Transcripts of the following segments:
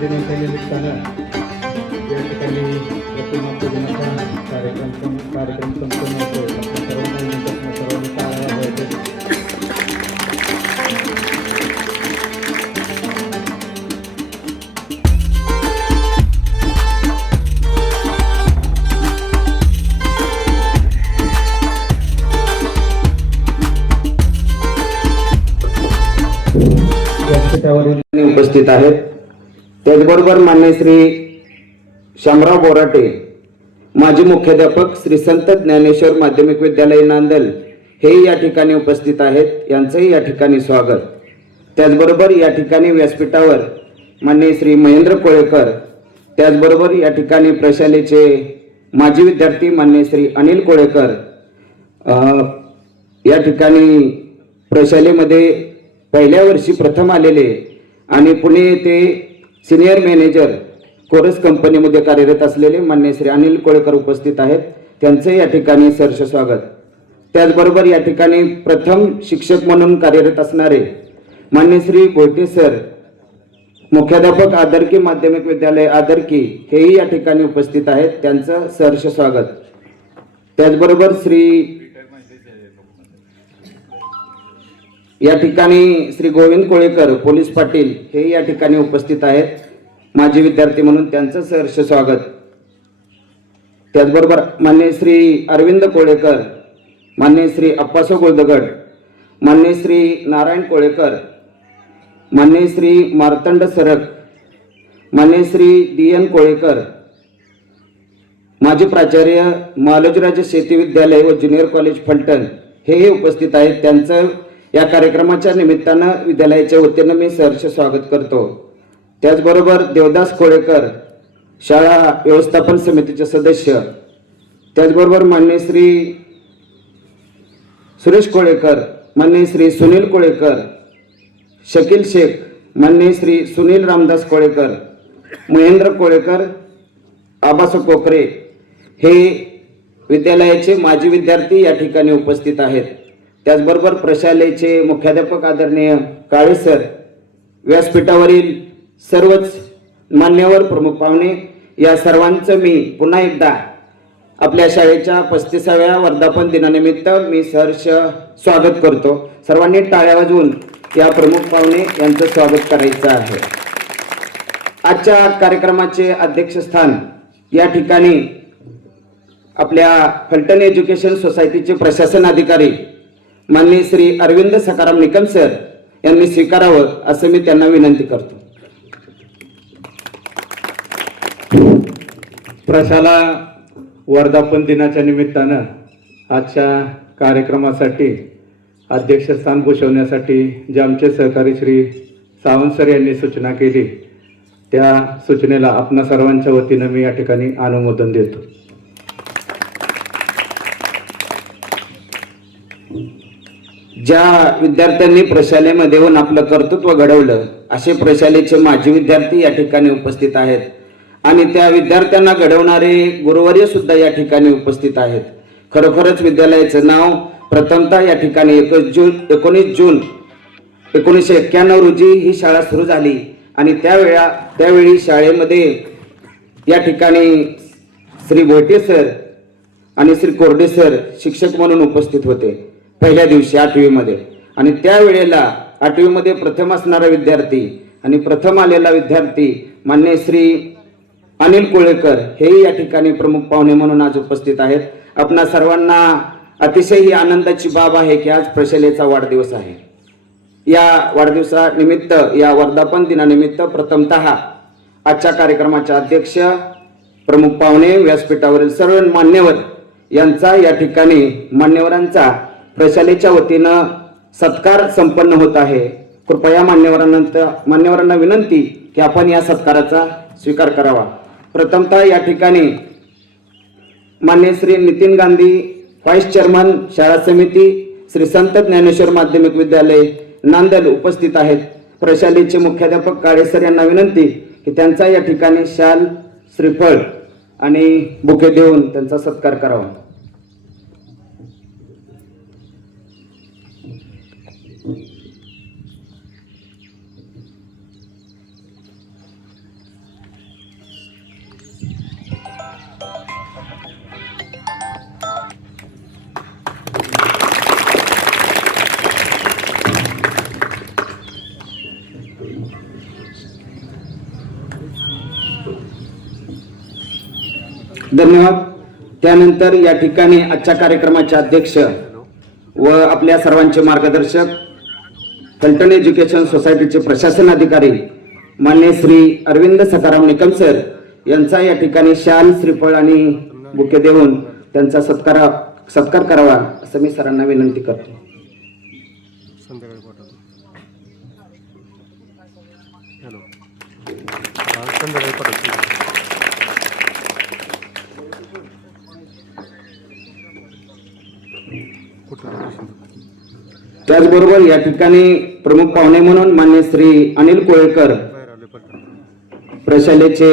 दिनाच्या निमित्तानं या ठिकाणी प्रतिमा पूजनाचा कार्यक्रम संपन्न होतो. सर्वांनी टाळ्या वाजवायच्या. व्यासपीठावरील उपस्थित आहेत. त्याचबरोबर मान्य श्री शामराव बोराटे माजी मुख्याध्यापक श्री संत ज्ञानेश्वर माध्यमिक विद्यालय नांदल हे या ठिकाणी उपस्थित आहेत. यांचंही या ठिकाणी स्वागत. त्याचबरोबर या ठिकाणी व्यासपीठावर मान्य श्री महेंद्र कोळेकर, त्याचबरोबर या ठिकाणी प्रशालेचे माजी विद्यार्थी मान्य श्री अनिल कोळेकर या ठिकाणी प्रशालेमध्ये पहिल्या वर्षी प्रथम आलेले आणि पुणे येथे सिनियर मॅनेजर कोरस कंपनीमध्ये कार्यरत असलेले मान्य श्री अनिल कोळेकर उपस्थित आहेत. त्यांचे या ठिकाणी सहर्ष स्वागत. त्याचबरोबर या ठिकाणी प्रथम शिक्षक म्हणून कार्यरत असणारे मान्य श्री भोटे सर, मुख्याध्यापक आदरकी माध्यमिक विद्यालय आदरकी, हेही या ठिकाणी उपस्थित आहेत. त्यांचं सहर्ष स्वागत. त्याचबरोबर या ठिकाणी श्री गोविंद कोळेकर पोलीस पाटील हे या ठिकाणी उपस्थित आहेत माजी विद्यार्थी म्हणून. त्यांचं सहर्ष स्वागत. त्याचबरोबर मान्य श्री अरविंद कोळेकर, मान्य श्री अप्पासो गोळदगड, मान्य श्री नारायण कोळेकर, मान्य श्री मार्तंड सरक, मान्य श्री डी.एन. कोळेकर, माजी प्राचार्य मालोजीराजे शेती विद्यालय व ज्युनियर कॉलेज फलटण हे उपस्थित आहेत. त्यांचं या कार्यक्रमाच्या निमित्तानं विद्यालयाच्या वतीनं मी सहर्ष स्वागत करतो. त्याचबरोबर देवदास कोळेकर, शाळा व्यवस्थापन समितीचे सदस्य, त्याचबरोबर मान्य श्री सुरेश कोळेकर, मान्य श्री सुनील कोळेकर, शकील शेख, मान्य श्री सुनील रामदास कोळेकर, महेंद्र कोळेकर, आबासो कोकरे हे विद्यालयाचे माजी विद्यार्थी या ठिकाणी उपस्थित आहेत. त्याचबरोबर प्रशालेचे मुख्याध्यापक आदरणीय काळे सर, व्यासपीठावरील सर्वच मान्यवर प्रमुख पाहुणे, या सर्वांचं मी पुन्हा एकदा आपल्या शाळेच्या 35व्या वर्धापन दिनानिमित्त मी सहर्ष स्वागत करतो. सर्वांनी टाळ्या वाजवून या प्रमुख पाहुणे यांचं स्वागत करायचं आहे. आजच्या कार्यक्रमाचे अध्यक्षस्थान या ठिकाणी आपल्या फलटण एज्युकेशन सोसायटीचे प्रशासन अधिकारी माननीय श्री अरविंद सकाराम निकम सर यांनी स्वीकारावं असं मी त्यांना विनंती करतो. प्रशाला वर्धापन दिनाच्या निमित्तानं आजच्या कार्यक्रमासाठी अध्यक्षस्थान भूषवण्यासाठी जे आमचे सहकारी श्री सावंत सर यांनी सूचना केली, त्या सूचनेला आपणा सर्वांच्या वतीनं मी या ठिकाणी अनुमोदन देतो. ज्या विद्यार्थ्यांनी प्रशालेमध्ये येऊन आपलं कर्तृत्व घडवलं असे प्रशालेचे माजी विद्यार्थी या ठिकाणी उपस्थित आहेत आणि त्या विद्यार्थ्यांना घडवणारे गुरुवर्य सुद्धा या ठिकाणी उपस्थित आहेत. खरोखरच विद्यालयाचं नाव प्रथमतः या ठिकाणी 19 जून 1991 रोजी ही शाळा सुरू झाली आणि त्यावेळी शाळेमध्ये या ठिकाणी श्री भोटे सर आणि श्री कोरडे सर शिक्षक म्हणून उपस्थित होते पहिल्या दिवशी 8वी मध्ये. आणि त्यावेळेला 8वी मध्ये प्रथम असणारा विद्यार्थी आणि प्रथम आलेला विद्यार्थी मान्य श्री अनिल कोळेकर हे या ठिकाणी प्रमुख पाहुणे म्हणून आज उपस्थित आहेत. आपणा सर्वांना अतिशय ही आनंदाची बाब आहे की आज प्रशालेचा वाढदिवस आहे. या वाढदिवसानिमित्त, या वर्धापन दिनानिमित्त प्रथमतः आजच्या कार्यक्रमाचे अध्यक्ष, प्रमुख पाहुणे, व्यासपीठावरील सर्व मान्यवर यांचा या ठिकाणी मान्यवरांचा प्रशालेच्या वतीनं सत्कार संपन्न होत आहे. कृपया मान्यवरांना विनंती की आपण या सत्काराचा स्वीकार करावा. प्रथमतः या ठिकाणी मान्य श्री नितीन गांधी, व्हाईस चेअरमन शाळा समिती, श्री संत ज्ञानेश्वर माध्यमिक विद्यालय नांदल उपस्थित आहेत. प्रशालेचे मुख्याध्यापक काळे सर यांना विनंती की त्यांचा या ठिकाणी शाल, श्रीफळ आणि बुके देऊन त्यांचा सत्कार करावा. धन्यवाद. त्यानंतर या ठिकाणी आजच्या कार्यक्रमाचे अध्यक्ष व आपल्या सर्वांचे मार्गदर्शक फलटण एज्युकेशन सोसायटीचे प्रशासन अधिकारी मान्य श्री अरविंद सखाराम निकम सर यांचा या ठिकाणी शाल, श्रीफळ आणि बुके देऊन त्यांचा सत्कार करावा असं मी सरांना विनंती करतो. त्याचबरोबर या ठिकाणी प्रमुख पाहुणे म्हणून मान्य श्री अनिल कोळेकर प्रशालेचे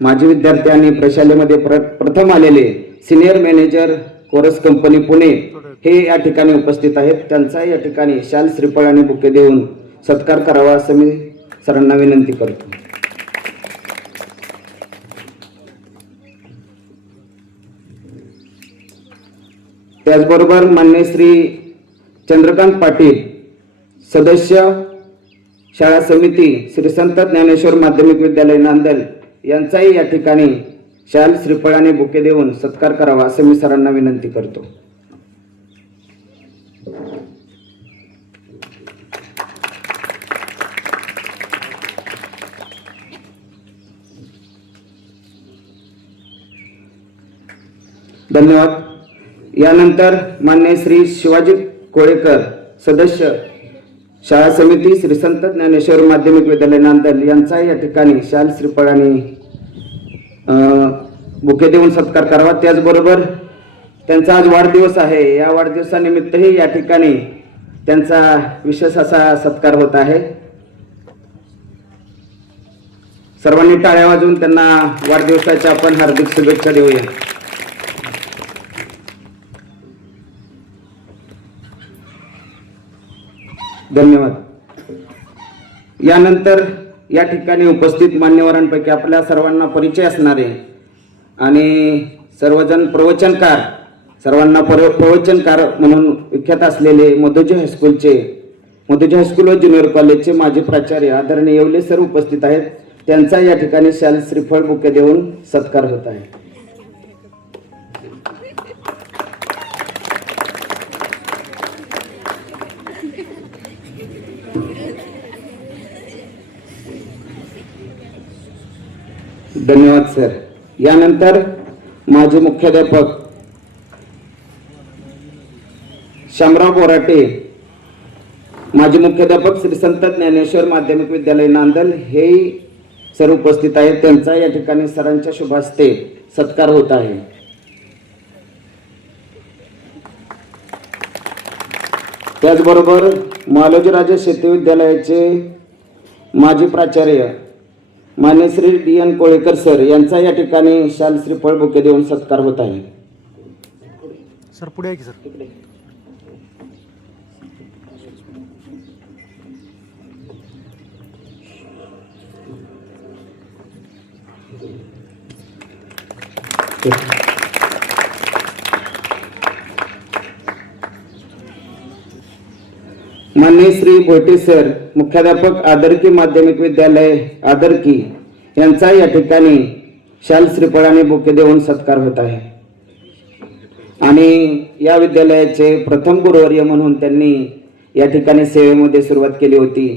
माजी विद्यार्थी आणि प्रशालेमध्ये प्रथम आलेले सिनियर मॅनेजर कोरस कंपनी पुणे हे या ठिकाणी उपस्थित आहेत. त्यांचा या ठिकाणी शाल, श्रीफळ आणि बुके देऊन सत्कार करावा असं मी सरांना विनंती करतो. त्याचबरोबर मान्य श्री चंद्रकांत पाटील सदस्य शाळा समिती श्री संत ज्ञानेश्वर माध्यमिक विद्यालय नांदल यांचाही या ठिकाणी शाल, श्रीफळ आणि बुके देऊन सत्कार करावा असं मी सरांना विनंती करतो. धन्यवाद. यानंतर मान्य श्री शिवाजी कोळेकर सदस्य शाळा समिती श्री संत ज्ञानेश्वर माध्यमिक विद्यालय नांदल यांचा या ठिकाणी शाल, श्रीफळ आणि बुके देऊन सत्कार करावा. त्याचबरोबर त्यांचा आज वाढदिवस आहे. या वाढदिवसानिमित्तही या ठिकाणी त्यांचा विशेष असा सत्कार होत आहे. सर्वांनी टाळ्या वाजवून त्यांना वाढदिवसाच्या आपण हार्दिक शुभेच्छा देऊया. धन्यवाद. यानंतर या ठिकाणी उपस्थित मान्यवरांपैकी आपल्या सर्वांना परिचय असणारे आणि सर्वजण प्रवचनकार, सर्वांना प्रवचनकार म्हणून विख्यात असलेले मधुजी हायस्कूल व ज्युनियर कॉलेजचे माजी प्राचार्य आदरणीय येवले सर उपस्थित आहेत. त्यांचा या ठिकाणी शाल, श्रीफळ, बुके देऊन सत्कार होत आहे. धन्यवाद सर. यानंतर माजी मुख्याध्यापक शामराव बोराटे, माजी मुख्याध्यापक श्री संत ज्ञानेश्वर माध्यमिक विद्यालय नांदल हे सर उपस्थित आहेत. त्यांचा या ठिकाणी सरांच्या शुभ हस्ते सत्कार होत आहे. त्याचबरोबर मालोजीराजे शेती विद्यालयाचे माजी प्राचार्य मान्य श्री D.N. कोळेकर सर यांचा या ठिकाणी शाल, श्रीफळ, बुके देऊन सत्कार होत आहे. सर पुढे आहे की सर. मान्य श्री भोटे सर मुख्याध्यापक आदरकी माध्यमिक विद्यालय आदरकी यांचा या ठिकाणी शाल, श्रीफळ आणि बुके देऊन सत्कार होत आहे. आणि या विद्यालयाचे प्रथम गुरुवर्य म्हणून त्यांनी या ठिकाणी सेवेमध्ये सुरुवात केली होती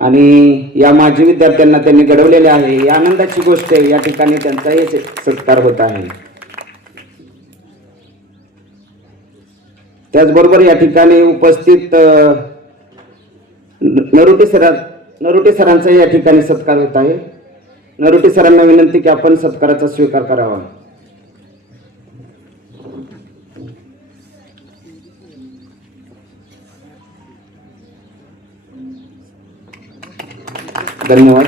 आणि या माजी विद्यार्थ्यांना त्यांनी घडवलेले आहे. या आनंदाची गोष्ट आहे. या ठिकाणी त्यांचाही सत्कार होत आहे. त्याचबरोबर या ठिकाणी उपस्थित नरोटे सरांचा या ठिकाणी सत्कार होत आहे. नरोटे सरांना विनंती की आपण सत्काराचा स्वीकार करावा. धन्यवाद.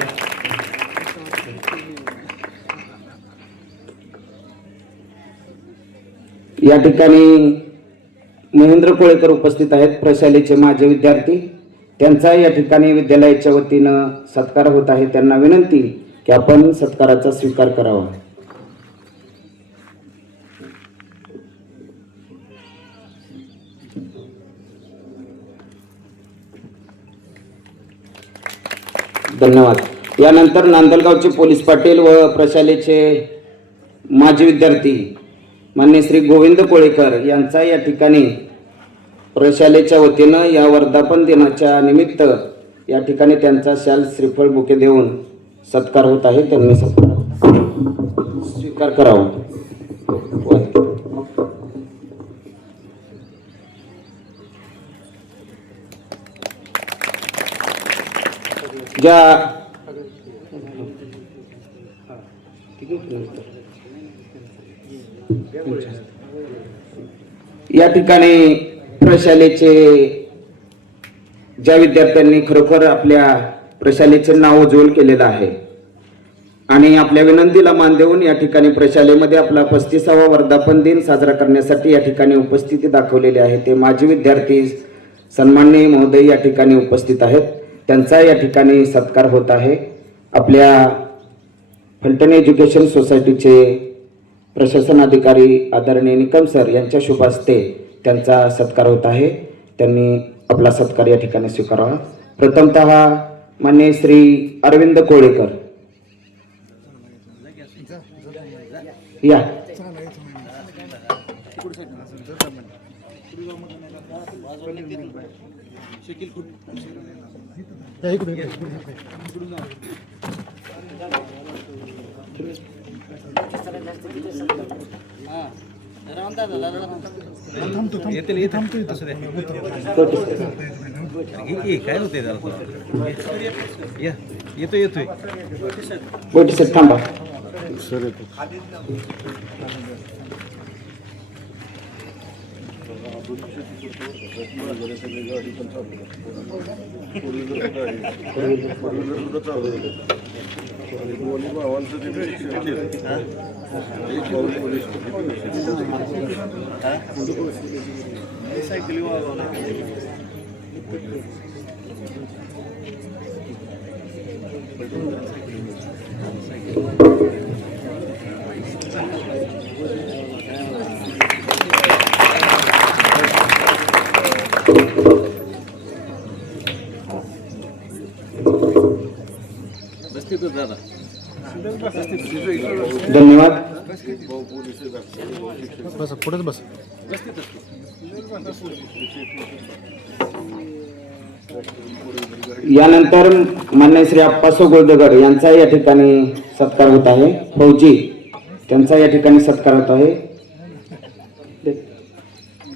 या ठिकाणी महेंद्र कोळेकर उपस्थित आहेत, प्रशालेचे माजी विद्यार्थी. त्यांचा या ठिकाणी विद्यालयाच्या वतीनं सत्कार होत आहे. त्यांना विनंती की आपण सत्काराचा स्वीकार करावा. धन्यवाद. यानंतर नांदलगावचे पोलीस पाटील व प्रशालेचे माजी विद्यार्थी मान्य श्री गोविंद कोळेकर यांचा या ठिकाणी प्रशालेच्या वतीनं या वर्धापन दिनाच्या निमित्त या ठिकाणी त्यांचा शाल श्रीफळ बुके देऊन सत्कार होत आहे. त्यांनी सत्कार स्वीकार करावा. ज्या या ठिकाणी प्रशालेचे ज्या विद्यार्थ्यांनी खरोखर आपल्या प्रशालेचे नाव उज्ज्वल केलेलं आहे आणि आपल्या विनंतीला मान देऊन या ठिकाणी प्रशालेमध्ये आपला 35वा वर्धापन दिन साजरा करण्यासाठी या ठिकाणी उपस्थिती दाखवलेली आहे ते माजी विद्यार्थी सन्माननीय महोदय या ठिकाणी उपस्थित आहेत. त्यांचा या ठिकाणी सत्कार होत आहे. आपल्या फलटण एज्युकेशन सोसायटीचे प्रशासन अधिकारी आदरणीय निकम सर यांच्या शुभ हस्ते त्यांचा सत्कार होत आहे. त्यांनी आपला सत्कार या ठिकाणी स्वीकारावा. प्रथमतः मान्य श्री अरविंद कोळेकर या. काय होते येतोय बोटी सर थांबा. धन्यवाद. बस पुढेच बस. यानंतर मान्य श्री अप्पासो गोल्दगड यांचा या ठिकाणी सत्कार होत आहे. फौजी त्यांचा या ठिकाणी सत्कार होत आहे.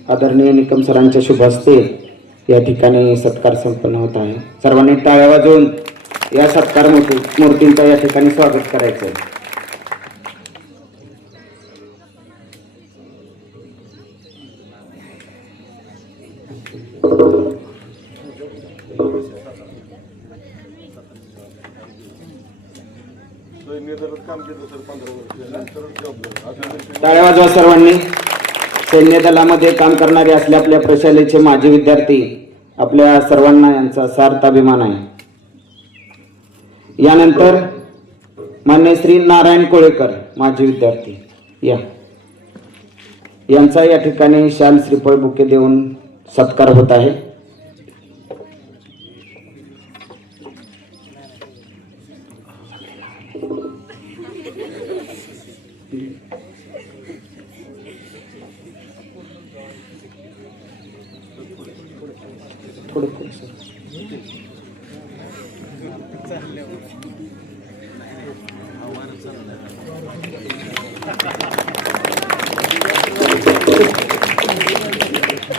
आदरणीय निकम सरांच्या शुभ हस्ते या ठिकाणी सत्कार संपन्न होत आहे. सर्वांनी टाळ्या वाजवून या सत्कार मूर्तींचं या ठिकाणी स्वागत करायचं आहे. टाळ्या वाजवा सर्वांनी. सैन्य दलामध्ये काम करणारे असले आपल्या प्रशालेचे माजी विद्यार्थी आपल्या सर्वांना यांचा सार्थ अभिमान आहे. यानंतर मान्य श्री नारायण कोळेकर माजी विद्यार्थी या यांचा या ठिकाणी शाल श्रीफळ बुके देऊन सत्कार होत आहे.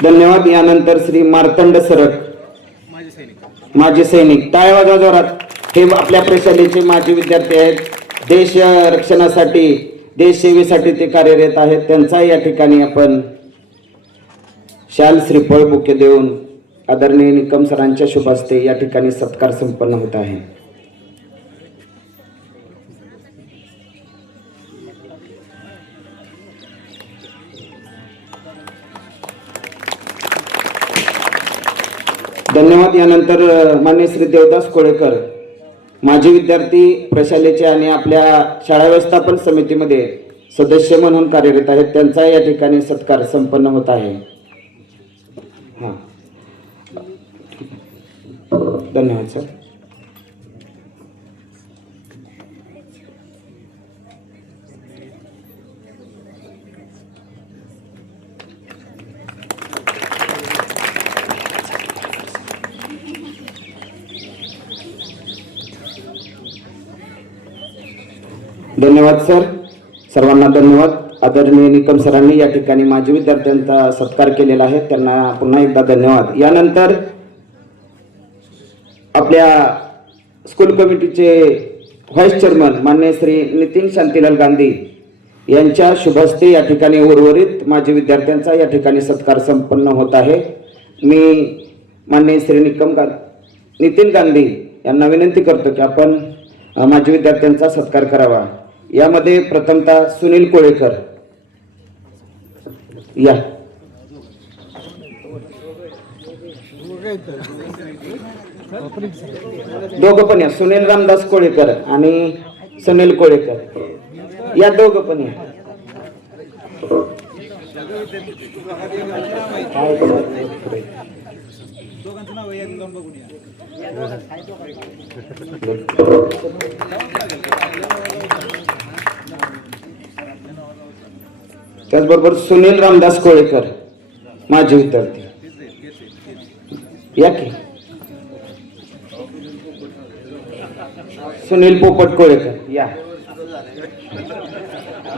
धन्यवाद. यानंतर श्री मार्तंड सरक माजी सैनिक. टाळ्या वाजवा जोरात. हे आपल्या प्रशालेचे माजी विद्यार्थी आहेत. देश रक्षणासाठी देश सेवेसाठी ते कार्यरत आहेत. त्यांचा या ठिकाणी आपण शाल श्रीफळ बुके देऊन आदरणीय निकम सरांच्या शुभ हस्ते या ठिकाणी सत्कार संपन्न होत आहे. धन्यवाद. यानंतर मान्य श्री देवदास कोळेकर माजी विद्यार्थी प्रशालेचे आणि आपल्या शाळा व्यवस्थापन समितीमध्ये सदस्य म्हणून कार्यरत आहेत. त्यांचा या ठिकाणी सत्कार संपन्न होत आहे. हां, धन्यवाद सर. धन्यवाद सर, सर्वांना धन्यवाद. आदरणीय निकम सरांनी या ठिकाणी माजी विद्यार्थ्यांचा सत्कार केलेला आहे, त्यांना पुन्हा एकदा धन्यवाद. यानंतर आपल्या स्कूल कमिटीचे व्हाईस चेअरमन माननीय श्री नितीन शांतीलाल गांधी यांच्या शुभ हस्ते या ठिकाणी उर्वरित माजी विद्यार्थ्यांचा या ठिकाणी सत्कार संपन्न होत आहे. मी माननीय श्री नितीन गांधी यांना विनंती करतो की आपण माजी विद्यार्थ्यांचा सत्कार करावा. यामध्ये प्रथमतः सुनील कोळेकर या. दोघं पण या, सुनील रामदास कोळेकर आणि सुनील कोळेकर या, दोघं पण या. त्याचबरोबर सुनील रामदास कोळेकर माजी विद्यार्थी या की. सुनील पोपट कोळेकर या.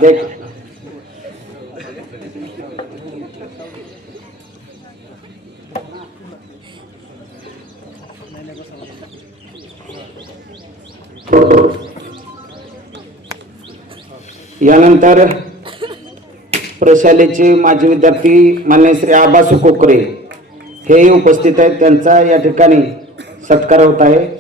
देख यानंतर प्रशालेचे माजी विद्यार्थी मान्य श्री आबास कोकरे हे उपस्थित आहेत, त्यांचा या ठिकाणी सत्कार होत आहे.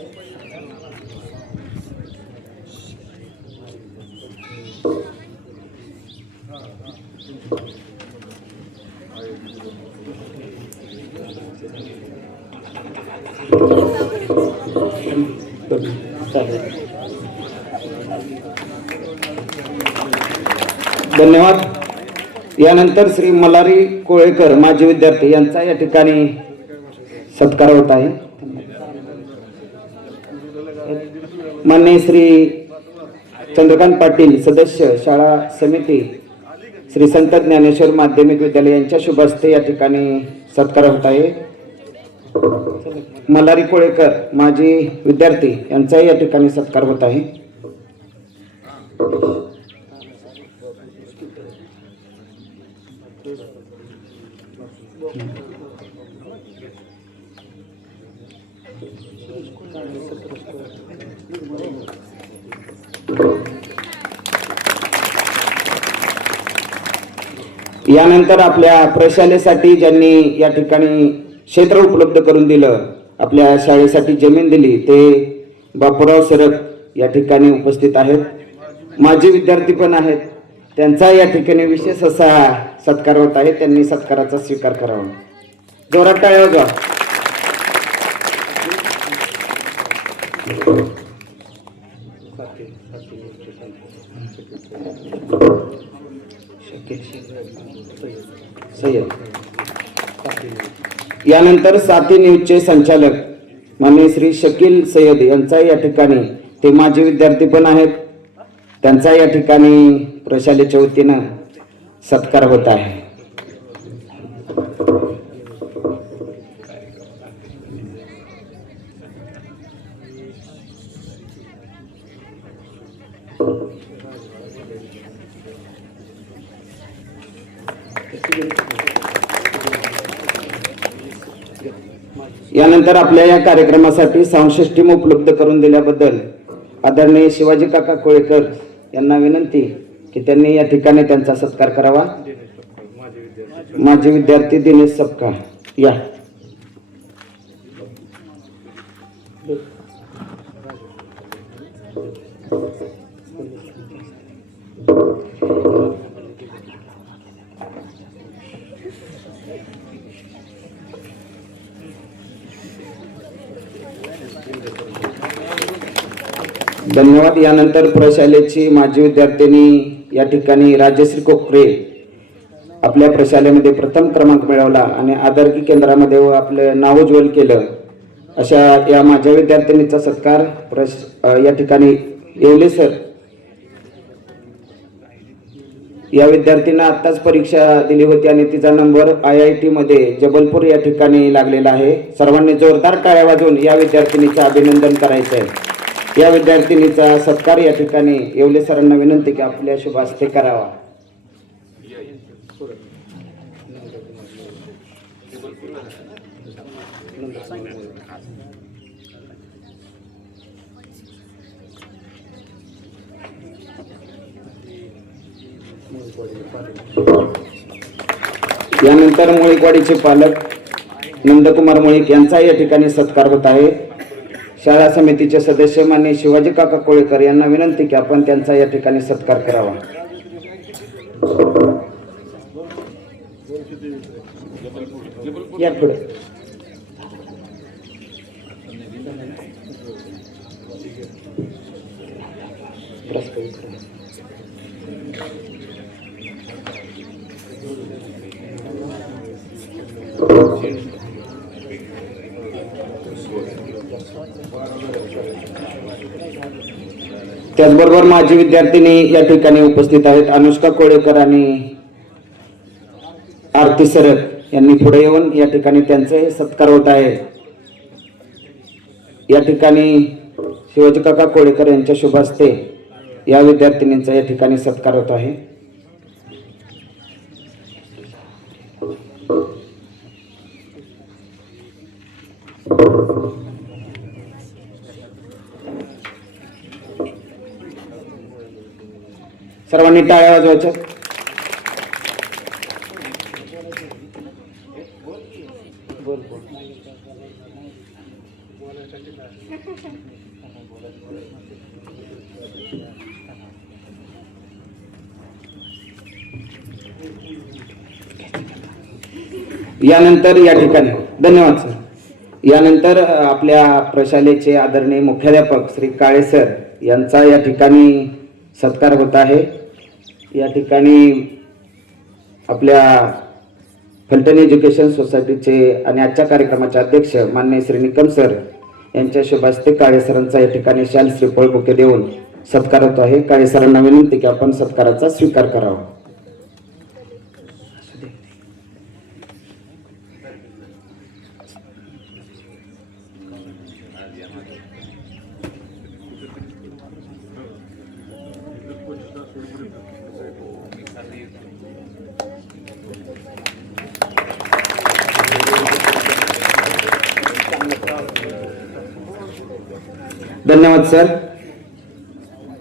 धन्यवाद. यानंतर श्री मल्हारी कोळेकर माजी विद्यार्थी यांचा या ठिकाणी सत्कार होत आहे. माननीय श्री चंद्रकांत पाटील सदस्य शाळा समिती श्री संत ज्ञानेश्वर माध्यमिक विद्यालय यांच्या शुभ हस्ते या ठिकाणी सत्कार होत आहे. मल्हारी कोळेकर माजी विद्यार्थी यांचाही या ठिकाणी सत्कार होत आहे. यानंतर आपल्या प्रशालेसाठी ज्यांनी या ठिकाणी क्षेत्र उपलब्ध करून दिलं, आपल्या शाळेसाठी जमीन दिली, ते बापूराव सरक या ठिकाणी उपस्थित आहेत. माजी विद्यार्थी पण आहेत, त्यांचा या ठिकाणी विशेष असा सत्कार होत आहे. त्यांनी सत्काराचा स्वीकार करावा. जोरात टाळ्या वाजवा. सय्यद. यानंतर साथी न्यूजचे संचालक माननीय श्री शकील सय्यद यांचा या ठिकाणी, ते माजी विद्यार्थी पण आहेत, त्यांचा या ठिकाणी प्रशालेच्या वतीनं सत्कार होत आहे. यानंतर आपल्या या कार्यक्रमासाठी साऊंड सिस्टीम उपलब्ध करून दिल्याबद्दल आदरणीय शिवाजी काका कोळेकर यांना विनंती की त्यांनी या ठिकाणी त्यांचा सत्कार करावा. माजी विद्यार्थी दिनेश सपकाळ या. धन्यवाद. यानंतर प्रशालेची माजी विद्यार्थिनी या ठिकाणी राजश्री कोकरे आपल्या प्रशालेमध्ये प्रथम क्रमांक मिळवला आणि आदरकी केंद्रामध्ये आपलं नाव उज्ज्वल केलं, अशा या माझ्या विद्यार्थिनीचा सत्कार या ठिकाणी येवले सर या विद्यार्थीनं आत्ताच परीक्षा दिली होती आणि तिचा नंबर IIT मध्ये जबलपूर या ठिकाणी लागलेला आहे. सर्वांनी जोरदार टाळ्या वाजवून या विद्यार्थिनीचे अभिनंदन करायचं आहे. या विद्यार्थिनीचा सत्कार या ठिकाणी येवले सरांना विनंती की आपल्या शुभ हस्ते करावा. यानंतर मुळीकवाडीचे पालक नंदकुमार मुळीक यांचा या ठिकाणी सत्कार होत आहे. शाळा समितीचे सदस्य माननीय शिवाजी काका कोळेकर यांना विनंती की आपण त्यांचा या ठिकाणी सत्कार करावा. या पुढे. त्याचबरोबर माजी विद्यार्थिनी या ठिकाणी उपस्थित आहेत. अनुष्का कोळेकर आणि आरती सरत यांनी पुढे येऊन या ठिकाणी त्यांचे सत्कार होत आहे. या ठिकाणी शिवाजी काका कोळेकर यांच्या शुभ हस्ते या विद्यार्थिनींचा या ठिकाणी सत्कार होत आहे. सर्वांनी टाळ्या वाजवायच्या. यानंतर या ठिकाणी धन्यवाद सर. यानंतर आपल्या प्रशालेचे आदरणीय मुख्याध्यापक श्री काळे सर यांचा या ठिकाणी सत्कार होत आहे. या ठिकाणी आपल्या फलटण एज्युकेशन सोसायटीचे आणि आजच्या कार्यक्रमाचे अध्यक्ष माननीय श्री निकम सर यांच्या शुभ हस्ते काळे सरांचा या ठिकाणी शाल श्रीफळ बुके देऊन सत्कार होतो आहे. काळे सरांना विनंती की आपण सत्काराचा स्वीकार करावा. धन्यवाद सर.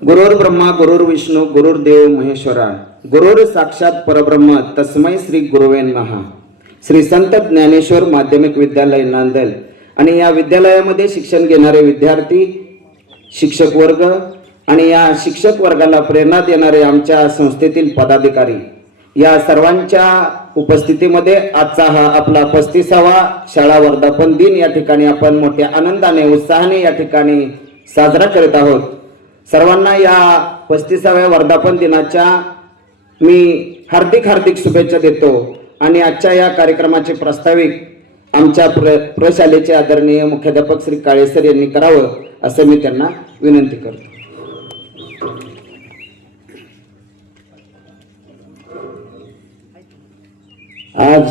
गुरुर् ब्रह्मा गुरुर् विष्णू गुरुर्देव महेश्वरा गुरुर् साक्षात परब्रह्म तस्मै श्री गुरुवे नमः. श्री संत ज्ञानेश्वर माध्यमिक विद्यालय नांदेड आणि या विद्यालयामध्ये शिक्षण घेणारे विद्यार्थी, शिक्षक वर्ग आणि या शिक्षक वर्गाला प्रेरणा देणारे आमच्या संस्थेतील पदाधिकारी या सर्वांच्या उपस्थितीमध्ये आजचा हा आपला 35वा शाळा वर्धापन दिन या ठिकाणी आपण मोठ्या आनंदाने उत्साहाने या ठिकाणी साजरा करत आहोत. सर्वांना या 35व्या वर्धापन दिनाच्या मी हार्दिक शुभेच्छा देतो आणि आजच्या या कार्यक्रमाचे प्रास्ताविक आमच्या प्रशालेचे आदरणीय मुख्याध्यापक श्री काळे सर यांनी करावं असं मी त्यांना विनंती करतो. आज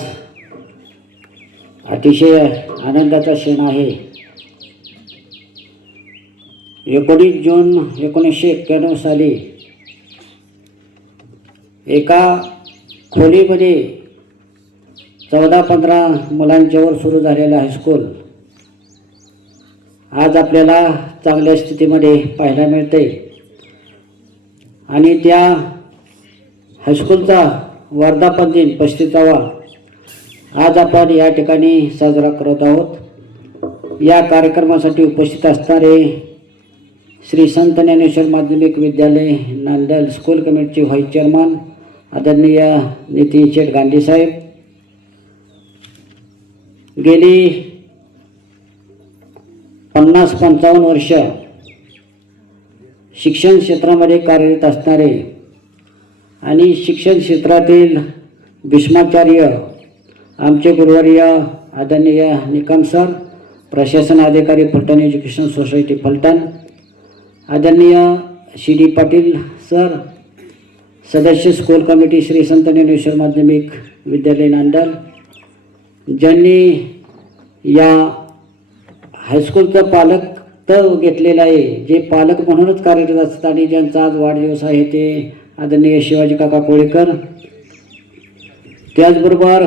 अतिशय आनंदाचा क्षण आहे. 19 जून 1991 साली एका खोलीमध्ये 14-15 मुलांच्यावर सुरू झालेलं हायस्कूल आज आपल्याला चांगल्या स्थितीमध्ये पाहायला मिळते आणि त्या हायस्कूलचा वर्धापन दिन 35वा आज आपण या ठिकाणी साजरा करत आहोत. या कार्यक्रमासाठी उपस्थित असणारे श्री संत ज्ञानेश्वर माध्यमिक विद्यालय नांदेड स्कूल कमिटीचे व्हाईस चेअरमन आदरणीय नितीन शेठ गांधी साहेब, गेली 50-55 वर्ष शिक्षण क्षेत्रामध्ये कार्यरत असणारे आणि शिक्षण क्षेत्रातील भीष्माचार्य आमचे गुरुवर्य आदरणीय निकम सर, प्रशासन अधिकारी फलटण एज्युकेशन सोसायटी फलटण, आदरणीय सी डी पाटील सर, सदस्य स्कूल कमिटी श्री संत ज्ञानेश्वर माध्यमिक विद्यालय नांदेड, ज्यांनी या हायस्कूलचं पालक घेतलेला आहे, जे पालक म्हणूनच कार्यरत असतात आणि ज्यांचा आज वाढदिवस आहे ते आदरणीय शिवाजी काका कोळेकर. त्याचबरोबर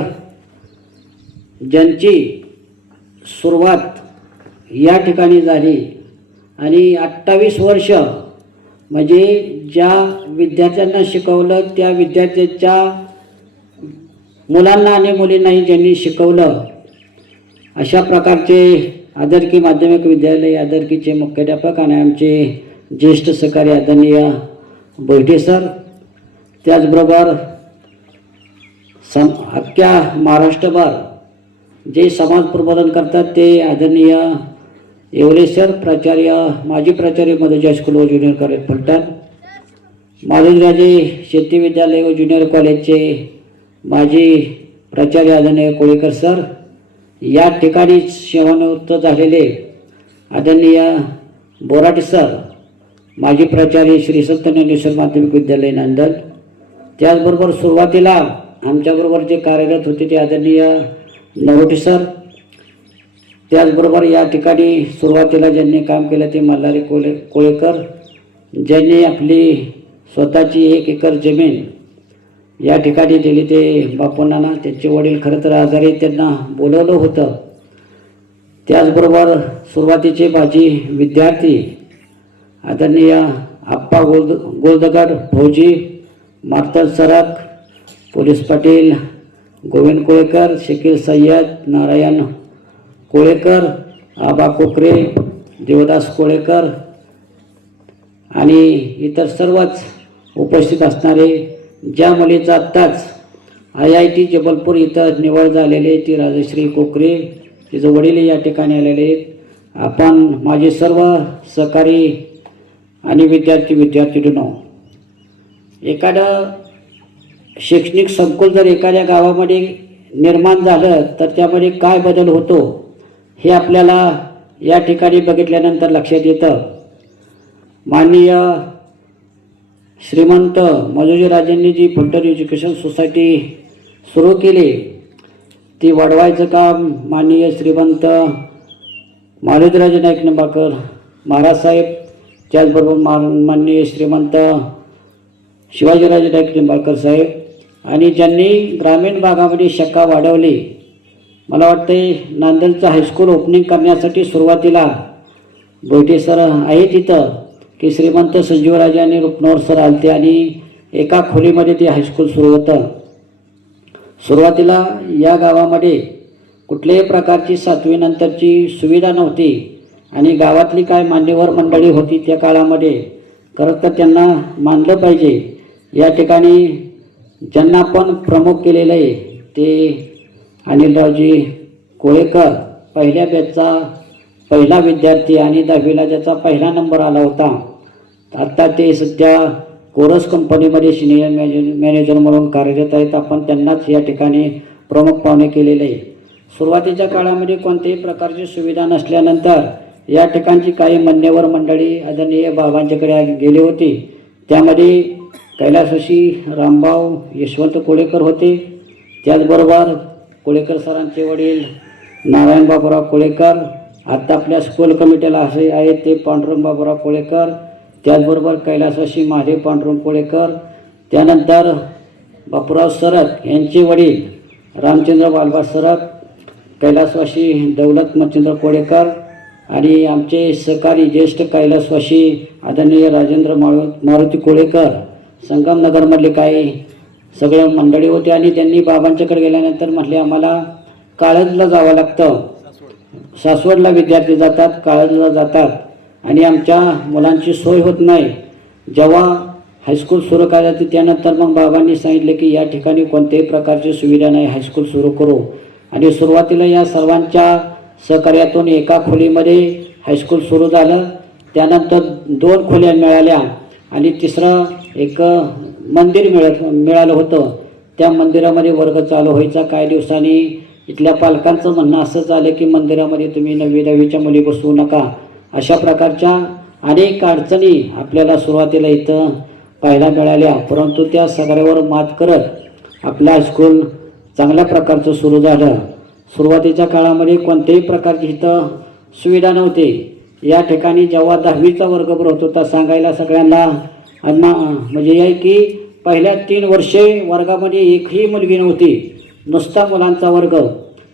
ज्यांची सुरुवात या ठिकाणी झाली आणि 28 वर्ष म्हणजे ज्या विद्यार्थ्यांना शिकवलं त्या विद्यार्थ्यांच्या मुलांना आणि मुलींनाही ज्यांनी शिकवलं, अशा प्रकारचे आदरकी माध्यमिक विद्यालय आदरकीचे मुख्याध्यापक आणि आमचे ज्येष्ठ सहकारी आदरणीय बैठे सर, त्याचबरोबर अख्ख्या महाराष्ट्रभर जे समाज प्रबोधन करतात ते आदरणीय येवले सर, प्राचार्य माजी प्राचार्य मधुजी हायस्कूल व ज्युनियर कॉलेज फलटण, माधवराजे शेती विद्यालय व ज्युनियर कॉलेजचे माजी प्राचार्य आदरणीय कोळेकर सर, या ठिकाणी सेवानिवृत्त झालेले आदरणीय बोराटे सर, माजी प्राचार्य श्री संत ज्ञानेश्वर माध्यमिक विद्यालय नांदल, त्याचबरोबर सुरुवातीला आमच्याबरोबर जे कार्यरत होते ते आदरणीय नरोटे सर, त्याचबरोबर या ठिकाणी सुरुवातीला ज्यांनी काम केलं ते मल्हारी कोळेकर, ज्यांनी आपली स्वतःची 1 एकर जमीन या ठिकाणी दिली ते बापूंना. त्यांचे वडील खरं तर आजारी त्यांना बोलवलं होतं. त्याचबरोबर सुरुवातीचे माजी विद्यार्थी आदरणीय आप्पा गोलदगड, फौजी मार्तन सरक, पोलीस पाटील गोविंद कोळेकर, शकील सय्यद, नारायण कोळेकर, आबा कोकरे, देवदास कोळेकर आणि इतर सर्वच उपस्थित असणारे, ज्या मुलीचा आत्ताच IIT जबलपूर इथं निवड झालेली ती राजश्री कोकरे, तिचं वडील या ठिकाणी आलेले आहेत. आपण माझे सर्व सहकारी आणि विद्यार्थींनो, एखादं शैक्षणिक संकुल जर एखाद्या गावामध्ये निर्माण झालं तर त्यामध्ये काय बदल होतो हे आपल्याला या ठिकाणी बघितल्यानंतर लक्षात येतं. माननीय श्रीमंत मधुजीराजेंनी जी फलटण एज्युकेशन सोसायटी सुरू केली ती वाढवायचं काम माननीय श्रीमंत मारुतीराजे नाईक निंबाळकर महाराजसाहेब, त्याचबरोबर माननीय श्रीमंत शिवाजीराजे नाईक निंबाळकर साहेब आणि ज्यांनी ग्रामीण भागामध्ये शाखा वाढवली. मला वाटते नांदेडचं हायस्कूल ओपनिंग करण्यासाठी सुरुवातीला बैठे सर आहे तिथं की श्रीमंत संजीवराजे आणि रुपनवर सर आलते आणि एका खोलीमध्ये ते हायस्कूल सुरू होतं. सुरुवातीला या गावामध्ये कुठल्याही प्रकारची 7वी नंतरची सुविधा नव्हती आणि गावातली काय मान्यवर मंडळी होती त्या काळामध्ये, खरं तर त्यांना मानलं पाहिजे. या ठिकाणी ज्यांना पण प्रमुख केलेलं आहे ते अनिलरावजी कोळेकर, पहिल्या बॅचचा पहिला विद्यार्थी आणि 10वीला ज्याचा पहिला नंबर आला होता. आत्ता ते सध्या कोरस कंपनीमध्ये सिनियर मॅनेजर म्हणून कार्यरत आहेत. आपण त्यांनाच या ठिकाणी प्रमुख पाहुणे केलेले आहे. सुरुवातीच्या काळामध्ये कोणत्याही प्रकारची सुविधा नसल्यानंतर या ठिकाणची काही मान्यवर मंडळी आदरणीय बाबांच्याकडे गेली होती. त्यामध्ये कैलासवासी रामभाऊ यशवंत कोळेकर होते, त्याचबरोबर कोळेकर सरांचे वडील नारायण बाबूराव कोळेकर, आत्ता आपल्या स्कूल कमिटीला असे आहेत ते पांडुरंग बाबूराव कोळेकर, त्याचबरोबर कैलासवासी महादेव पांडुरंग कोळेकर, त्यानंतर बापूराव सरक यांचे वडील रामचंद्र बालबा सरक, कैलासवासी दौलत मच्छिंद्र कोळेकर आणि आमचे सहकारी ज्येष्ठ कैलासवासी आदरणीय राजेंद्र मारुती कोळेकर, संगमनगरमधले काही सगळे मंडळी होते. आणि त्यांनी बाबांच्याकडे गेल्यानंतर म्हटले आम्हाला काळजला जावं लागतं, सासवडला विद्यार्थी जातात, काळजला जातात आणि आमच्या मुलांची सोय होत नाही. जेव्हा हायस्कूल सुरू करायचं त्यानंतर मग बाबांनी सांगितले की या ठिकाणी कोणत्याही प्रकारची सुविधा नाही, हायस्कूल सुरू करू. आणि सुरुवातीला या सर्वांच्या सहकार्यातून एका खोलीमध्ये हायस्कूल सुरू झालं. त्यानंतर 2 खोल्या मिळाल्या आणि तिसरं एक मंदिर मिळालं होतं. त्या मंदिरामध्ये वर्ग चालू व्हायचा. काही दिवसांनी इथल्या पालकांचं म्हणणं असं झालं की मंदिरामध्ये तुम्ही 9वी 10वीच्या मुली बसवू नका. अशा प्रकारच्या अनेक अडचणी आपल्याला सुरुवातीला इथं पाहायला मिळाल्या. परंतु त्या सगळ्यावर मात करत आपलं हायस्कूल चांगल्या प्रकारचं सुरू झालं. सुरुवातीच्या काळामध्ये कोणत्याही प्रकारची इथं सुविधा नव्हती. या ठिकाणी जेव्हा 10वीचा वर्ग भरत होता सांगायला सगळ्यांना म्हणजे आहे की पहिल्या 3 वर्षे वर्गामध्ये एकही मुलगी नव्हती, नुसता मुलांचा वर्ग,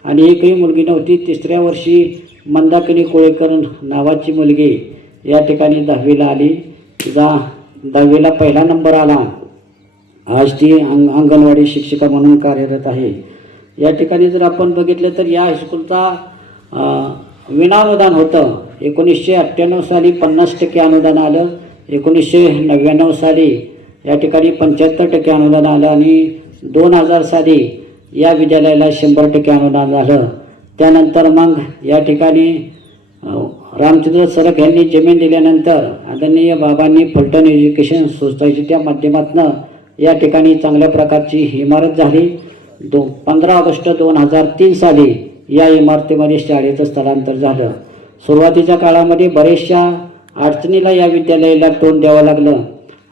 आणि एकही मुलगी नव्हती. 3ऱ्या वर्षी मंदाकिनी कोळेकर नावाची मुलगी या ठिकाणी 10वीला आली. तिचा 10वीला पहिला नंबर आला. आज ती अंगणवाडी शिक्षिका म्हणून कार्यरत आहे. या ठिकाणी जर आपण बघितलं तर या हायस्कूलचा विनाअनुदान होतं. 1998 साली 50% अनुदान आलं, 1999 साली या ठिकाणी 75% अनुदान आलं आणि 2000 साली या विद्यालयाला 100% अनुदान झालं. त्यानंतर मग या ठिकाणी रामचंद्र सरक यांनी जमीन दिल्यानंतर आदरणीय बाबांनी फलटण एज्युकेशन सोसायटीच्या माध्यमातून या ठिकाणी चांगल्या प्रकारची इमारत झाली. 15 ऑगस्ट 2003 साली या इमारतीमध्ये शाळेचं स्थलांतर झालं. सुरुवातीच्या काळामध्ये बऱ्याचशा अडचणीला या विद्यालयाला तोंड द्यावं लागलं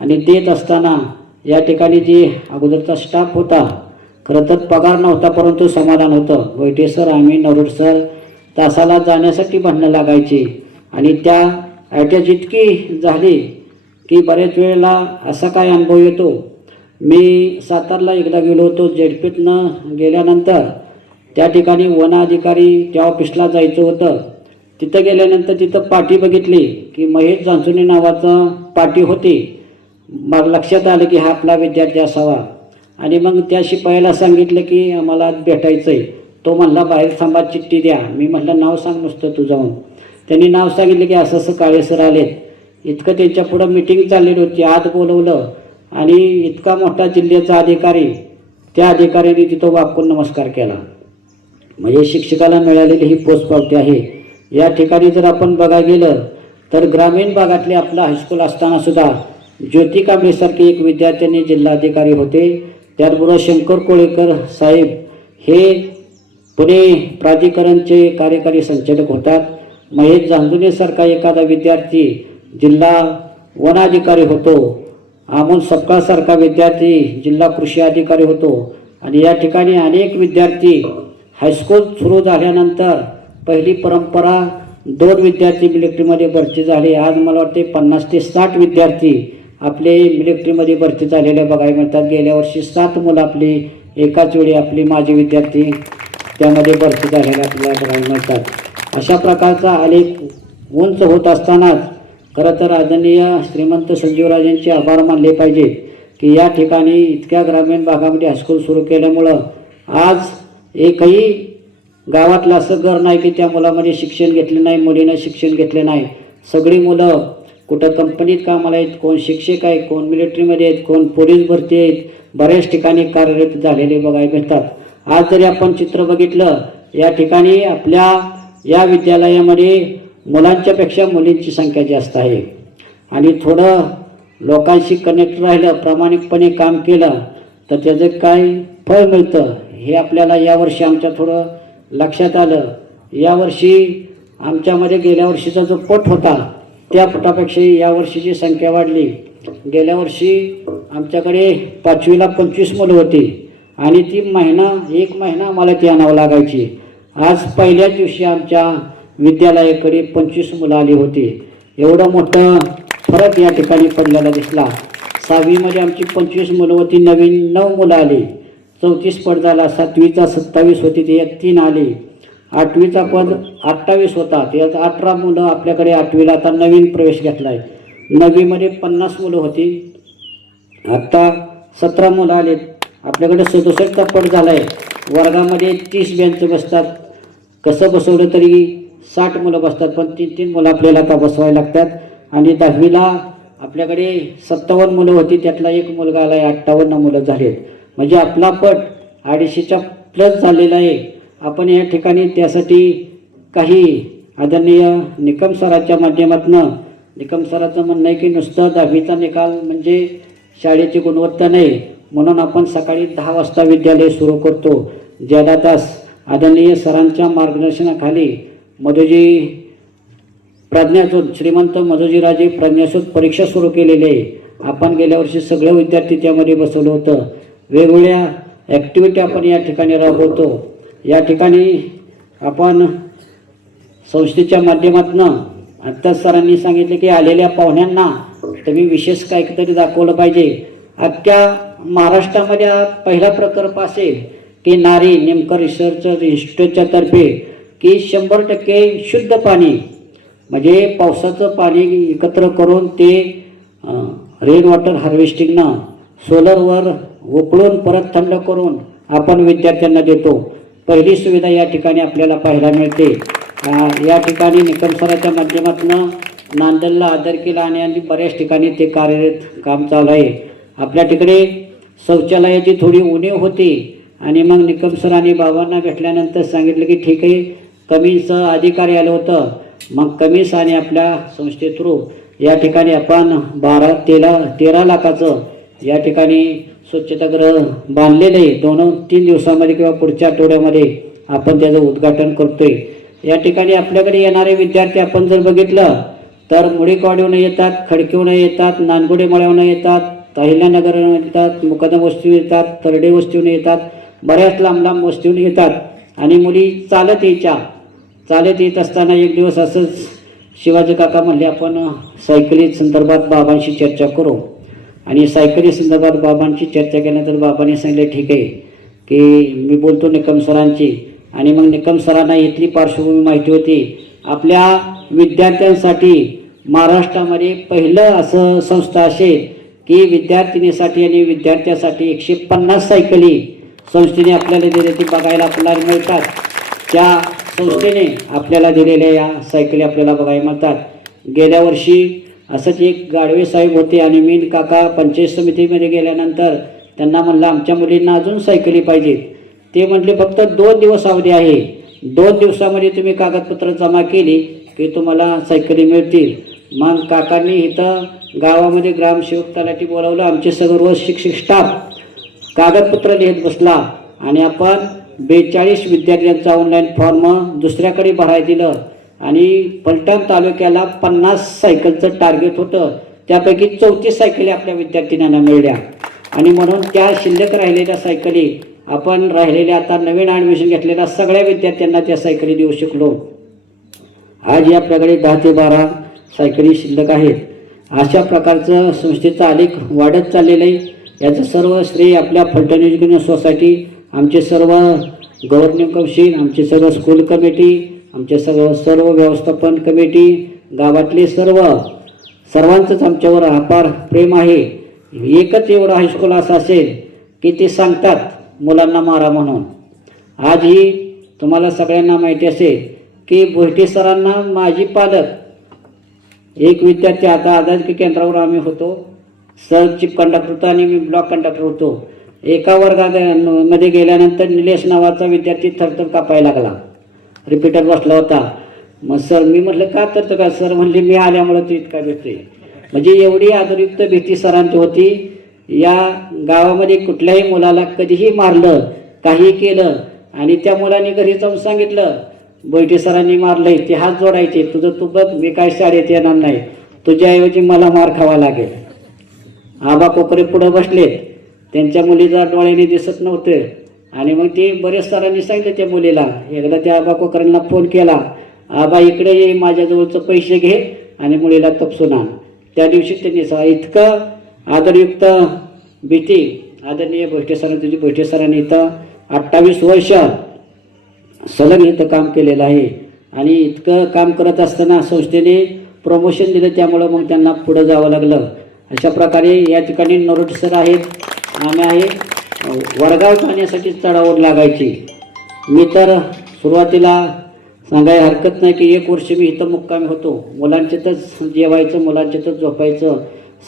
आणि देत असताना या ठिकाणी जी अगोदरचा स्टाफ होता, खरं तर पगार नव्हता परंतु समाधान होतं. वैटे सर, आम्ही नरोड सर तासाला जाण्यासाठी भांडणं लागायची आणि त्या अटॅच इतकी झाली की बऱ्याच वेळेला असा काय अनुभव येतो. मी सातारला एकदा गेलो होतो. जेडपीतनं गेल्यानंतर त्या ठिकाणी वन अधिकारी त्या ऑफिसला जायचं होतं. तिथं गेल्यानंतर तिथं पाटी बघितली की महेश जांजुने नावाचं पाटी होती. मग लक्षात आलं की हा आपला विद्यार्थी असावा आणि मग त्या शिपायाला सांगितलं की आम्हाला भेटायचं आहे. तो म्हणला बाहेर थांबा, चिठ्ठी द्या. मी म्हटलं नाव सांग नुसतं तू जाऊन. त्यांनी नाव सांगितलं की असं असं काळे सर आलेत. इतकं त्यांच्या पुढं मिटिंग चाललेली होती. आत बोलवलं आणि इतका मोठा जिल्ह्याचा अधिकारी, त्या अधिकाऱ्याने तिथं वाकून नमस्कार केला. म्हणजे शिक्षकाला मिळालेली ही पोचपावती आहे. या ठिकाणी जर आपण बघायला गेलं तर ग्रामीण भागातले आपलं हायस्कूल असताना सुद्धा ज्योती कांबळेसारखे एक विद्यार्थ्यांनी जिल्हाधिकारी होते. त्याचबरोबर शंकर कोळेकर साहेब हे पुणे प्राधिकरणचे कार्यकारी संचालक होतात. महेश जांजुनेसारखा एखादा विद्यार्थी जिल्हा वनाधिकारी होतो. अमोल सपकाळसारखा विद्यार्थी जिल्हा कृषी अधिकारी होतो. आणि या ठिकाणी अनेक विद्यार्थी हायस्कूल सुरू झाल्यानंतर पहिली परंपरा 2 विद्यार्थी मिलिटरीमध्ये भरती झाले. आज मला वाटते 50 ते 60 विद्यार्थी आपले मिलिटरीमध्ये भरती झालेले बघायला मिळतात. गेल्या वर्षी 7 मुलं आपली एकाच वेळी आपली माजी विद्यार्थी त्यामध्ये भरती झालेले आपल्याला बघायला मिळतात. अशा प्रकारचा आलेख उंच होत असतानाच खरं तर आदरणीय श्रीमंत संजीवराजांचे आभार मानले पाहिजेत की या ठिकाणी इतक्या ग्रामीण भागामध्ये हायस्कूल सुरू केल्यामुळं आज एकही गावातलं असं घर नाही की त्या मुलामध्ये शिक्षण घेतलं नाही, मुलीनं शिक्षण घेतले नाही. सगळी मुलं कुठं कंपनीत कामाला आहेत, कोण शिक्षक आहेत, कोण मिलिटरीमध्ये आहेत, कोण पोलीस भरती आहेत, बऱ्याच ठिकाणी कार्यरत झालेले बघायला मिळतात. आज जरी आपण चित्र बघितलं या ठिकाणी आपल्या या विद्यालयामध्ये मुलांच्यापेक्षा मुलींची संख्या जास्त आहे. आणि थोडं लोकांशी कनेक्ट राहिलं, प्रामाणिकपणे काम केलं तर त्याचं काय फळ मिळतं हे आपल्याला यावर्षी आमच्या थोडं लक्षात आलं. यावर्षी आमच्यामध्ये गेल्या वर्षीचा जो पट होता त्या पटापेक्षा यावर्षीची संख्या वाढली. गेल्या वर्षी आमच्याकडे 5वीला 25 मुलं होती आणि ती एक महिना आम्हाला ती आणावं लागायची. आज पहिल्याच दिवशी आमच्या विद्यालयाकडे 25 मुलं आली होती. एवढं मोठं फरक या ठिकाणी पडलेला दिसला. 6वीमध्ये आमची 25 मुलं होती, नवीन 9 मुलं आली. 34 पट झाला. 7वीचा 27 होती, ती 3 आली. 8वीचा पद 28 होता, त्यात 18 मुलं आपल्याकडे 8वीला आता नवीन प्रवेश घेतला आहे. 9वीमध्ये 50 मुलं होती, आत्ता 17 मुलं आलेत. आपल्याकडे 67चा पट झाला आहे. वर्गामध्ये 30 बेंच बसतात. कसं बसवलं तरी 60 मुलं बसतात, पण 3-3 मुलं आपल्याला आता बसवायला लागतात. आणि 10वीला आपल्याकडे 57 मुलं होती, त्यातला 1 मुलगा आला आहे. 58 मुलं झालेत. म्हणजे आपला पट 250च्या प्लस झालेला आहे. आपण या ठिकाणी त्यासाठी काही आदरणीय निकम सराच्या माध्यमातून, निकम सराचं म्हणणं आहे की नुसतं 10वीचा निकाल म्हणजे शाळेची गुणवत्ता नाही, म्हणून आपण सकाळी 10 वाजता विद्यालय सुरू करतो. ज्यादा तास आदरणीय सरांच्या मार्गदर्शनाखाली मधुजी प्रज्ञासूत, श्रीमंत मधुजीराजे प्रज्ञासूत परीक्षा सुरू केलेली आहे. आपण गेल्या वर्षी सगळे विद्यार्थी त्यामध्ये बसवलं होतं. वेगवेगळ्या ॲक्टिव्हिटी आपण या ठिकाणी राबवतो. या ठिकाणी आपण संस्थेच्या माध्यमातून आत्ता सरांनी सांगितले की आलेल्या पाहुण्यांना तुम्ही विशेष काहीतरी दाखवलं पाहिजे. अख्ख्या महाराष्ट्रामध्ये हा पहिला प्रकल्प असेल की नारी नेमकं रिसर्च इन्स्टिट्यूटच्या तर्फे की 100% शुद्ध पाणी म्हणजे पावसाचं पाणी एकत्र करून ते रेन वॉटर हार्वेस्टिंगनं सोलरवर उकळून परत थंड करून आपण विद्यार्थ्यांना देतो. पहिली सुविधा या ठिकाणी आपल्याला पाहायला मिळते. या ठिकाणी निकम सराच्या माध्यमातून नांदेडला आदर केला आणि बऱ्याच ठिकाणी ते कार्यरत काम चालू आहे. आपल्या तिकडे शौचालयाची थोडी उणीव होती आणि मग निकम सर आणि बाबांना भेटल्यानंतर सांगितलं की ठीक आहे, कमीचं अधिकारी आलं होतं. मग कमीस आणि आपल्या संस्थे थ्रू या ठिकाणी आपण 13 लाखाचं या ठिकाणी स्वच्छतागृह बांधलेलं आहे. 2-3 दिवसामध्ये किंवा पुढच्या आठवड्यामध्ये आपण त्याचं उद्घाटन करतोय. या ठिकाणी आपल्याकडे येणारे विद्यार्थी आपण जर बघितलं तर मुळीकवाडीहून येतात, खडकीहून येतात, नानगुडे मळ्याहून येतात, ताहिल्यानगरहून येतात, मुकदम वस्तीहून येतात, तरडे वस्तीहून येतात, बऱ्याच लांब लांब वस्तीहून येतात आणि मुली चालत येत असताना एक दिवस असंच शिवाजी काका म्हणले आपण सायकली संदर्भात बाबांशी चर्चा करू. आणि सायकली संदर्भात बाबांची चर्चा केल्यानंतर बाबांनी सांगितले ठीक आहे की मी बोलतो निकम सरांची. आणि मग निकम सरांना इथली पार्श्वभूमी माहिती होती. आपल्या विद्यार्थ्यांसाठी महाराष्ट्रामध्ये पहिलं असं संस्था असेल की विद्यार्थिनीसाठी आणि विद्यार्थ्यासाठी 150 सायकली संस्थेने आपल्याला दिल्या ती बघायला आपल्याला मिळतात. त्या संस्थेने आपल्याला दिलेल्या या सायकली आपल्याला बघायला मिळतात. गेल्या वर्षी असंच एक गाडवे साहेब होते आणि मी काका पंचायत समितीमध्ये गेल्यानंतर त्यांना म्हणलं आमच्या मुलींना अजून सायकली पाहिजेत. ते म्हटले फक्त 2 दिवस अवधी आहे, 2 दिवसामध्ये तुम्ही कागदपत्र जमा केली की तुम्हाला सायकली मिळतील. मग काकांनी इथं गावामध्ये ग्रामसेवक तलाठी बोलावलं. आमचे सर्व शिक्षक स्टाफ कागदपत्र लिहित बसला आणि आपण 42 विद्यार्थ्यांचा ऑनलाईन फॉर्म दुसऱ्याकडे भरायला दिलं आणि पलटण तालुक्याला 50 सायकलचं टार्गेट होतं. त्यापैकी 34 सायकली आपल्या विद्यार्थ्यांना मिळल्या आणि म्हणून त्या शिल्लक राहिलेल्या सायकली आपण राहिलेल्या आता नवीन ॲडमिशन घेतलेल्या सगळ्या विद्यार्थ्यांना त्या सायकली देऊ शकलो. आज आपल्याकडे 10 ते 12 सायकली शिल्लक आहेत. अशा प्रकारचं संस्थेचं आलेख वाढत चाललेलं आहे. याचं सर्व श्रेय आपल्या फलटण एज्युकेशन सोसायटी, आमचे सर्व गव्हर्निंग कौन्सिल, आमचे सर्व स्कूल कमिटी, आमचे सर्व व्यवस्थापन कमिटी, गावातले सर्वांचंच आमच्यावर अपार प्रेम आहे. एकच एवढं हायस्कूल असं असेल की ते सांगतात मुलांना मारा म्हणून. आजही तुम्हाला सगळ्यांना माहिती असेल की भोयटे सरांना माझी पालक एक विद्यार्थी आता आझाद केंद्रावर आम्ही होतो. सर चीफ कंडक्टर होता आणि मी ब्लॉक कंडक्टर होतो. एका वर्गामध्ये गेल्यानंतर निलेश नावाचा विद्यार्थी थरथर कापायला लागला, रिपीटर बसला होता. मग सर मी म्हटलं का तर का सर म्हणले मी आल्यामुळं तू इतका भेटतोय. म्हणजे एवढी आदरयुक्त भीती सरांची होती. या गावामध्ये कुठल्याही मुलाला कधीही मारलं, काही केलं आणि त्या मुलाने घरी जाऊन सांगितलं बैठे सरांनी मारलंय, ते हात जोडायचे, तुझं तू बघ, मी काय शाळेत येणार नाही, तुझ्याऐवजी मला मार खावा लागेल. आबा कोकरे पुढं बसलेत, त्यांच्या मुलीचा डोळ्याने दिसत नव्हतं आणि मग ते बरेच सरांनी सांगितलं त्या मुलीला. एकदा त्या आबा कोकरेंना फोन केला, आबा इकडे ये, माझ्याजवळचं पैसे घे आणि मुलीला तपसून आण. त्या दिवशी त्यांनी इतकं आदरयुक्त भीती आदरणीय भोयटे सरांची, भोयटे सरांनी इथं 28 वर्ष सलग इथं काम केलेलं आहे आणि इतकं काम करत असताना संस्थेने प्रमोशन दिलं, त्यामुळं मग त्यांना पुढं जावं लागलं. अशा प्रकारे या ठिकाणी नरोटे सर आहेत, आम्ही आहे. वडगाव जाण्यासाठी चढाओढ लागायची. मी तर सुरुवातीला सांगायला हरकत नाही की 1 वर्ष मी इथं मुक्कामी होतो. मुलांच्यातच जेवायचं, मुलांच्यातच झोपायचं,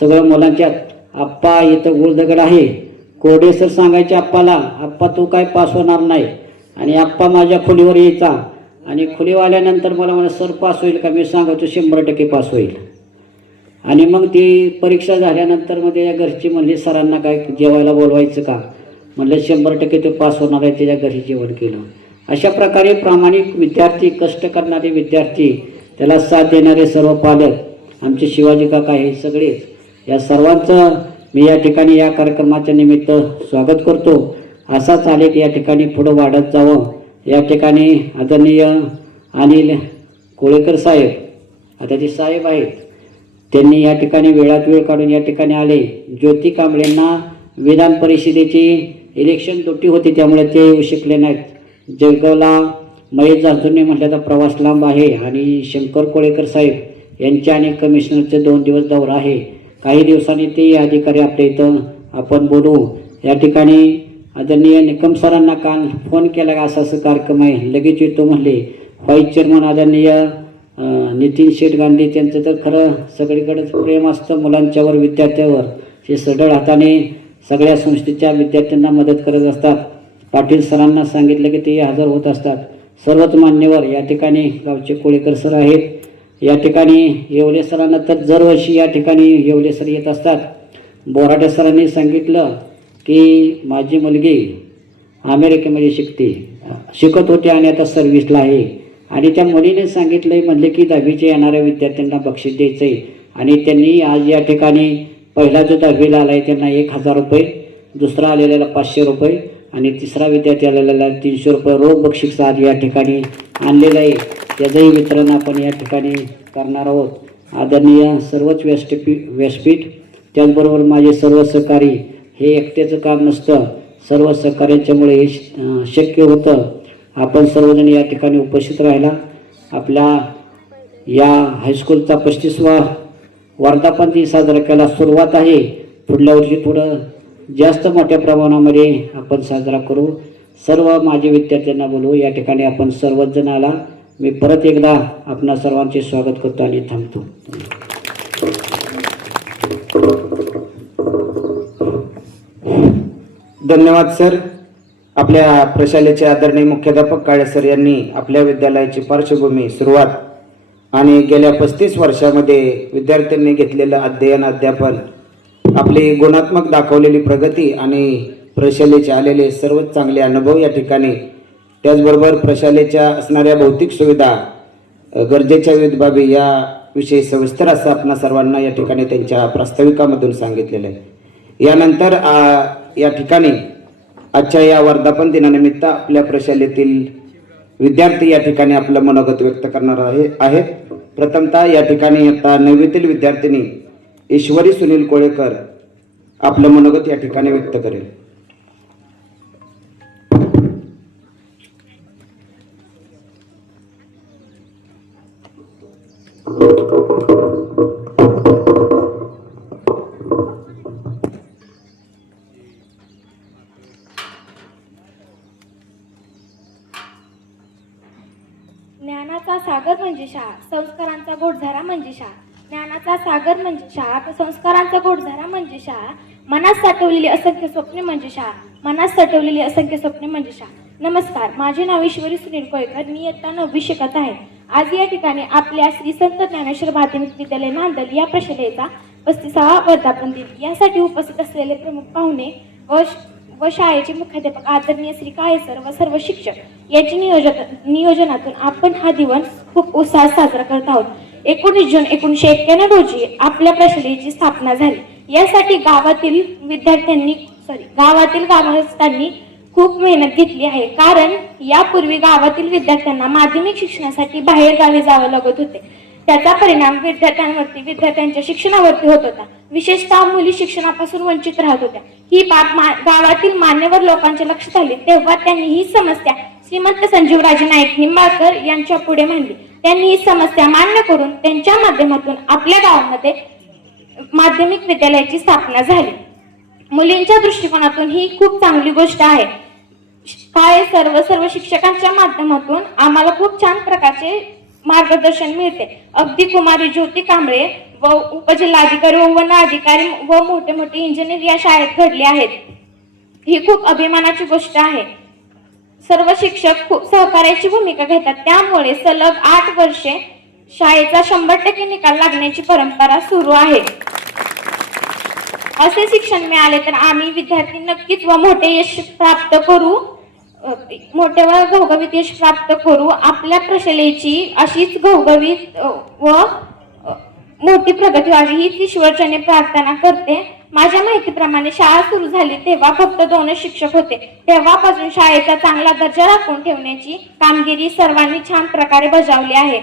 सगळं मुलांच्यात. आप्पा इथं गुळदगड आहे, कोरडे सर सांगायचे आप्पाला, आप्पा तू काय पास होणार नाही. आणि आप्पा माझ्या खोलीवर यायचा आणि खोलीवर आल्यानंतर मला म्हणा सर पास होईल का, मी सांगायचो 100% पास होईल. आणि मग ती परीक्षा झाल्यानंतर मग त्याच्या घरची म्हणली सरांना काय जेवायला बोलवायचं का, म्हणलं 100% ते पास होणार आहे, त्याच्या घरी जेवण केलं. अशा प्रकारे प्रामाणिक विद्यार्थी, कष्ट करणारे विद्यार्थी, त्याला साथ देणारे सर्व पालक, आमचे शिवाजी काका हे सगळेच, या सर्वांचं मी या ठिकाणी या कार्यक्रमाच्या निमित्त स्वागत करतो. असाच आलेख या ठिकाणी पुढं वाढत जावं. या ठिकाणी आदरणीय अनिल कोळेकर साहेब आता ते साहेब आहेत, त्यांनी या ठिकाणी वेळात वेळ काढून या ठिकाणी आले. ज्योती कांबळेंना विधान परिषदेची इलेक्शन ड्युटी होती, त्यामुळे ते येऊ शकले नाहीत. जळगावला महेश जाधवने म्हटल्याचा प्रवास लांब आहे आणि शंकर कोळेकर साहेब यांच्या आणि कमिशनरचे 2 दिवस दौरा आहे. काही दिवसांनी ते अधिकारी आपल्या इथं आपण बोलू. या ठिकाणी आदरणीय निकम सरांना काल फोन केला का असं कार्यक्रम आहे, लगेच येतो म्हणले. व्हाईस चेअरमन आदरणीय नितीन शेठ गांधी, त्यांचं तर खरं सगळीकडेच प्रेम असतं मुलांच्यावर, विद्यार्थ्यावर. ते सढळ हाताने सगळ्या संस्थेच्या विद्यार्थ्यांना मदत करत असतात. पाटील सरांना सांगितलं की ते हजर होत असतात. सर्वच मान्यवर या ठिकाणी गावचे कोळेकर सर आहेत. या ठिकाणी येवले सरांना तर दरवर्षी या ठिकाणी येवले सर येत असतात. बोराडे सरांनी सांगितलं की माझी मुलगी अमेरिकेमध्ये शिकत होती आणि आता सर्व्हिसला आहे, आणि त्या मुलीने सांगितलं म्हणले की 10वीच्या येणाऱ्या विद्यार्थ्यांना बक्षीस द्यायचं आहे. आणि त्यांनी आज या ठिकाणी पहिला जो 10वीला आला आहे त्यांना 1000 रुपये, दुसरा आलेल्याला 500 रुपये आणि तिसरा विद्यार्थी आलेल्याला 300 रुपये रोख बक्षीस आज या ठिकाणी आणलेलं आहे. त्याचंही वितरण आपण या ठिकाणी करणार आहोत. आदरणीय सर्वच व्यासपीठ, त्याचबरोबर माझे सर्व सहकारी, हे एकट्याचं काम नसतं, सर्व सहकार्यांच्यामुळे हे शक्य होतं. आपण सर्वजण या ठिकाणी उपस्थित राहिला. आपल्या या हायस्कूलचा 35वा वर्धापन दिन साजरा केला सुरुवात आहे. पुढल्या वर्षी थोडं जास्त मोठ्या प्रमाणामध्ये आपण साजरा करू. सर्व माझे विद्यार्थ्यांना बोलवू. या ठिकाणी आपण सर्वच जण आला. मी परत एकदा आपणा सर्वांचे स्वागत करतो आणि थांबतो. धन्यवाद सर. आपल्या प्रशालेचे आदरणीय मुख्याध्यापक काळे सर यांनी आपल्या विद्यालयाची पार्श्वभूमी, सुरुवात आणि गेल्या 35 वर्षामध्ये विद्यार्थ्यांनी घेतलेलं अध्ययन, अध्यापन, आपली गुणात्मक दाखवलेली प्रगती आणि प्रशालेचे आलेले सर्वच चांगले अनुभव या ठिकाणी, त्याचबरोबर प्रशालेच्या असणाऱ्या भौतिक सुविधा, गरजेच्या विविध बाबी याविषयी सविस्तर असं आपणा सर्वांना या ठिकाणी त्यांच्या प्रास्ताविकामधून सांगितलेलं आहे. यानंतर या ठिकाणी आजच्या या वर्धापन दिनानिमित्त आपल्या प्रशालेतील विद्यार्थी या ठिकाणी आपलं मनोगत व्यक्त करणार आहेत. प्रथमतः या ठिकाणी आता 9वीतील विद्यार्थिनी ईश्वरी सुनील कोळेकर आपलं मनोगत या ठिकाणी व्यक्त करेल. ज्ञानाचा सागर म्हणजे शाळा, संस्कारांचा गोडझारा म्हणजे शाळा. ज्ञानाचा सागर म्हणजे शाळा, तर संस्कारांचा गोडझारा म्हणजे शाळा. मनात साठवलेली असंख्य स्वप्ने म्हणजे शाळा, मनात साठवलेली असंख्य स्वप्ने म्हणजे शाळा. नमस्कार, माझे नाव ईश्वरी सुनील कोळेकर, मी इयत्ता 9वी शिकत आहे. आज या ठिकाणी आपल्या श्री संत ज्ञानेश्वर माध्यमिक विद्यालय नांदल या प्रशालेचा 35वा वर्धापन दिन यासाठी उपस्थित असलेले प्रमुख पाहुणे व शाळेचे मुख्याध्यापक आदरणीय श्री काळे सर व सर्व शिक्षक यांच्या नियोजनातून आपण हा दिवस खूप उत्साहात साजरा करत आहोत. 19 जून 1991 रोजी आपल्या प्रशालेची स्थापना झाली. यासाठी गावातील ग्रामस्थांनी खूप मेहनत घेतली आहे, कारण यापूर्वी गावातील विद्यार्थ्यांना माध्यमिक शिक्षणासाठी बाहेर गावी जावं लागत होते. त्याचा परिणाम विद्यार्थ्यांच्या शिक्षणावरती होत होता. विशेषतः मुली शिक्षणापासून वंचित राहत होत्या. ही बाब गावातील मान्यवर लोकांच्या लक्षात आली, तेव्हा त्यांनी ही समस्या श्रीमंत संजीवराजे नाईक निंबाळकर यांच्या पुढे मांडली. त्यांनी ही समस्या मान्य करून त्यांच्या माध्यमातून आपल्या गावामध्ये माध्यमिक विद्यालयाची स्थापना झाली. मुलींच्या दृष्टिकोनातून ही खूप चांगली गोष्ट आहे. सर्व शिक्षकांच्या माध्यमातून आम्हाला खूप छान प्रकारचे मार्गदर्शन मिळते. अगदी कुमारी ज्योती कांबळे व उपजिल्हाधिकारी व वन अधिकारी व मोठे मोठे इंजिनियर या शाळेत घडले आहेत. ही खूप अभिमानाची गोष्ट आहे. सर्व शिक्षक खूप सहकार्याची भूमिका घेतात. त्यामुळे सलग 8 वर्षे शाळेचा 100% निकाल लागण्याची परंपरा सुरू आहे. असे शिक्षण मिळाले तर आम्ही विद्यार्थी नक्कीच मोठे यश प्राप्त करू, मोठे व घवघवीत यश प्राप्त करू. आपल्या प्रशालेची अशीच घवघवीत व मोठी प्रगती व्हावी हीच ईश्वरचरणी प्रार्थना करते. माझ्या माहितीप्रमाणे शाळा सुरू झाली तेव्हा फक्त 2 शिक्षक होते. तेव्हापासून शाळेचा चांगला दर्जा राखून ठेवण्याची कामगिरी सर्वांनी छान प्रकारे बजावली आहे.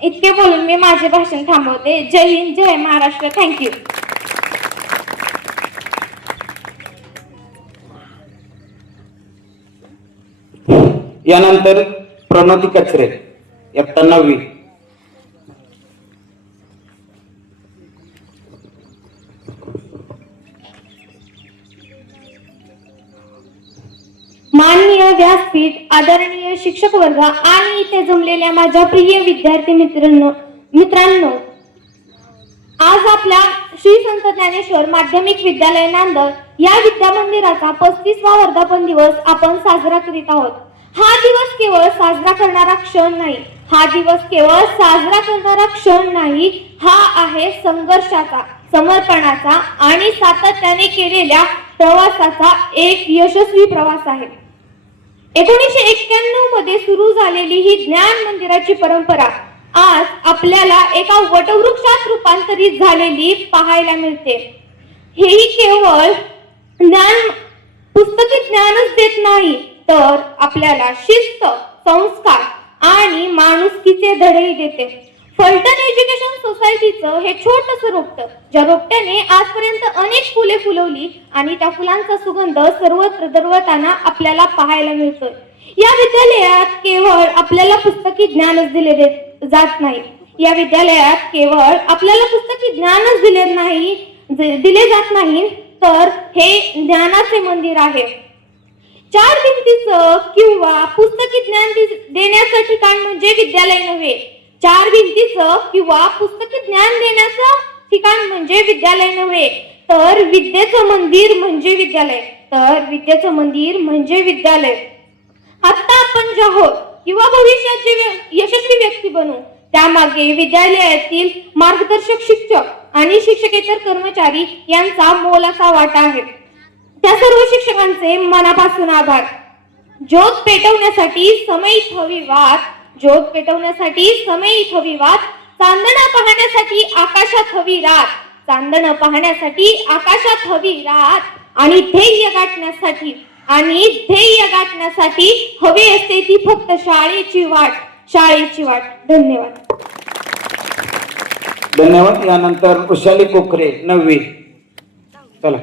इतके बोलून मी माझे भाषण थांबवते. जय हिंद, जय महाराष्ट्र. थँक्यू. यानंतर प्रणोती कचरे इयत्ता 9वी. माननीय व्यासपीठ, आदरणीय शिक्षक वर्ग आणि इथे जमलेल्या माझ्या प्रिय विद्यार्थी मित्रांनो, आज आपल्या श्री संत ज्ञानेश्वर माध्यमिक विद्यालय नांदर या विद्यामंदिराचा 35वा वर्धापन दिवस आपण साजरा करीत आहोत. हा दिवस केवळ साजरा करणारा क्षण नाही, हा दिवस केवळ साजरा करणारा क्षण नाही, हा आहे संघर्षाचा, समर्पणाचा आणि सातत्याने केलेल्या प्रवासाचा एक यशस्वी प्रवास आहे. 1991 मध्ये सुरू झालेली ही ज्ञान मंदिराची परंपरा आज आपल्याला एका वटवृक्षात रूपांतरित झालेली पाहायला मिळते. हेही केवळ ज्ञान, पुस्तकी ज्ञानच देत नाही, तर आपल्याला शिस्त, संस्कार आणि माणुसकीचे धडेही देते. फलटण एज्युकेशन सोसायटीचं हे छोटंसं रोपटं, ज्या रोपट्याने आजपर्यंत अनेक फुले फुलवली आणि त्या फुलांचा सुगंध सर्वत्र दरवळताना आपल्याला पाहायला मिळतोय. या विद्यालयात केवळ आपल्याला पुस्तकी ज्ञानच जात नाही, या विद्यालयात केवळ आपल्याला पुस्तकी ज्ञानच दिले जात नाही, तर हे ज्ञानाचे मंदिर आहे. 4 भिंतीचं किंवा पुस्तकी ज्ञान देण्याचं ठिकाण म्हणजे विद्यालय नव्हे. 4 भिंतीचं किंवा पुस्तकी ज्ञान देण्याचं ठिकाण म्हणजे विद्यालय नव्हे, तर विद्येचं मंदिर म्हणजे विद्यालय, तर विद्येचं मंदिर म्हणजे विद्यालय. आता आपण जे आहोत किंवा भविष्यात जे यशस्वी व्यक्ती बनू, त्यामागे विद्यालयातील मार्गदर्शक शिक्षक आणि शिक्षकेतर कर्मचारी यांचा मोलाचा वाटा आहे. त्या सर्व शिक्षकांचे मनापासून आभार. ज्योत पेटवण्यासाठी समयित हवी वाट, ज्योत पेटवण्यासाठी समयित हवी वाट, चांदणं पाहण्यासाठी आकाशात हवी रात, चांदणं पाहण्यासाठी आकाशात हवी रात, आणि ध्येय गाठण्यासाठी हवी असते ती फक्त शाळेची वाट, शाळेची वाट. धन्यवाद. धन्यवाद. यानंतर वृषाली कोकरे 9वी. चला.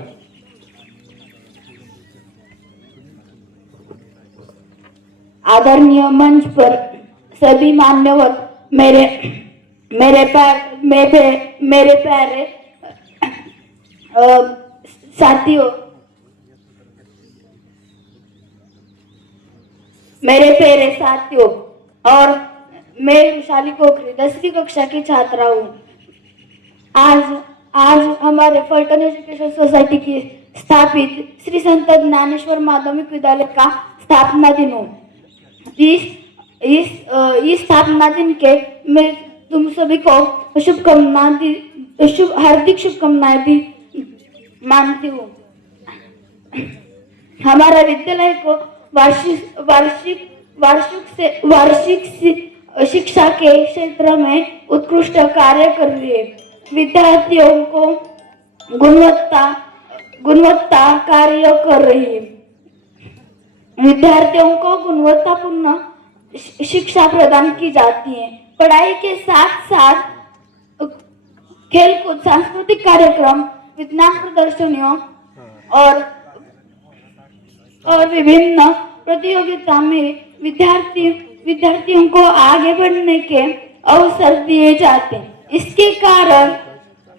आदरणीय मंच पर सभी मान्यवर, मेरे प्यारे साथियों, मेरे प्यारे साथियों, और मैं वृषाली कोकरे 10वीं कक्षा की छात्रा हूँ. आज हमारे फलटन एजुकेशन सोसाइटी की स्थापित श्री संत ज्ञानेश्वर माध्यमिक विद्यालय का स्थापना दिन हो. इस स्थापना दिन के मैं तुम सभी को हार्दिक शुभकामनाएं भी मानती हूँ. हमारा विद्यालय को वार्षिक शिक्षा के क्षेत्र में उत्कृष्ट कार्य कर रही है. विद्यार्थियों को गुणवत्ता कार्य कर रही है. विद्यार्थियों को गुणवत्तापूर्ण शिक्षा प्रदान की जाती है. पढ़ाई के साथ साथ खेलकूद, सांस्कृतिक कार्यक्रम, विज्ञान प्रदर्शनियों और विभिन्न प्रतियोगिता में विद्यार्थियों को आगे बढ़ने के अवसर दिए जाते हैं. इसके कारण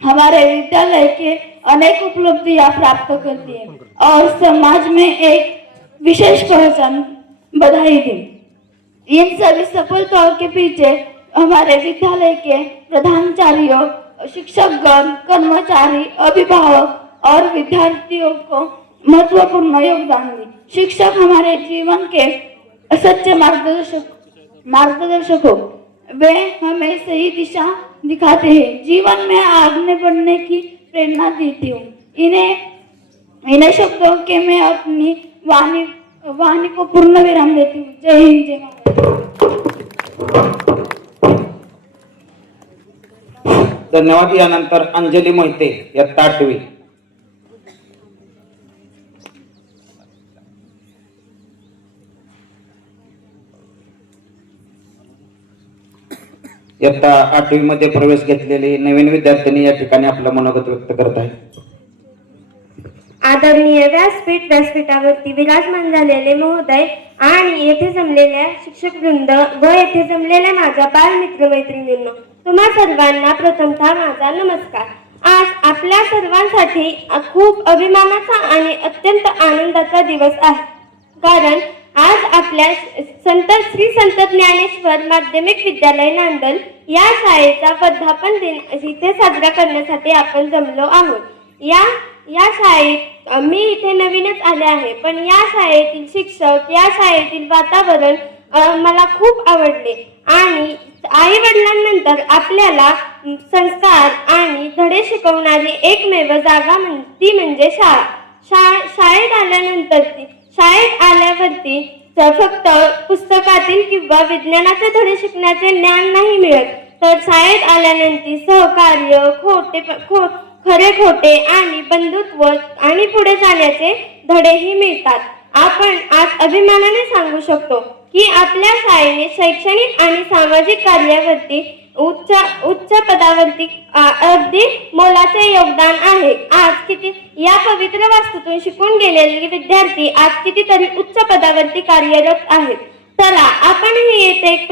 हमारे विद्यालय के अनेक उपलब्धियां प्राप्त करती है और समाज में एक विशेष पहचान बधाई दी. इन सभी सफलताओं के पीछे हमारे विद्यालय के प्रधानाचार्य, शिक्षकगण, कर्मचारी, अभिभावक और विद्यार्थियों को महत्वपूर्ण योगदान दी. शिक्षक हमारे जीवन के सच्चे मार्गदर्शक हो. वे हमें सही दिशा दिखाते हैं, जीवन में आगे बढ़ने की प्रेरणा देती हूँ. इन्हें शब्दों के मैं अपनी वाणी को पूर्ण विराम देती हूँ. जय हिंद, जय महाराष्ट्र. धन्यवाद. यानंतर अंजली मोहिते इयत्ता 8वी. इयत्ता 8वी मध्ये प्रवेश घेतलेली नवीन विद्यार्थिनी या ठिकाणी आपलं मनोगत व्यक्त करत आहे. आदरणीय व्यासपीठावरती विराजमान झालेले महोदय आणि येथे जमलेल्या शिक्षक वृंद व येथे जमलेल्या माझ्या बालमित्र मैत्रिणींनो, तुम्हा सर्वांना प्रथमतः माझा नमस्कार. आज आपल्या सर्वांसाठी खूप अभिमानाचा आणि अत्यंत आनंदाचा दिवस आहे. कारण आज आपल्या श्री संत ज्ञानेश्वर माध्यमिक विद्यालय नांदल या शाळेचा वर्धापन दिन इथे साजरा करण्यासाठी आपण जमलो आहोत. या शाळेत मी इथे नवीनच आले आहे, पण या शाळेतील शिक्षक, या शाळेतील वातावरण मला खूप आवडले. आणि आई वडिलांनंतर आपल्याला संस्कार आणि धडे शिकवणारी एकमेव जागा ती म्हणजे शाळा. शाळेत आल्यावरती फक्त पुस्तकातील किंवा विज्ञानाचे धडे शिकण्याचे ज्ञान नाही मिळत, तर शाळेत आल्यानंतर सहकार्य, खरे खोटे आणि बंधुत्व आणि पुढे जाण्याचे धडेही मिळतात. आपण आज अभिमानाने सांगू शकतो की आपल्या शाळेने शैक्षणिक आणि सामाजिक कार्यावरती उच्च पदावरती अगदी मोलाचे योगदान आहे. आज किती या पवित्र वास्तूतून शिकून गेलेले विद्यार्थी आज कितीतरी उच्च पदावरती कार्यरत आहेत. चला आपणही इथे एक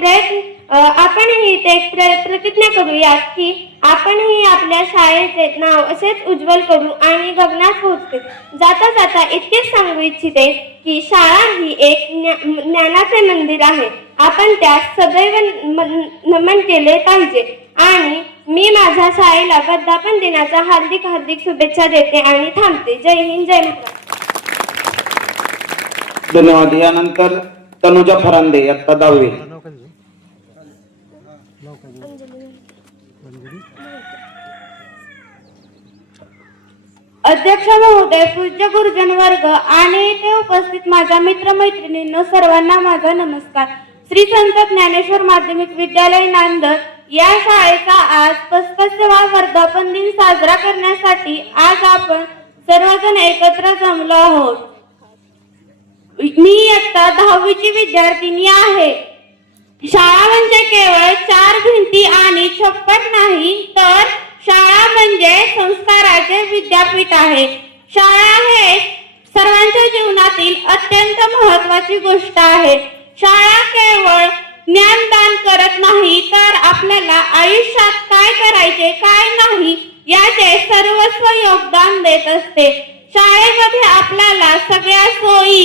प्रतिज्ञा करूया की आपणही आपल्या शाळेचे नाव असेच उज्ज्वल करू आणि गगनात पोहोचते. जाता जाता इतकेच सांगू इच्छिते की शाळा ही एक ज्ञानाचे मंदिर आहे. आपण त्यास सदैव नमन केले पाहिजे. आणि मी माझ्या शाळेला वर्धापन दिनाच्या हार्दिक शुभेच्छा देते आणि थांबते. जय हिंद, जय महाराष्ट्र. धन्यवाद. यानंतर तनुजा फरांदे इयत्ता 10वी. अध्यक्ष महोदय, पूज्य गुरुजन वर्ग आणि इथे उपस्थित माझ्या मित्रमैत्रिणींनो, सर्वांना माझा नमस्कार. श्री संत ज्ञानेश्वर माध्यमिक विद्यालय नांदल या शाळेचा आज 65वा वर्धापन दिन साजरा करण्यासाठी आज आपण सर्वजण एकत्र जमलो आहोत. मी इयत्ता 10वीची विद्यार्थिनी आहे. शाळा म्हणजे केवळ 4 भिंती आणि छप्पर नाही, तर शाळा म्हणजे संस्काराचे विद्यापीठ आहे. शाळा हे सर्वांच्या जीवनातील अत्यंत महत्त्वाची गोष्ट आहे. शाळा केवळ ज्ञानदान करत नाही, तर आपल्याला आयुष्यात काय करायचे काय नाही याचे सर्वस्व योगदान देत असते. शाळेमध्ये आपल्याला सगळ्या सोयी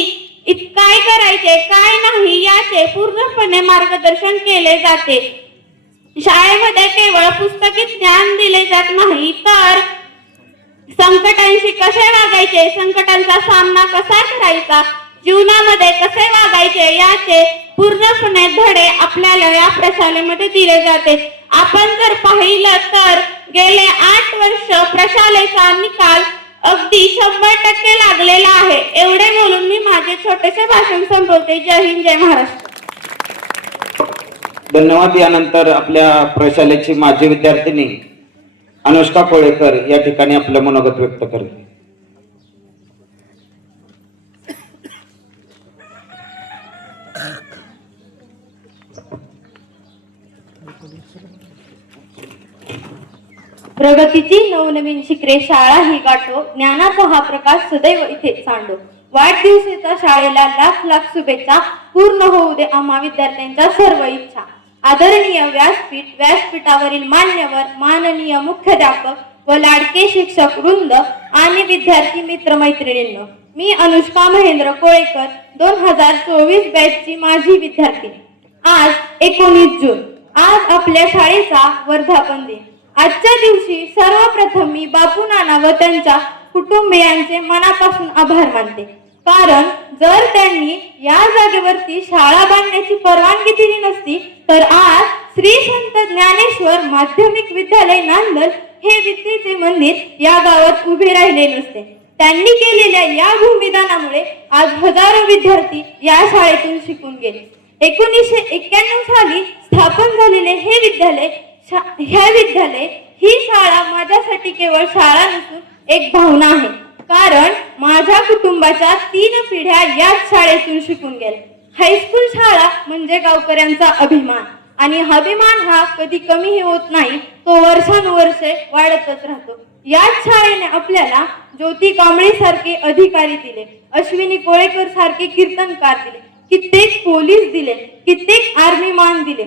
काय करायचे काय नाही याचे पूर्णपणे मार्गदर्शन केले जाते. शाळेमध्ये केवळ पुस्तकी ज्ञान दिले जात नाही, तर संकटांशी कसे वागायचे, संकटांचा सामना कसा करायचा, जीवनामध्ये कसे वागायचे याचे पूर्णपणे धडे आपल्याला या प्रशालेमध्ये दिले जाते. आपण जर पाहिलं तर गेले 8 वर्ष प्रशालेचा निकाल अगदी 100% लागलेला आहे. एवढे बोलून मी माझे छोटेसे भाषण संपवते. जय हिंद, जय महाराष्ट्र. धन्यवाद. यानंतर आपल्या प्रशालेची माजी विद्यार्थिनी अनुष्का कोळेकर या ठिकाणी आपलं मनोगत व्यक्त करते. प्रगतीची नवनवीन शिखरे शाळा ही गाठो, ज्ञानाचा हा प्रकाश सदैव इथे सांडो. वाढदिवसाच्या शाळेला लाख लाख शुभेच्छा. पूर्ण होऊ दे आम्हा विद्यार्थ्यांच्या सर्व इच्छा. आदरणीय व्यासपीठावरील मान्यवर, माननीय मुख्याध्यापक व लाडके शिक्षक वृंद आणि विद्यार्थी मित्रमैत्रिणींनो, मी अनुष्का महेंद्र कोळेकर 2024 बॅचची माझी विद्यार्थिनी. आज 19 जून, आज आपल्या शाळेचा वर्धापन दिन. आजच्या दिवशी सर्वप्रथम मी बापू नाना व त्यांच्या कुटुंबियांचे मनापासून आभार मानते. कारण जर त्यांनी या जागेवरती शाळा बांधण्याची परवानगी दिली नसती, तर आज श्री संत ज्ञानेश्वर माध्यमिक विद्यालय नांदल हे विद्येचे मंदिर या गावात उभे राहिले नसते. त्यांनी केलेल्या या भूमिदानामुळे आज हजारो विद्यार्थी या शाळेतून शिकून गेले. 1991 साली स्थापन झालेले हे विद्यालय ही शाळा माझ्यासाठी केवळ शाळा नसून एक भावना आहे. कारण माझ्या कुटुंबाच्या 3 पिढ्या याच शाळेतून शिकून गेल्या. हायस्कूल शाळा म्हणजे गावकऱ्यांचा अभिमान आणि अभिमान हा कधी कमीही होत नाही, तो वर्षानुवर्षे वाढतच राहतो. याच शाळेने आपल्याला ज्योती कांबळे सारखे अधिकारी दिले, अश्विनी कोळेकर सारखे कीर्तनकार दिले, कित्येक पोलीस दिले, कित्येक आर्मी मान दिले.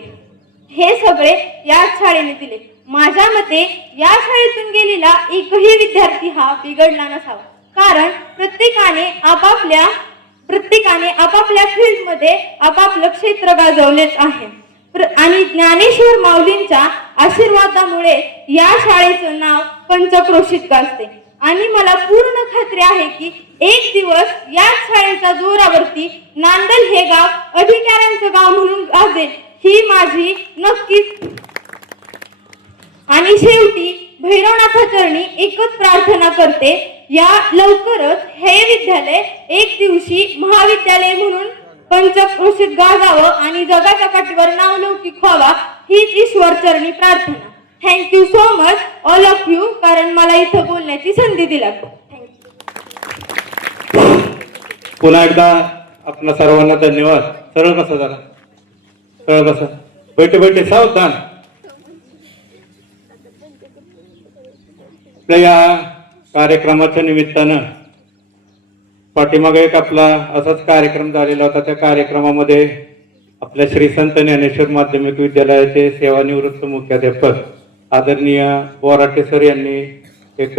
हे सगळे याच शाळेने दिले. माझ्या मते या शाळेतून गेलेला एकही विद्यार्थी हा बिघडला नसावा, कारण प्रत्येकाने आपापल्या फील्डमध्ये आपापलं क्षेत्र गाजवलेच आहे. आणि ज्ञानेश्वर माऊलींच्या आशीर्वादामुळे या शाळेचं नाव पंचक्रोशीत गाजते. आणि मला पूर्ण खात्री आहे की एक दिवस याच शाळेच्या जोरावरती नांदल हे गाव अधिकाऱ्यांचं गाव म्हणून गाजेल, ही माझी नक्कीच. आणि शेवटी भैरवनाथा चरणी एकच प्रार्थना करते, या लवकरच हे विद्यालय एक दिवशी महाविद्यालय म्हणून पंचक्रोशीत गाजावं आणि जगाच्या पाठीवर नावलौकिक व्हावा, हीच ईश्वर चरणी प्रार्थना. Thank you so much all of you, कारण मला इथं बोलण्याची संधी दिली. पुन्हा एकदा आपणा सर्वांना धन्यवाद. सरळ बसा जरा, सरळ बसा, बैठे बैठे सावधान. या कार्यक्रमाच्या निमित्तानं पाठीमागे एक आपला असाच कार्यक्रम झालेला होता. त्या कार्यक्रमामध्ये आपल्या श्री संत ज्ञानेश्वर माध्यमिक विद्यालयाचे सेवानिवृत्त मुख्याध्यापक आदरणीय बोराटे सर यांनी एक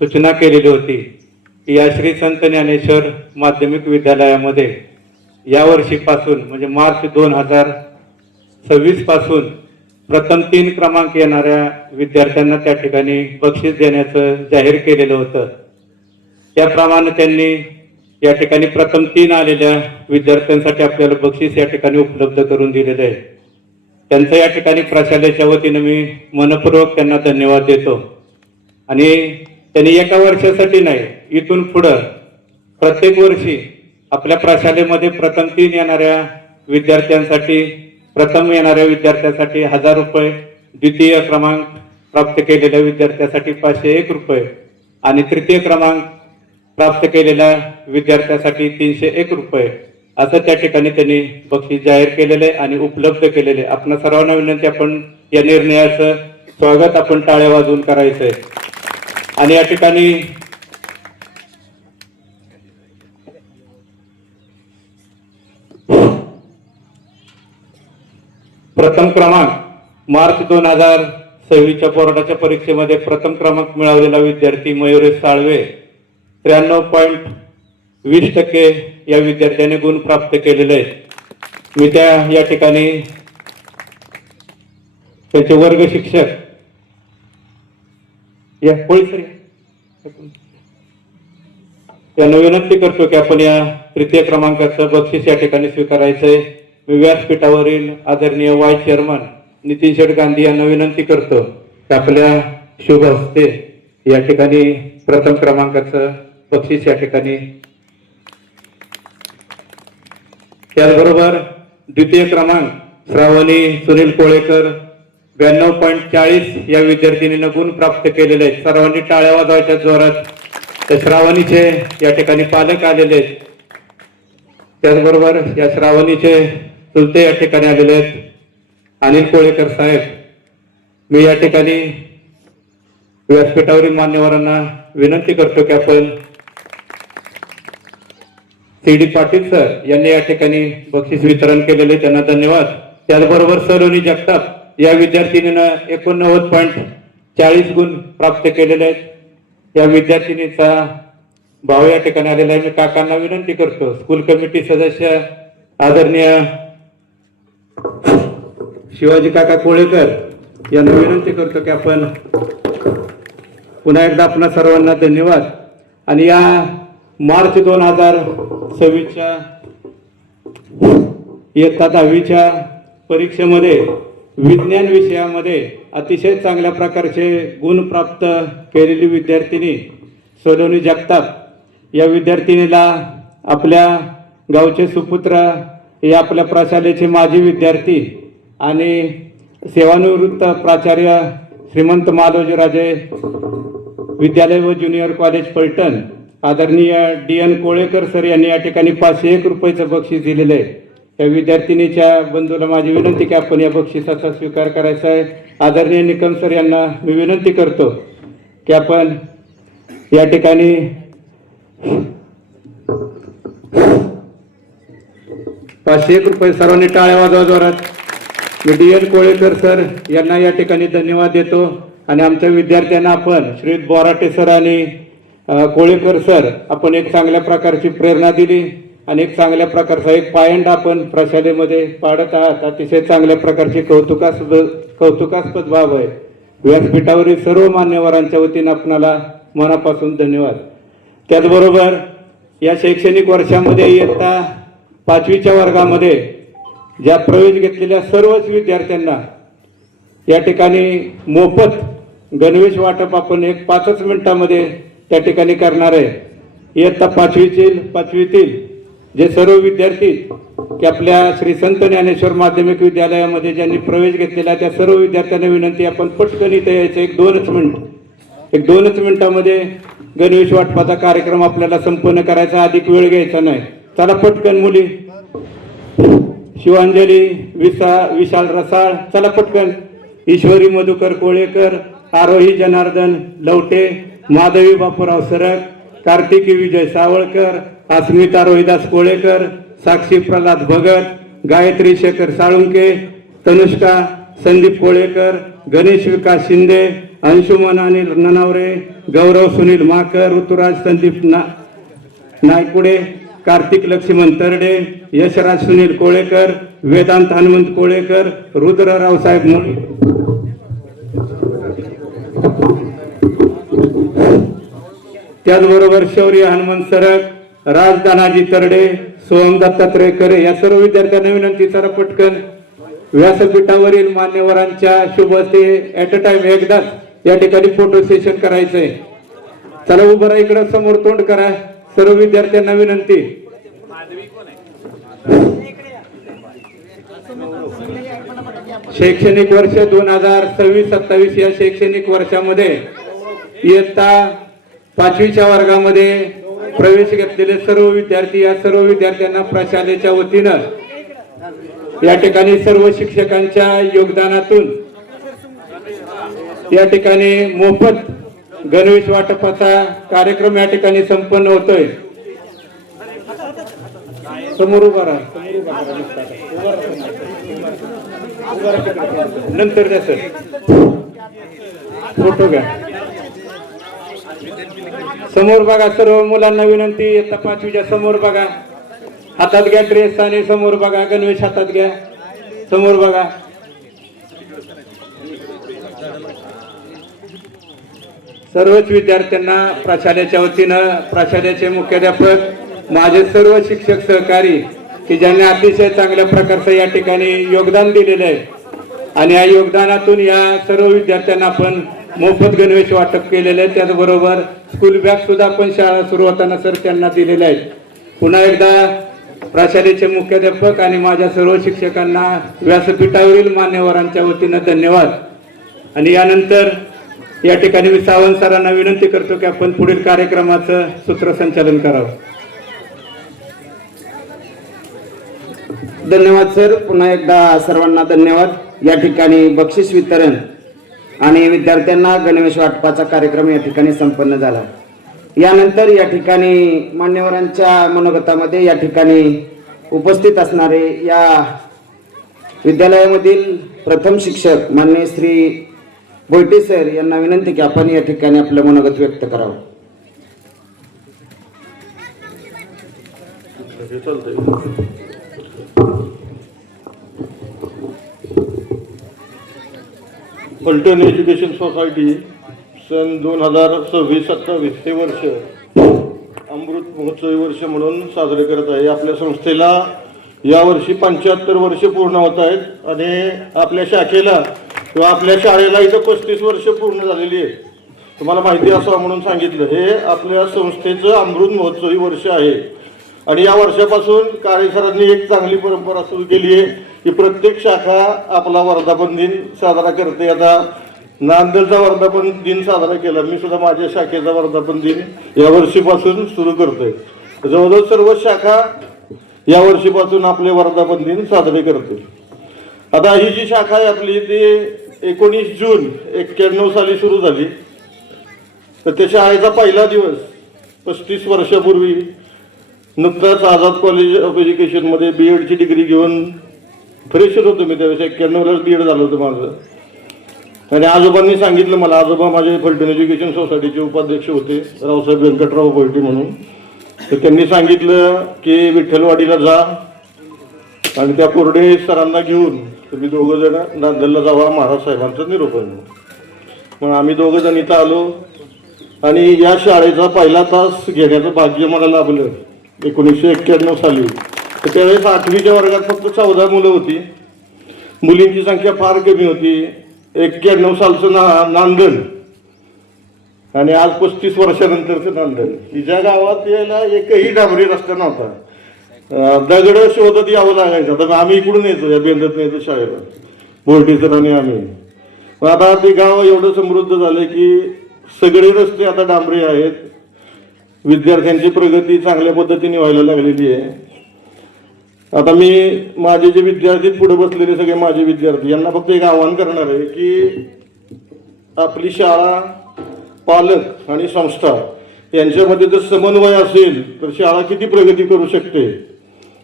सूचना केलेली होती की या श्री संत ज्ञानेश्वर माध्यमिक विद्यालयामध्ये यावर्षीपासून म्हणजे मार्च 2026 पासून प्रथम 3 क्रमांक येणाऱ्या विद्यार्थ्यांना त्या ठिकाणी बक्षीस देण्याचं जाहीर केलेलं होतं. त्याप्रमाणे त्यांनी या ठिकाणी प्रथम 3 आलेल्या विद्यार्थ्यांसाठी आपल्याला बक्षीस या ठिकाणी उपलब्ध करून दिलेलं आहे. त्यांचं या ठिकाणी प्रशालेच्या वतीनं मी मनपूर्वक त्यांना धन्यवाद देतो. आणि त्यांनी एका वर्षासाठी नाही, इथून पुढं प्रत्येक वर्षी आपल्या प्रशालेमध्ये प्रथम 3 येणाऱ्या विद्यार्थ्यांसाठी, प्रथम येणाऱ्या विद्यार्थ्यांसाठी 1000 रुपये, द्वितीय क्रमांक प्राप्त केलेल्या विद्यार्थ्यासाठी 501 रुपये आणि तृतीय क्रमांक प्राप्त केलेल्या विद्यार्थ्यासाठी 301 रुपये असं त्या ठिकाणी त्यांनी बक्षीस जाहीर केलेले आणि उपलब्ध केलेले. आपण सर्वांना विनंती, आपण या निर्णयाचं स्वागत आपण टाळ्या वाजवून करायचंय. आणि या ठिकाणी प्रथम क्रमांक मार्च 2026च्या बोर्डाच्या परीक्षेमध्ये प्रथम क्रमांक मिळवलेला विद्यार्थी मयुरेश साळवे 93.20% या विद्यार्थ्याने गुण प्राप्त केलेले आहेत. मी या ठिकाणी त्याचे वर्ग शिक्षक यांना विनंती करतो की आपण या तृतीय क्रमांकाचं बक्षीस या ठिकाणी स्वीकारायचंय. मी व्यासपीठावरील आदरणीय वाय चेअरमन नितीन शेठ गांधी यांना विनंती करतो की आपल्या शुभ हस्ते या ठिकाणी प्रथम क्रमांकाचं बक्षीस या ठिकाणी, त्याचबरोबर द्वितीय क्रमांक श्रावणी सुनील कोळेकर 92.40 या विद्यार्थिनीनं गुण प्राप्त केलेले आहेत. सर्वांनी टाळ्या वाजवायच्या जोरात. त्या श्रावणीचे या ठिकाणी पालक आलेले आहेत. त्याचबरोबर या श्रावणीचे चुलते या ठिकाणी आलेले आहेत, अनिल कोळेकर साहेब. मी या ठिकाणी व्यासपीठावरील मान्यवरांना विनंती करतो की आपण CD पाटील सर यांनी या ठिकाणी बक्षीस वितरण केलेले, त्यांना धन्यवाद. त्याचबरोबर सलोनी जगताप या विद्यार्थिनीनं 89.40 गुण प्राप्त केलेले आहेत. या विद्यार्थिनीचा भाव या ठिकाणी आलेला आहे. मी काकांना विनंती करतो, स्कूल कमिटी सदस्य आदरणीय शिवाजी काका कोळेकर यांना विनंती करतो की आपण पुन्हा एकदा आपणा सर्वांना धन्यवाद. आणि या मार्च 2026च्या इयत्ता 10वीच्या परीक्षेमध्ये विज्ञान विषयामध्ये अतिशय चांगल्या प्रकारचे गुण प्राप्त केलेली विद्यार्थिनी सलोनी जगताप या विद्यार्थिनीला आपल्या गावचे सुपुत्र, या आपल्या प्रशालेचे माजी विद्यार्थी आणि सेवानिवृत्त प्राचार्य श्रीमंत मालोजीराजे विद्यालय व ज्युनियर कॉलेज पलटण आदरणीय DN कोळेकर सर यांनी या ठिकाणी 501 रुपयाचं बक्षीस दिलेलं आहे. या विद्यार्थिनीच्या बंधूला माझी विनंती की आपण या बक्षिसाचा स्वीकार करायचा आहे. आदरणीय निकम सर यांना मी विनंती करतो की आपण या ठिकाणी ₹501 सर्वांनी टाळ्या वाजवा जोरात. मी DN कोळेकर सर यांना या ठिकाणी धन्यवाद देतो आणि आमच्या विद्यार्थ्यांना आपण श्री बोराटे सर आणि कोळेकर सर आपण एक चांगल्या प्रकारची प्रेरणा दिली आणि एक चांगल्या प्रकारचा एक पायंडा आपण प्रशालेमध्ये पाडत आहात. अतिशय चांगल्या प्रकारची कौतुकास्पद बाब आहे. व्यासपीठावरील सर्व मान्यवरांच्या वतीने आपणाला मनापासून धन्यवाद. त्याचबरोबर या शैक्षणिक वर्षामध्ये इयत्ता 5वीच्या वर्गामध्ये ज्या प्रवेश घेतलेल्या सर्वच विद्यार्थ्यांना या ठिकाणी मोफत गणवेश वाटप आपण एक 5च मिनिटामध्ये त्या ठिकाणी करणार आहे. इयत्ता 5वीतील जे सर्व विद्यार्थी की आपल्या श्री संत ज्ञानेश्वर माध्यमिक विद्यालयामध्ये ज्यांनी प्रवेश घेतलेला त्या सर्व विद्यार्थ्यांना विनंती आपण पटकन इथे यायचं. एक दोनच मिनिटामध्ये गणवेश वाटपाचा कार्यक्रम आपल्याला संपन्न करायचा. अधिक वेळ घ्यायचा नाही. चला पटकन मुली. शिवांजली विशाल रसाळ, चला पटकन. ईश्वरी मधुकर कोळेकर, आरोही जनार्दन लवटे, माधवी बापूराव सरक, कार्तिकी विजय सावळकर, अस्मिता रोहिदास कोळेकर, साक्षी प्रल्हाद भगत, गायत्री शेखर साळुंके, तनुष्का संदीप कोळेकर, गणेश विकास शिंदे, अंशुमन अनिल ननावरे, गौरव सुनील माकर, ऋतुराज संदीप नायकुडे, कार्तिक लक्ष्मण तरडे, यशराज सुनील कोळेकर, वेदांत हनुमंत कोळेकर, रुद्र रावसाहेब मुळे. त्याचबरोबर शौर्य हनुमंत सरक, राज दानाजी तरडे, सोहम दत्तात्रय करे या सर्व विद्यार्थ्यांना विनंती. चला पटकन. व्यासपीठावरील मान्यवरांच्या शुभ हस्ते ऍट अ टाइम एकदाच या ठिकाणी फोटो सेशन करायचंय. चला उभं राहा. इकडं समोर तोंड करा. सर्व विद्यार्थ्यांना विनंती. शैक्षणिक वर्ष 2026-27 या शैक्षणिक वर्षामध्ये इयत्ता 5वीच्या वर्गामध्ये प्रवेश घेतलेले सर्व विद्यार्थी या सर्व विद्यार्थ्यांना प्रशालेच्या वतीनं या ठिकाणी सर्व शिक्षकांच्या योगदानातून या ठिकाणी मोफत गणवेश वाटपाचा कार्यक्रम या ठिकाणी संपन्न होतोय. समोर उभा राहा. नंतर द्या सर. फोटो घ्या. समोर बघा. सर्व मुलांना विनंती. इयत्ता 5वीच्या समोर बघा. हातात घ्या ड्रेस आणि समोर बघा. गणवेश हातात घ्या. समोर बघा. सर्वच विद्यार्थ्यांना प्रशालेच्या वतीनं प्रशालेचे मुख्याध्यापक माझे सर्व शिक्षक सहकारी की ज्यांनी अतिशय चांगल्या प्रकारचं या ठिकाणी योगदान दिलेलं आहे आणि या योगदानातून या सर्व विद्यार्थ्यांना आपण मोफत गणवेश वाटप केलेलं आहे. त्याचबरोबर स्कूल बॅग सुद्धा आपण शाळा सुरू होताना सर त्यांना दिलेल्या आहेत. पुन्हा एकदा प्रशालेचे मुख्याध्यापक आणि माझ्या सर्व शिक्षकांना व्यासपीठावरील मान्यवरांच्या वतीनं धन्यवाद. आणि यानंतर या ठिकाणी मी सावंत सरांना विनंती करतो की आपण पुढील कार्यक्रमाचं सूत्रसंचालन करावं. धन्यवाद सर. पुन्हा एकदा सर्वांना धन्यवाद. या ठिकाणी बक्षीस वितरण आणि विद्यार्थ्यांना गणवेश वाटपाचा कार्यक्रम या ठिकाणी संपन्न झाला. यानंतर या ठिकाणी मान्यवरांच्या मनोगतामध्ये या ठिकाणी उपस्थित असणारे या विद्यालयामधील प्रथम शिक्षक माननीय श्री बोयटे सर यांना विनंती की आपण या ठिकाणी आपलं मनोगत व्यक्त करावं. फलटण एज्युकेशन सोसायटी सन 2026-27 हे वर्ष अमृत महोत्सवी वर्ष म्हणून साजरे करत आहे. आपल्या संस्थेला यावर्षी 75 वर्ष पूर्ण होत आहेत आणि आपल्या शाखेला किंवा आपल्या शाळेला इथं 35 वर्ष पूर्ण झालेली आहे. तुम्हाला माहिती असावं म्हणून सांगितलं. हे आपल्या संस्थेचं अमृत महोत्सवी वर्ष आहे आणि या वर्षापासून कार्यसरांनी एक चांगली परंपरा सुरू केली आहे की प्रत्येक शाखा आपला वर्धापन दिन साजरा करते. आता नांदेडचा वर्धापन दिन साजरा केला. मी सुद्धा माझ्या शाखेचा वर्धापन दिन या वर्षीपासून सुरू करतोय. जवळजवळ सर्व शाखा या वर्षीपासून आपले वर्धापन दिन साजरे करते. आता ही जी शाखा आहे आपली ती 19 जून 91 साली सुरू झाली. तर त्या शाळेचा पहिला दिवस 35 वर्षापूर्वी नुकताच आझाद कॉलेज ऑफ एज्युकेशनमध्ये BEdची डिग्री घेऊन फ्रेशर होतो मी त्यावेळेस. 91लाच BEd झालं होतं माझं. आणि आजोबांनी सांगितलं मला, आजोबा माझे फलटण एज्युकेशन सोसायटीचे उपाध्यक्ष होते, रावसाहेब व्यंकटराव बोलटे म्हणून. तर त्यांनी सांगितलं की विठ्ठलवाडीला जा आणि त्या कोरडे सरांना घेऊन तुम्ही दोघं जण नांदेडला जावा महाराज साहेबांचं निरोपण. मग आम्ही दोघं जण इथं आलो आणि या शाळेचा पहिला तास घेण्याचं भाग्य मला लाभलं 1991 साली. तर त्यावेळेस 8वीच्या वर्गात फक्त 14 मुलं होती. मुलींची संख्या फार कमी होती. 91 सालचं नांदण आणि आज 35 वर्षानंतरचं नांदण. ज्या गावात यायला एकही डांबरी रस्ता नव्हता, दगड शोधत यावं लागायचं. तर आम्ही इकडून येतो, या बेंदत येतो शाळेला, बोलटी सर आणि आम्ही. पण आता ते गाव एवढं समृद्ध झालं की सगळे रस्ते आता डांबरी आहेत. विद्यार्थ्यांची प्रगती चांगल्या पद्धतीने व्हायला लागलेली आहे. आता मी माझे जे विद्यार्थी पुढे बसलेले सगळे माझे विद्यार्थी यांना फक्त एक आवाहन करणार आहे की आपली शाळा, पालक आणि संस्था यांच्यामध्ये जर समन्वय असेल तर शाळा किती प्रगती करू शकते.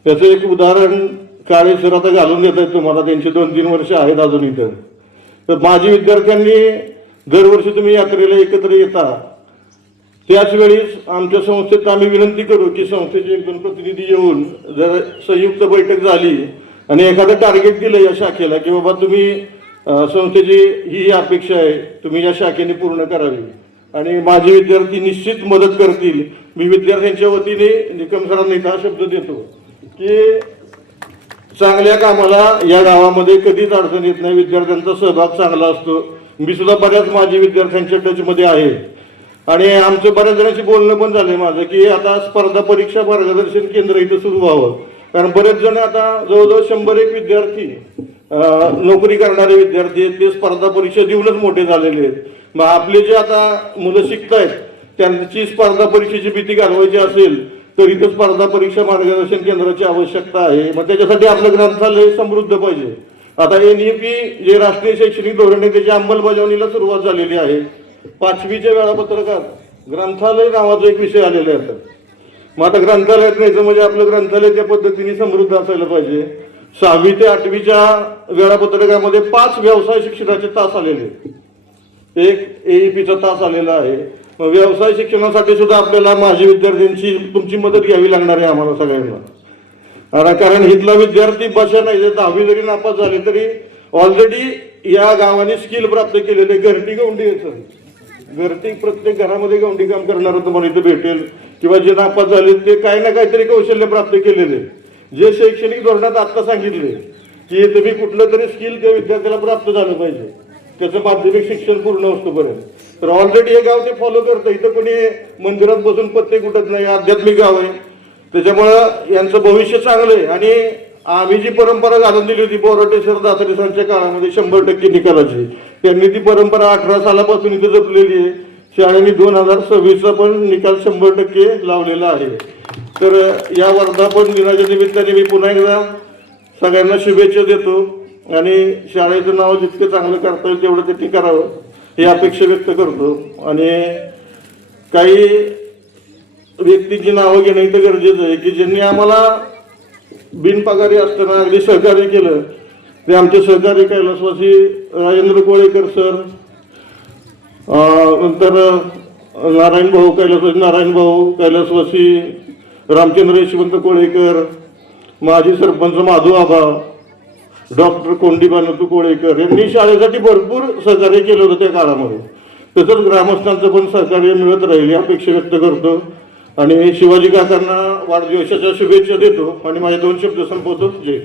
त्याचं एक उदाहरण काळे सर आता घालून देत आहेत तुम्हाला. त्यांचे 2-3 वर्ष आहेत अजून इथं. तर माझी विद्यार्थ्यांनी दरवर्षी तुम्ही यात्रेला एकत्र येता, त्याच वेळीच आमच्या संस्थेत आम्ही विनंती करू की संस्थेचे 1-2 प्रतिनिधी येऊन जर संयुक्त बैठक झाली आणि एखादं टार्गेट दिलं या शाखेला की बाबा तुम्ही संस्थेची ही अपेक्षा आहे, तुम्ही या शाखेने पूर्ण करावी आणि माझे विद्यार्थी निश्चित मदत करतील. मी विद्यार्थ्यांच्या वतीने निकम सरांना हा शब्द देतो की चांगल्या कामाला या गावामध्ये कधीच अडचण येत नाही. विद्यार्थ्यांचा सहभाग चांगला असतो. मी सुद्धा बऱ्याच माझे विद्यार्थ्यांच्या टचमध्ये आहे आणि आमचं बऱ्याच जणांशी बोलणं पण झालंय माझं की आता स्पर्धा परीक्षा मार्गदर्शन केंद्र इथं सुरू व्हावं. कारण बरेच जण आता जवळजवळ 101 विद्यार्थी नोकरी करणारे विद्यार्थी आहेत, ते स्पर्धा परीक्षा देऊनच मोठे झालेले आहेत. मग आपले जे आता मुलं शिकतायत त्यांची स्पर्धा परीक्षेची भीती घालवायची असेल तर इथं स्पर्धा परीक्षा मार्गदर्शन केंद्राची आवश्यकता आहे. मग त्याच्यासाठी आपलं ग्रंथालय समृद्ध पाहिजे. आता NEP जे राष्ट्रीय शैक्षणिक धोरण आहे त्याची अंमलबजावणीला सुरुवात झालेली आहे. 5वीच्या वेळापत्रकात ग्रंथालय नावाचा एक विषय आलेला आहे. मग आता ग्रंथालयात न्यायचं म्हणजे आपलं ग्रंथालय त्या पद्धतीने समृद्ध असायला पाहिजे. 6वी ते 8वीच्या वेळापत्रकामध्ये 5 व्यवसाय शिक्षणाचे तास आलेले, एक AEPचा तास आलेला आहे. मग व्यवसाय शिक्षणासाठी सुद्धा आपल्याला माझ्या विद्यार्थ्यांची तुमची मदत घ्यावी लागणार आहे आम्हाला सगळ्यांना. कारण इथला विद्यार्थी बशा नाही, 10वी जरी नापास झाले तरी ऑलरेडी या गावाने स्किल प्राप्त केलेले. घरटी गौंडी घरटी प्रत्येक घरामध्ये गौंडी काम करणारं तुम्हाला इथं भेटेल किंवा जे नापास झाले ते काही ना काहीतरी कौशल्य प्राप्त केलेले. जे शैक्षणिक धोरणात आत्ता सांगितले की तुम्ही कुठलं तरी स्किल त्या विद्यार्थ्याला प्राप्त झालं पाहिजे त्याचं माध्यमिक शिक्षण पूर्ण असतोपर्यंत. तर ऑलरेडी हे गाव ते फॉलो करतं. इथं कोणी मंदिरात बसून पत्ते कुठत नाही, आध्यात्मिक गाव आहे. त्याच्यामुळं यांचं भविष्य चांगलं आहे. आणि आम्ही जी परंपरा घालून दिली होती बोराटे सर दातारे सरांच्या काळामध्ये 100% निकालाची, त्यांनी ती परंपरा 18 सालापासून इथे जपलेली आहे. शाळेने 2026चा पण निकाल 100% लावलेला आहे. तर या वर्धापन दिनाच्या निमित्ताने मी पुन्हा एकदा सगळ्यांना शुभेच्छा देतो आणि शाळेचं नाव जितकं चांगलं करता येईल तेवढं त्यांनी करावं ही अपेक्षा व्यक्त करतो. आणि काही व्यक्तींची नावं घेणं इथं गरजेचं आहे की ज्यांनी आम्हाला बिनपगारी असताना अगदी सहकार्य केलं. ते आमचे सहकारी कैलासवासी राजेंद्र कोळेकर सर, नंतर नारायण भाऊ कैलासवासी, रामचंद्र यशवंत कोळेकर, माजी सरपंच माधू आबा, डॉक्टर कोंडीबानतू कोळेकर यांनी शाळेसाठी भरपूर सहकार्य केलं होतं त्या काळामध्ये. तसंच ग्रामस्थांचं पण सहकार्य मिळत राहील या अपेक्षा व्यक्त करतो आणि शिवाजी काकांना वाढदिवसाच्या शुभेच्छा देतो आणि माझे 2 शब्द संपवतो. जय.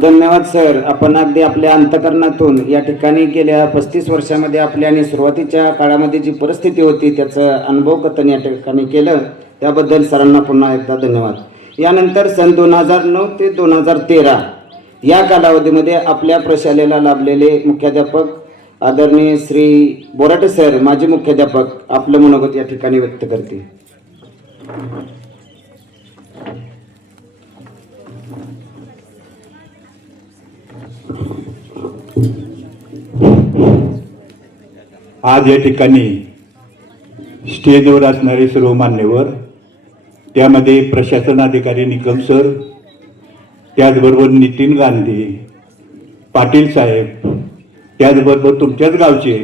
धन्यवाद सर. आपण अगदी आपल्या अंतकरणातून या ठिकाणी गेल्या 35 वर्षामध्ये आपल्या आणि सुरुवातीच्या काळामध्ये जी परिस्थिती होती त्याचं अनुभव कथन या ठिकाणी केलं, त्याबद्दल सरांना पुन्हा एकदा धन्यवाद. यानंतर सन 2009 ते 2013 या कालावधीमध्ये आपल्या प्रशालेला लाभलेले मुख्याध्यापक आदरणीय श्री बोराटे सर, माजी मुख्याध्यापक, आपलं मनोगत या ठिकाणी व्यक्त करतील. आज या ठिकाणी स्टेजवर असणारे सर्व मान्यवर, त्यामध्ये प्रशासन अधिकारी निकम सर, त्याचबरोबर नितीन गांधी, पाटील साहेब, त्याचबरोबर तुमच्याच गावचे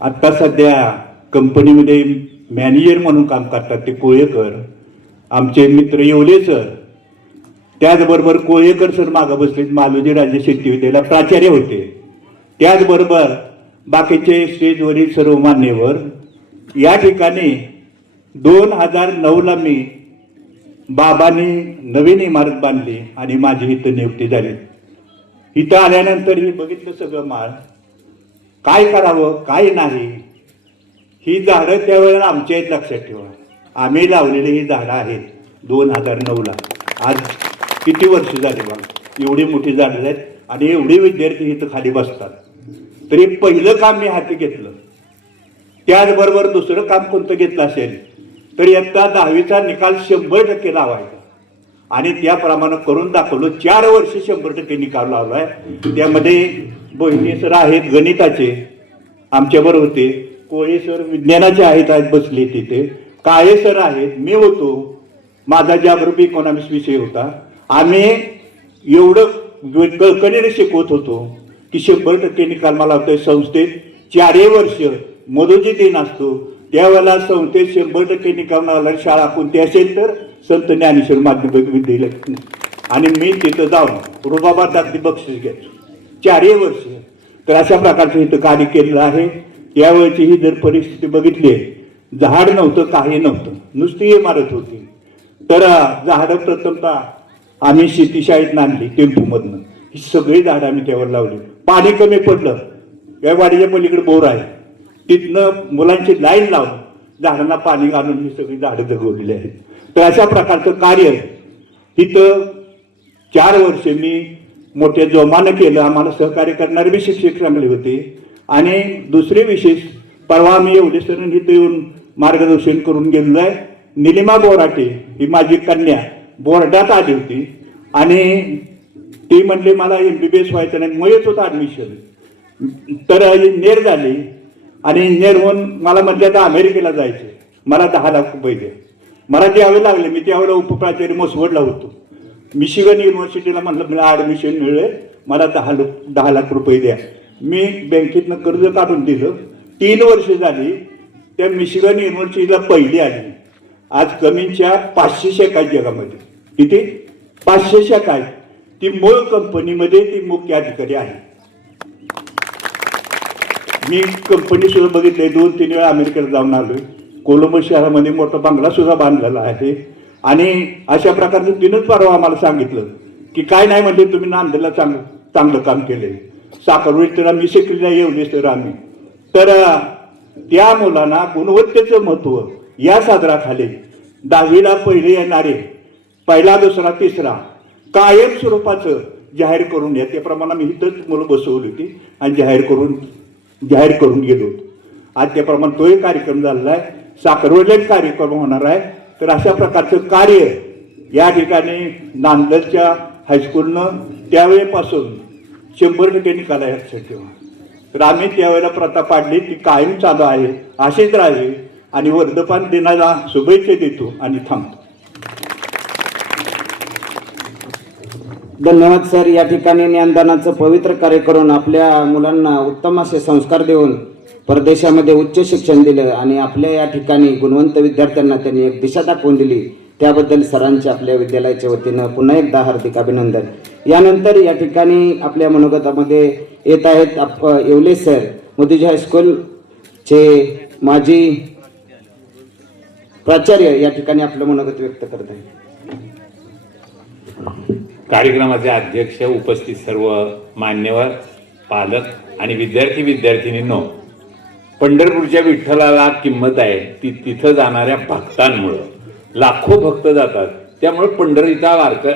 आत्ता सध्या कंपनीमध्ये मॅनेजर म्हणून काम करतात ते कोळेकर, आमचे मित्र येवले सर, त्याचबरोबर कोळेकर सर मागं बसलेत मालोजी राज्य शेती विद्यालयाला प्राचार्य होते, त्याचबरोबर बाकीचे स्टेजवरील सर्व मान्यवर. या ठिकाणी 2009ला मी बाबांनी नवीन इमारत बांधली आणि माझी इथं नियुक्ती झाली. इथं आल्यानंतर ही बघितलं सगळं माळ, काय करावं काय नाही. ही झाडं त्यावेळेला आमच्या आहेत, लक्षात ठेवा. आम्ही लावलेली ही झाडं आहेत 2009ला. आज किती वर्ष झाली बघा, एवढी मोठी झाडं आहेत आणि एवढे विद्यार्थी इथं खाली बसतात. तरी पहिलं काम मी हाती घेतलं. त्याचबरोबर दुसरं काम कोणतं घेतलं असेल तर इयत्ता 10वीचा निकाल 100% लावायचा आणि त्याप्रमाणे करून दाखवलं. 4 वर्ष 100% निकाल लावलाय. त्यामध्ये बहिणी सर आहेत गणिताचे आमच्याबरोबर होते, कोळे सर विज्ञानाचे आहेत आज बसले तिथे, काळे सर आहेत, मी होतो, माझा जागरूक इकॉनॉमिक्स विषय होता. आम्ही एवढं कळकळीने शिकवत होतो की 100% निकाल मला होतोय. संस्थेत 4 वर्ष मधोजी दिन असतो त्यावेळेला संस्थेत 100% निकाल लागला. शाळा कोणती असेल तर संत ज्ञानेश्वर माध्यमिक विद्यालय आणि मी तिथं जाऊन रुबाबात बक्षीस घ्यायचो 4 वर्ष. तर अशा प्रकारचं इथं कार्य केलेलं आहे. यावेळची ही जर परिस्थिती बघितली, झाड नव्हतं, काही नव्हतं, नुसती इमारत होती. तर झाडं प्रथमतः आम्ही शेतीशाळेत आणली टेम्पोमधनं. ही सगळी झाडं आम्ही त्यावर लावली. पाणी कमी पडलं, या वाडीच्या पलीकडे बोर आहे, तिथनं मुलांची लाईन लावून झाडांना पाणी घालून ही सगळी झाडं जगवलेली आहेत. तर अशा प्रकारचं कार्य तिथं 4 वर्ष मी मोठ्या जोमानं केलं. आम्हाला सहकार्य करणारे बी शिक्षक चांगले होते. आणि दुसरे विशेष, परवा मी एवढे सर इथं येऊन मार्गदर्शन करून गेलेलो आहे. निलिमा बोराटे ही माझी कन्या बोर्डात आली होती आणि ती म्हणली मला MBBS व्हायचं नाही, मग येत होतं ॲडमिशन. तर इंजिनियर झाली आणि इंजिनियर होऊन मला म्हटलं आता अमेरिकेला जायचं, मला 10 लाख रुपये द्या. मला द्यावे लागले. मी त्यावेळेला उपप्राचार्य मसवडला होतो. मिशिगन युनिव्हर्सिटीला म्हटलं मला ॲडमिशन मिळेल, मला 10 लाख रुपये द्या. मी बँकेतनं कर्ज काढून दिलं. 3 वर्ष झाली. त्या मिशिगन युनिव्हर्सिटीला पहिली आली. आज कमीच्या 500 शाखा आहेत जगामध्ये. किती? 500 शाखा आहेत. ती मूळ कंपनीमध्ये ती मुख्य अधिकारी आहे. मी कंपनी सुद्धा बघितली, 2-3 वेळा अमेरिकेला जाऊन आलोय. कोलंबो शहरामध्ये मोठा बंगला सुद्धा बांधलेला आहे. आणि अशा प्रकारचं तिनंच परवा आम्हाला सांगितलं की काय नाही म्हणजे तुम्ही नांदेडला चांगलं काम केलंय. साखरवडीत तर आम्ही शिकलेला येवले तर आम्ही. तर त्या मुलांना गुणवत्तेचं महत्त्व या साजराखाली 10वीला पहिले येणारे पहिला, दुसरा, तिसरा कायम स्वरूपाचं जाहीर करून या. त्याप्रमाणे आम्ही इथंच मुलं बसवली होती आणि जाहीर करून गेलो होतो. आज त्याप्रमाणे तोही कार्यक्रम झालेला आहे. साखरवडीला कार्यक्रम होणार आहे. तर अशा प्रकारचं कार्य या ठिकाणी नांदेडच्या हायस्कूलनं त्यावेळेपासून 100% निकाल आहे लक्षात ठेवा. तर आम्ही त्यावेळेला प्रथा पाडली ती कायम चालू आहे, अशीच राहावी. आणि वर्धमान दिनाला शुभेच्छा देतो आणि थांबतो. धन्यवाद सर. या ठिकाणी ज्ञानदानाचं पवित्र कार्य करून आपल्या मुलांना उत्तम असे संस्कार देऊन परदेशामध्ये उच्च शिक्षण दिलं आणि आपल्या या ठिकाणी गुणवंत विद्यार्थ्यांना त्यांनी एक दिशा दाखवून दिली. त्याबद्दल सरांचे आपल्या विद्यालयाच्या वतीनं पुन्हा एकदा हार्दिक अभिनंदन. यानंतर या ठिकाणी आपल्या मनोगतामध्ये येत आहेत येवले सर, मोदीजी हायस्कूलचे माजी प्राचार्य या ठिकाणी आपलं मनोगत व्यक्त करत आहेत. कार्यक्रमाचे अध्यक्ष, उपस्थित सर्व मान्यवर, पालक आणि विद्यार्थिनींनो, पंढरपूरच्या विठ्ठलाला किंमत आहे ती तिथं जाणाऱ्या भक्तांमुळं. लाखो भक्त जातात, त्यामुळे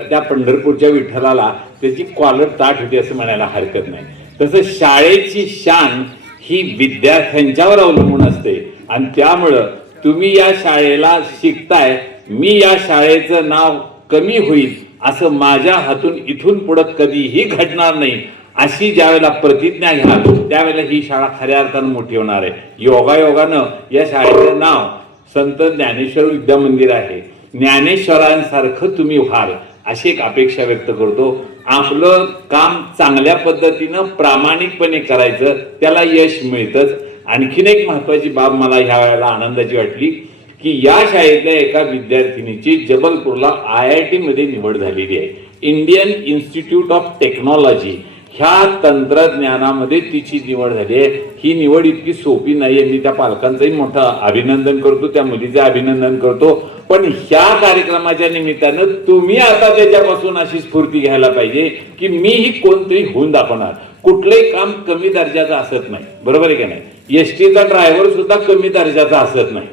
त्या पंढरपूरच्या विठ्ठलाला त्याची कॉलर ताट होती असं म्हणायला हरकत नाही. तसं शाळेची शान ही विद्यार्थ्यांच्यावर अवलंबून असते आणि त्यामुळं तुम्ही या शाळेला शिकताय, मी या शाळेचं नाव कमी होईल असं माझ्या हातून इथून पुढं कधीही घडणार नाही. अशी ज्यावेळेला प्रतिज्ञा घ्याल त्यावेळेला ही शाळा खऱ्या अर्थानं मोठी होणार आहे. योगायोगानं या शाळेचं नाव संत ज्ञानेश्वर विद्या मंदिर आहे. ज्ञानेश्वरांसारखं तुम्ही व्हाल अशी एक अपेक्षा व्यक्त करतो. आपलं काम चांगल्या पद्धतीनं प्रामाणिकपणे करायचं, त्याला यश मिळतंच. आणखीन एक महत्वाची बाब मला ह्या वेळेला आनंदाची वाटली की या शाळेतल्या एका विद्यार्थिनीची जबलपूरला IIT मध्ये निवड झालेली आहे. इंडियन इन्स्टिट्यूट ऑफ टेक्नॉलॉजी ह्या तंत्रज्ञानामध्ये तिची निवड झाली आहे. ही निवड इतकी सोपी नाही आहे. मी त्या पालकांचंही मोठं अभिनंदन करतो, त्या मुलीचं अभिनंदन करतो. पण ह्या कार्यक्रमाच्या निमित्तानं तुम्ही आता त्याच्यापासून अशी स्फूर्ती घ्यायला पाहिजे की मी ही कोणतरी होऊन दाखवणार. कुठलंही काम कमी दर्जाचं असत नाही, बरोबर आहे का नाही? एसटीचा ड्रायव्हर सुद्धा कमी दर्जाचा असत नाही.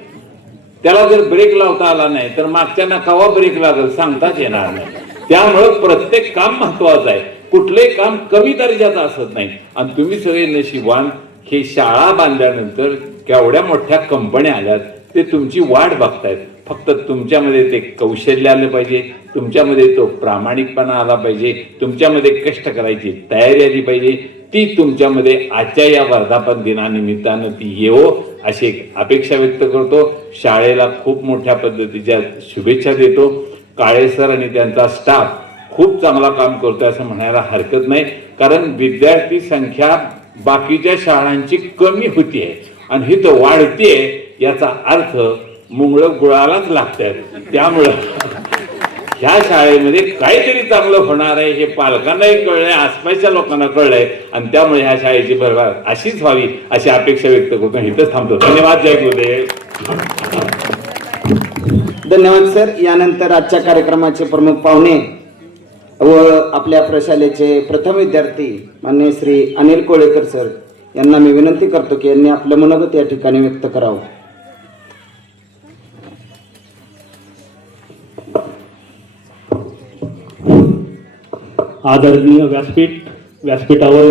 त्याला जर ब्रेक लावता आला नाही तर मागच्या नाकावा ब्रेक लागेल सांगताच येणार नाही. त्यामुळं प्रत्येक काम महत्वाचं आहे. कुठलंही काम कमी दर्जाचं असत नाही. आणि तुम्ही सगळे नशीबवान, हे शाळा बांधल्यानंतर केवढ्या मोठ्या कंपन्या आल्यात, ते तुमची वाट बघतायत. फक्त तुमच्यामध्ये ते कौशल्य आलं पाहिजे, तुमच्यामध्ये तो प्रामाणिकपणा आला पाहिजे, तुमच्यामध्ये कष्ट करायची तयारी आली पाहिजे. ती तुमच्यामध्ये आजच्या या वर्धापन दिनानिमित्तानं ती येवो अशी एक अपेक्षा व्यक्त करतो. शाळेला खूप मोठ्या पद्धतीच्या शुभेच्छा देतो. काळे सर आणि त्यांचा स्टाफ खूप चांगला काम करतोय असं म्हणायला हरकत नाही. कारण विद्यार्थी संख्या बाकीच्या शाळांची कमी होतीये आणि ही तर वाढतीये, याचा अर्थ मुंगळं गुळालाच लागतात. त्यामुळं ह्या शाळेमध्ये काहीतरी चांगलं होणार आहे हे पालकांनाही कळलंय, आसपासच्या लोकांना कळलंय. आणि त्यामुळे ह्या शाळेची भरभर अशीच व्हावी अशी अपेक्षा व्यक्त करतो. इथंच थांबतो. धन्यवाद. जय गुरुदेव. धन्यवाद सर. यानंतर आजच्या कार्यक्रमाचे प्रमुख पाहुणे व आपल्या प्रशालेचे प्रथम विद्यार्थी माननीय श्री अनिल कोळेकर सर यांना मी विनंती करतो की यांनी आपलं मनोगत या ठिकाणी व्यक्त करावं. आदरणीय व्यासपीठावर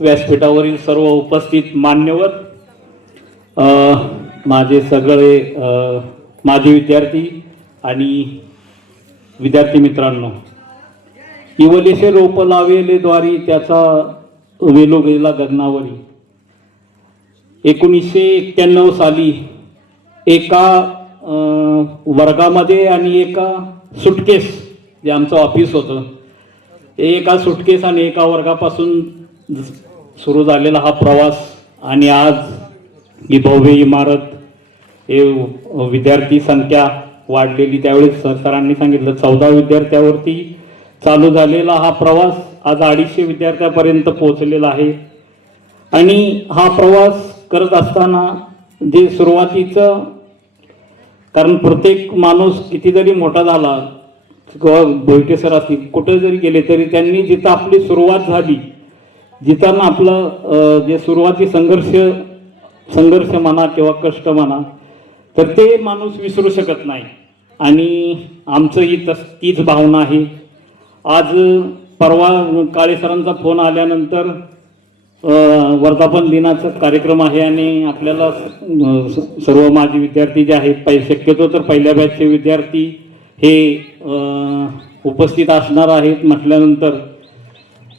व्यासपीठावरील सर्व उपस्थित मान्यवर, माझे सगळे माजी विद्यार्थी आणि विद्यार्थी मित्रांनो, इवलेसे रोप लावेले द्वारी त्याचा वेलो गेला गगनावरी. 1991 साली एका वर्गामध्ये आणि एका सुटकेस, जे आमचं ऑफिस होतं, एका सुटकेस आणि एका वर्गापासून सुरू झालेला हा प्रवास आणि आज ही भव्य इमारत, हे विद्यार्थी संख्या वाढलेली. त्यावेळेस सरांनी सांगितलं 14 विद्यार्थ्यावरती चालू झालेला हा प्रवास आज 250 विद्यार्थ्यापर्यंत पोहोचलेला आहे. आणि हा प्रवास करत असताना जे सुरुवातीचं, कारण प्रत्येक माणूस किती जरी मोठा झाला किंवा भोईटे सर असतील, कुठं जरी गेले तरी त्यांनी जिथं आपली सुरुवात झाली, जिथं आपलं जे सुरुवाती संघर्ष म्हणा किंवा कष्ट म्हणा, तर ते माणूस विसरू शकत नाही. आणि आमचंही तीच भावना आहे. आज परवा काळे सरांचा फोन आल्यानंतर वर्धापन दिनाचा कार्यक्रम आहे आणि आपल्याला सर्व माजी विद्यार्थी जे आहेत, शक्यतो तर पहिल्या बॅचचे विद्यार्थी हे उपस्थित असणार आहेत म्हटल्यानंतर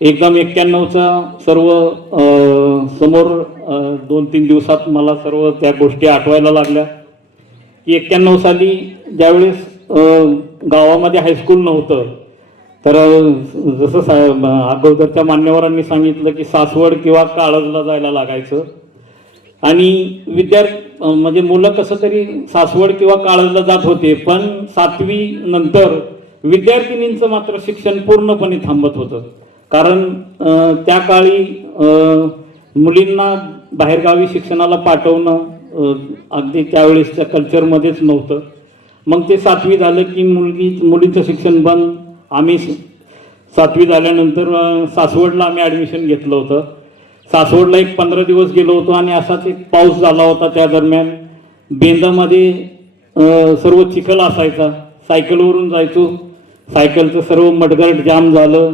एकदम 91चा सर्व समोर 2-3 दिवसात मला सर्व त्या गोष्टी आठवायला लागल्या की 91 साली ज्यावेळेस गावामध्ये हायस्कूल नव्हतं, तर जसं अगोदरच्या मान्यवरांनी सांगितलं की सासवड किंवा काळजला जायला लागायचं. आणि म्हणजे मुलं कसं तरी सासवड किंवा काळजला जात होते, पण 7वी नंतर विद्यार्थिनींचं मात्र शिक्षण पूर्णपणे थांबत होतं. कारण त्या काळी मुलींना बाहेरगावी शिक्षणाला पाठवणं अगदी त्यावेळेसच्या कल्चरमध्येच नव्हतं. मग ते 7वी झालं की मुलींचं शिक्षण बंद. आम्ही 7वी झाल्यानंतर सासवडला आम्ही ॲडमिशन घेतलं होतं. सासवडला एक 15 दिवस गेलो होतो आणि असाच एक पाऊस झाला होता. त्या दरम्यान बेंदामध्ये सर्व चिखल असायचा, सायकलवरून जायचो. सायकलचं सर्व मडगार्ड जाम झालं,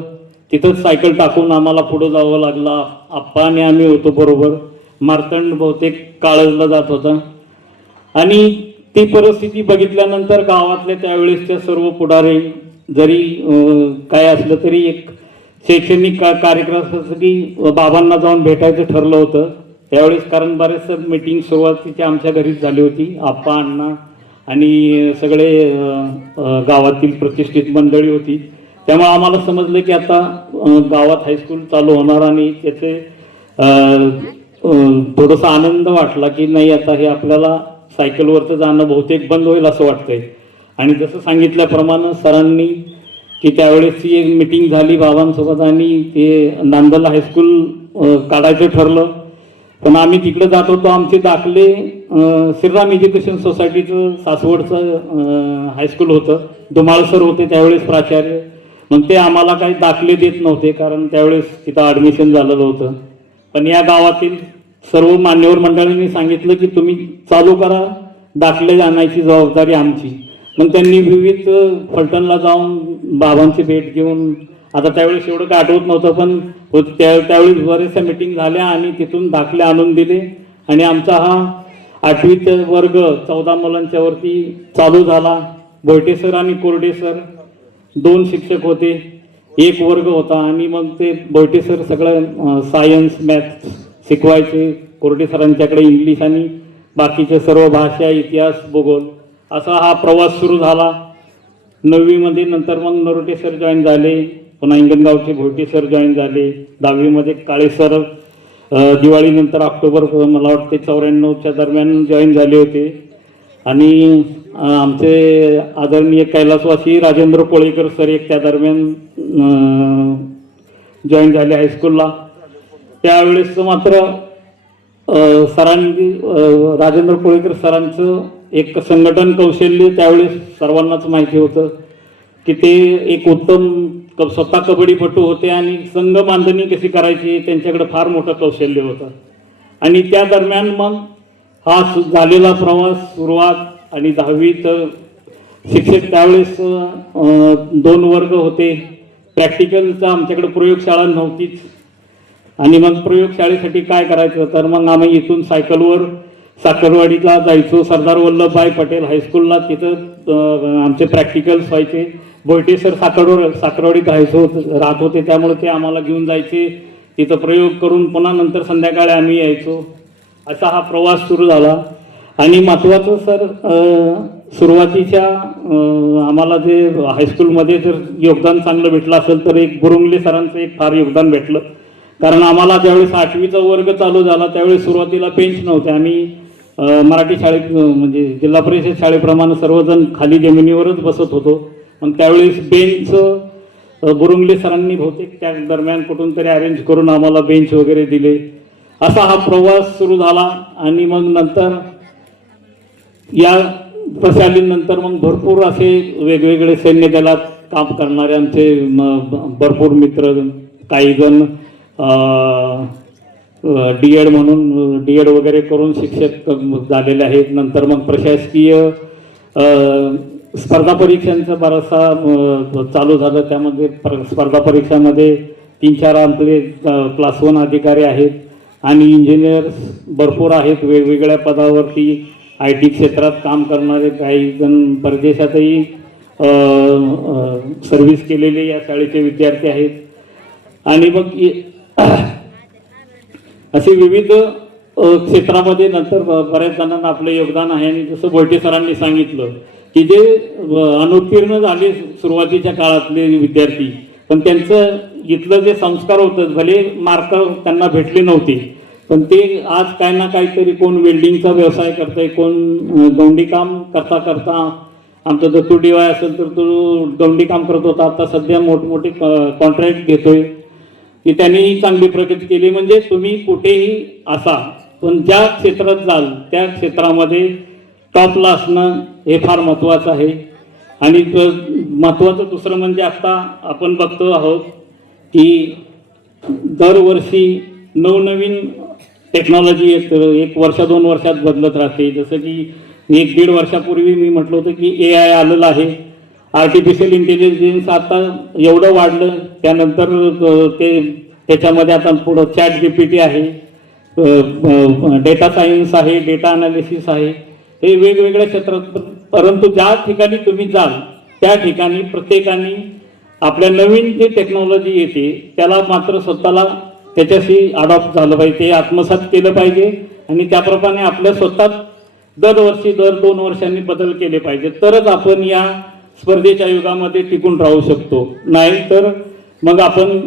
तिथंच सायकल टाकून आम्हाला पुढं जावं लागला. आप्पा आणि आम्ही होतो बरोबर. मार्तंड बहुतेक काळजला जात होता. आणि ती परिस्थिती बघितल्यानंतर गावातल्या त्यावेळेसच्या सर्व पुढारी जरी काय असलं तरी एक शैक्षणिक कार्यक्रमासाठी बाबांना जाऊन भेटायचं ठरलं होतं त्यावेळेस, कारण बरेचसे मीटिंग सुरुवातीच्या आमच्या घरीच झाली होती. आप्पा, अण्णा आणि सगळे गावातील प्रतिष्ठित मंडळी होती. त्यामुळे आम्हाला समजलं की आता गावात हायस्कूल चालू होणार आणि त्याचे थोडासा आनंद वाटला की नाही आता हे आपल्याला सायकलवरचं जाणं बहुतेक बंद होईल असं वाटतंय. आणि जसं सांगितल्याप्रमाणे सरांनी की त्यावेळेसची एक मीटिंग झाली बाबांसोबत आणि ते नांदला हायस्कूल काढायचं ठरलं. पण आम्ही तिकडे जात होतो. आमचे दाखले श्रीराम एज्युकेशन सोसायटीचं सासवडचं हायस्कूल होतं. धुमाळ सर होते त्यावेळेस प्राचार्य. मग ते आम्हाला काही दाखले देत नव्हते कारण त्यावेळेस तिथं ॲडमिशन झालेलं होतं. पण या गावातील सर्व मान्यवर मंडळींनी सांगितलं की तुम्ही चालू करा, दाखले आणायची जबाबदारी आमची. मग त्यांनी विविध फलटणला जाऊन बाबांची भेट घेऊन, आता त्यावेळेस एवढं काय आठवत नव्हतं पण त्यावेळेस बऱ्याचशा मीटिंग झाल्या आणि तिथून दाखले आणून दिले आणि आमचा हा 8वीचा वर्ग 14 मुलांच्या वरती चालू झाला. बोयटे सर आणि कोरडे सर 2 शिक्षक होते, 1 वर्ग होता आणि मग ते बोयटे सर सगळं सायन्स मॅथ्स शिकवायचे, कोरडे सरांच्याकडे इंग्लिश आणि बाकीचे सर्व भाषा, इतिहास, भूगोल असा हा प्रवास सुरू झाला. 9वीमध्ये नंतर मग नरोटे सर जॉईन झाले, पुन्हा इंगणगावचे भोटे सर जॉईन झाले. 10वीमध्ये काळे सर दिवाळीनंतर ऑक्टोबर मला वाटते 94च्या दरम्यान जॉईन झाले होते. आणि आमचे आदरणीय कैलासवासी राजेंद्र कोळेकर सर एक त्या दरम्यान जॉईन झाले हायस्कूलला. त्यावेळेस मात्र सरांनी राजेंद्र कोळेकर सरांचं एक संघटन कौशल्य त्यावेळेस सर्वांनाच माहिती होतं की ते एक उत्तम स्वतः कबड्डीपटू होते आणि संघ बांधणी कशी करायची त्यांच्याकडे फार मोठं कौशल्य होतं. आणि त्या दरम्यान मग हा झालेला प्रवास सुरुवात आणि 10वीत शिक्षक त्यावेळेस 2 वर्ग होते. प्रॅक्टिकलचं आमच्याकडे प्रयोगशाळा नव्हतीच आणि मग प्रयोगशाळेसाठी काय करायचं तर मग आम्ही इथून सायकलवर साखरवाडीला जायचो, सरदार वल्लभभाई पटेल हायस्कूलला. तिथं आमचे प्रॅक्टिकल्स व्हायचे. बोयटे सर साखरवाडीत राहत होते त्यामुळे ते आम्हाला घेऊन जायचे, तिथं प्रयोग करून पुन्हा नंतर संध्याकाळी आम्ही यायचो. असा हा प्रवास सुरू झाला. आणि महत्त्वाचं सर सुरुवातीच्या आम्हाला जे हायस्कूलमध्ये जर योगदान चांगलं भेटलं असेल तर एक बुरुंगले सरांचं एक फार योगदान भेटलं. कारण आम्हाला ज्यावेळेस 8वीचा वर्ग चालू झाला त्यावेळेस सुरुवातीला बेंच नव्हते. आम्ही मराठी शाळेत म्हणजे जिल्हा परिषद शाळेप्रमाणे सर्वजण खाली जमिनीवरच बसत होतो. मग त्यावेळेस बेंच बुरुंगले सरांनी बहुतेक त्या दरम्यान कुठून तरी अरेंज करून आम्हाला बेंच वगैरे दिले. असा हा प्रवास सुरू झाला. आणि मग नंतर या प्रशालीनंतर मग भरपूर असे वेगवेगळे सैन्य दलात काम करणारे आमचे भरपूर मित्र, काही जण DED म्हणून DED वगैरे करून शिक्षक झालेले आहेत. नंतर मग प्रशासकीय स्पर्धा परीक्षांचं बराचसा चालू झालं. त्यामध्ये स्पर्धा परीक्षामध्ये 3-4 आपले क्लास 1 अधिकारी आहेत आणि इंजिनियर्स भरपूर आहेत वेगवेगळ्या पदावरती. IT क्षेत्रात काम करणारे काही जण परदेशातही सर्व्हिस केलेले या शाळेचे विद्यार्थी आहेत. आणि मग असे विविध क्षेत्रामध्ये नंतर बऱ्याच जणांना आपलं योगदान आहे. आणि जसं बोयटे सरांनी सांगितलं की जे अनुत्तीर्ण झाले सुरुवातीच्या काळातले विद्यार्थी, पण त्यांचं इथलं जे संस्कार होतं, भले मार्क त्यांना भेटले नव्हते पण ते आज काय ना काहीतरी कोण वेल्डिंगचा व्यवसाय करतंय, कोण गवंडी काम करता करता, आमचा दत्तू DY असेल तर तो गवंडी काम करत होता, आता सध्या मोठमोठे कॉन्ट्रॅक्ट घेतोय. की त्यांनी चांगली प्रगती केली. म्हणजे तुम्ही कुठेही असा पण ज्या क्षेत्रात जाल त्या क्षेत्रामध्ये टॉपला असणं हे फार महत्त्वाचं आहे. आणि महत्त्वाचं दुसरं म्हणजे आता आपण बघतो आहोत की दरवर्षी नवनवीन टेक्नॉलॉजी एक वर्ष 2 वर्षात बदलत राहते. जसं की 1-1.5 वर्षापूर्वी मी म्हटलं होतं की AI आलेलं आहे. आर्टिफिशियल इंटेलिजन्स आता एवढं वाढलं, त्यानंतर त्याच्यामध्ये आता पुढं ChatGPT आहे, डेटा सायन्स आहे, डेटा अनालिसिस आहे. हे वेगवेगळ्या क्षेत्रात, परंतु ज्या ठिकाणी तुम्ही जाल त्या ठिकाणी प्रत्येकाने आपल्या नवीन जी टेक्नॉलॉजी येते त्याला मात्र स्वतःला त्याच्याशी अडॉप्ट झालं पाहिजे, ते आत्मसात केलं पाहिजे आणि त्याप्रमाणे आपल्या स्वतः दरवर्षी दर 2 वर्षांनी बदल केले पाहिजे, तरच आपण या स्पर्धेच्या युगामध्ये टिकून राहू शकतो. नाही तर मग आपण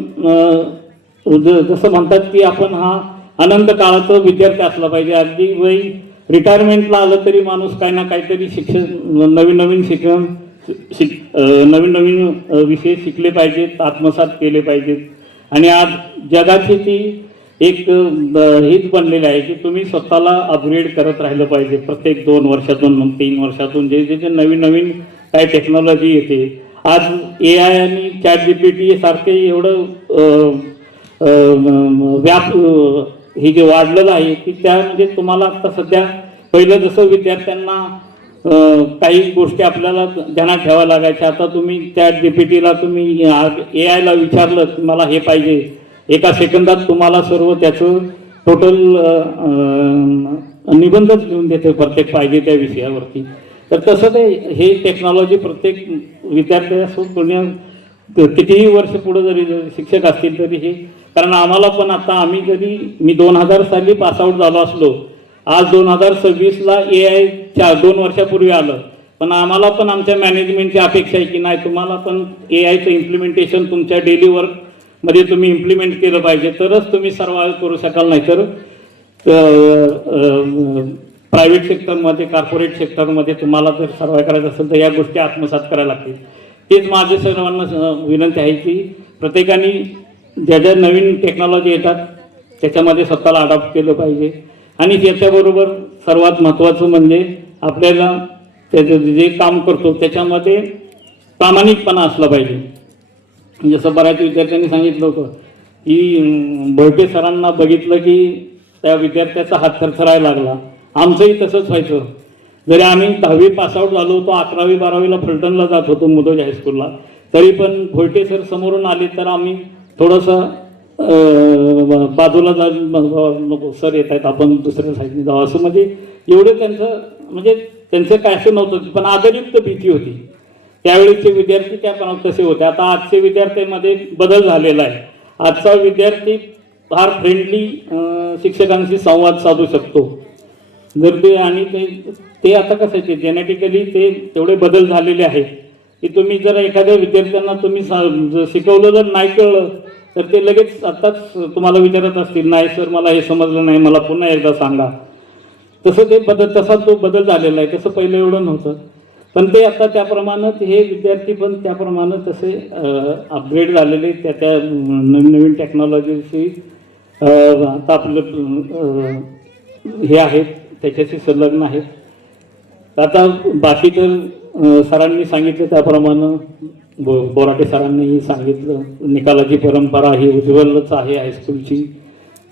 जसं म्हणतात की आपण हा अनंत काळाचा विद्यार्थी असला पाहिजे. अगदी वय रिटायरमेंटला आलं तरी माणूस काही ना काहीतरी शिक्षण नवीन नवीन विषय शिकले पाहिजेत, आत्मसात केले पाहिजेत. आणि आज जगाची ती एक हीच बनलेली आहे की तुम्ही स्वतःला अपग्रेड करत राहिलं पाहिजे प्रत्येक 2 वर्षातून, मग 3 वर्षातून जे जे नवीन काय टेक्नॉलॉजी येते. आज AI आणि ChatGPT सारखे एवढं हे जे वाढलेलं आहे की त्यामध्ये तुम्हाला आता सध्या पहिलं जसं विद्यार्थ्यांना काही गोष्टी आपल्याला ध्यानात ठेवाव्या लागायच्या, आता तुम्ही ChatGPTला तुम्ही AI ला विचारलं की मला हे पाहिजे, एका सेकंदात तुम्हाला सर्व त्याचं टोटल निबंधच लिहून देते प्रत्येक पाहिजे त्या विषयावरती. तर तसं ते हे टेक्नॉलॉजी प्रत्येक विद्यार्थ्यासोबत कितीही वर्ष पुढे जरी शिक्षक असतील तरी हे, कारण आम्हाला पण आता मी 2000 साली पासआउट झालो असलो, आज 2026ला AI 2 वर्षापूर्वी आलं, पण आम्हाला पण आमच्या मॅनेजमेंटची अपेक्षा आहे की नाही तुम्हाला पण AIचं इम्प्लिमेंटेशन तुमच्या डेली वर्कमध्ये तुम्ही इम्प्लिमेंट केलं पाहिजे, तरच तुम्ही सर्वाइव्ह करू शकाल. नाही तर प्रायव्हेट सेक्टरमध्ये, कॉर्पोरेट सेक्टरमध्ये तुम्हाला जर सर्वाइव्ह करायचं असेल तर या गोष्टी आत्मसात करायला लागतील. तेच माझे सर्वांना विनंती आहे की प्रत्येकाने ज्या ज्या नवीन टेक्नॉलॉजी येतात त्याच्यामध्ये स्वतःला अडॉप्ट केलं पाहिजे. आणि त्याच्याबरोबर सर्वात महत्त्वाचं म्हणजे आपल्याला त्याचं जे काम करतो त्याच्यामध्ये प्रामाणिकपणा असला पाहिजे. जसं बऱ्याच विद्यार्थ्यांनी सांगितलं होतं की भोयटे सरांना बघितलं की त्या विद्यार्थ्याचा हात थरथरायला लागला. आमचंही तसंच व्हायचं. जरी आम्ही 10वी पासआउट झालो होतो, 11वी 12वीला फलटणला जात होतो मुदोज हायस्कूलला, तरी पण भोयटे सर समोरून आले तर आम्ही थोडंसं बाजूला नको सर येत आहेत आपण दुसऱ्या साईडने जाऊ असं, म्हणजे एवढं त्यांचं काय असं नव्हतं, पण आदरयुक्त भीती होती. त्यावेळेचे विद्यार्थी त्याप्रमाणे तसे होते. आता आजच्या विद्यार्थ्यांमध्ये बदल झालेला आहे. आजचा विद्यार्थी फार फ्रेंडली शिक्षकांशी संवाद साधू शकतो जर ते, आणि ते आता कसं आहे जेनेटिकली ते तेवढे बदल झालेले आहेत की तुम्ही जर एखाद्या विद्यार्थ्यांना तुम्ही शिकवलं जर नाही कळलं तर ते लगेच आत्ताच तुम्हाला विचारत असतील, नाही सर मला हे समजलं नाही, मला पुन्हा एकदा सांगा. तसा तो बदल झालेला आहे. तसं पहिलं एवढं नव्हतं, पण ते आता त्याप्रमाणे हे विद्यार्थी पण त्याप्रमाणे तसे अपग्रेड झालेले त्या नवीन टेक्नॉलॉजीशी आता आपलं हे आहेत त्याच्याशी संलग्न आहेत. आता बाकी तर सरांनी सांगितलं त्याप्रमाणे, बोराटे सरांनीही सांगितलं निकालाची परंपरा ही उज्ज्वलच आहे हायस्कूलची,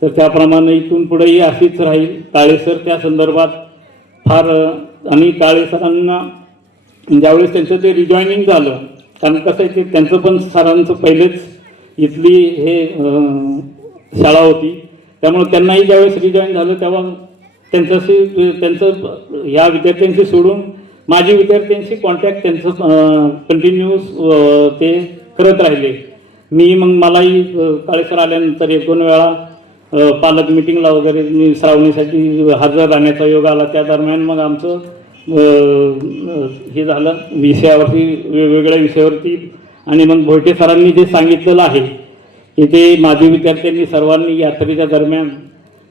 तर त्याप्रमाणे इथून पुढेही अशीच राहील. काळे सर त्या संदर्भात फार, आणि काळे सरांना ज्यावेळेस त्यांचं ते रिजॉईनिंग झालं, कारण कसं आहे ते त्यांचं पण सरांचं पहिलेच इथली हे शाळा होती, त्यामुळे त्यांनाही ज्यावेळेस रिजॉईन झालं तेव्हा त्यांचं ह्या विद्यार्थ्यांशी सोडून माझी विद्यार्थ्यांशी कॉन्टॅक्ट त्यांचं कंटिन्यूस ते करत राहिले. मग मलाही काळे सर आल्यानंतर 1-2 वेळा पालक मिटिंगला वगैरे मी श्रावणीसाठी हजर राहण्याचा योग आला. त्या दरम्यान मग आमचं हे झालं विषयावरती, वेगवेगळ्या विषयावरती. आणि मग भोयटे सरांनी जे सांगितलेलं आहे की ते माजी विद्यार्थ्यांनी सर्वांनी यात्रेच्या दरम्यान,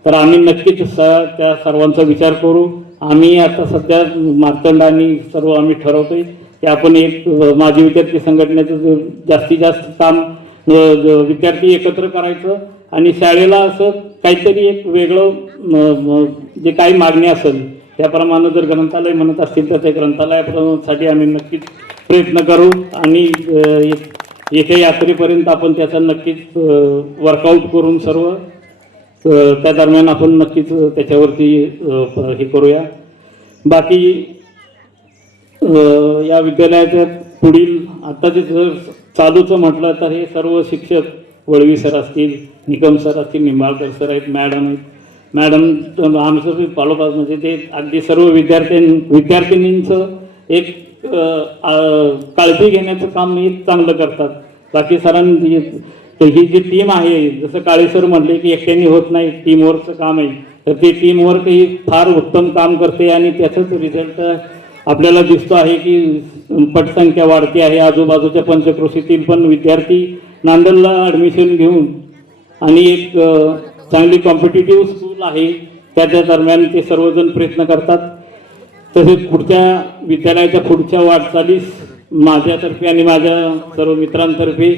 तर आम्ही नक्कीच त्या सर्वांचा विचार करू. आम्ही आता सध्या मार्तंड आणि सर्व आम्ही ठरवतोय की आपण एक माजी विद्यार्थी संघटनेचं जास्तीत जास्त काम विद्यार्थी एकत्र करायचं आणि शाळेला असं काहीतरी एक वेगळं जे काही मागणी असेल त्याप्रमाणे जर ग्रंथालय म्हणत असतील तर त्या ग्रंथालयासाठी आम्ही नक्कीच प्रयत्न करू. आणि एका यात्रेपर्यंत आपण त्याचा नक्कीच वर्कआउट करून सर्व त्या दरम्यान आपण नक्कीच त्याच्यावरती हे करूया. बाकी या विद्यालयाच्या पुढील आता जे जर चालूचं म्हटलं तर हे सर्व शिक्षक, वळवी सर असतील, निकम सर असतील, निंबाळकर सर आहेत, मॅडम आहेत, मॅडम आमचं पालोपास म्हणजे ते अगदी सर्व विद्यार्थिनींचं एक काळजी घेण्याचं काम हे चांगलं करतात. बाकी सरांनी ही जी टीम आहे, जसं काळे सर म्हटले की एकट्याने होत नाही, टीमवर्कचं काम आहे, तर ते टीमवर्क ही फार उत्तम काम करते आणि त्याचाच रिझल्ट आपल्याला दिसतो आहे की पटसंख्या वाढते आहे. आजूबाजूच्या पंचक्रोशीतील पण विद्यार्थी नांदेडला ॲडमिशन घेऊन आणि एक चांगली कॉम्पिटिटिव्ह स्कूल आहे त्याच्या दरम्यान ते सर्वजण प्रयत्न करतात. तसेच पुढच्या विद्यालयाच्या पुढच्या वाटचालीस माझ्यातर्फे आणि माझ्या सर्व मित्रांतर्फे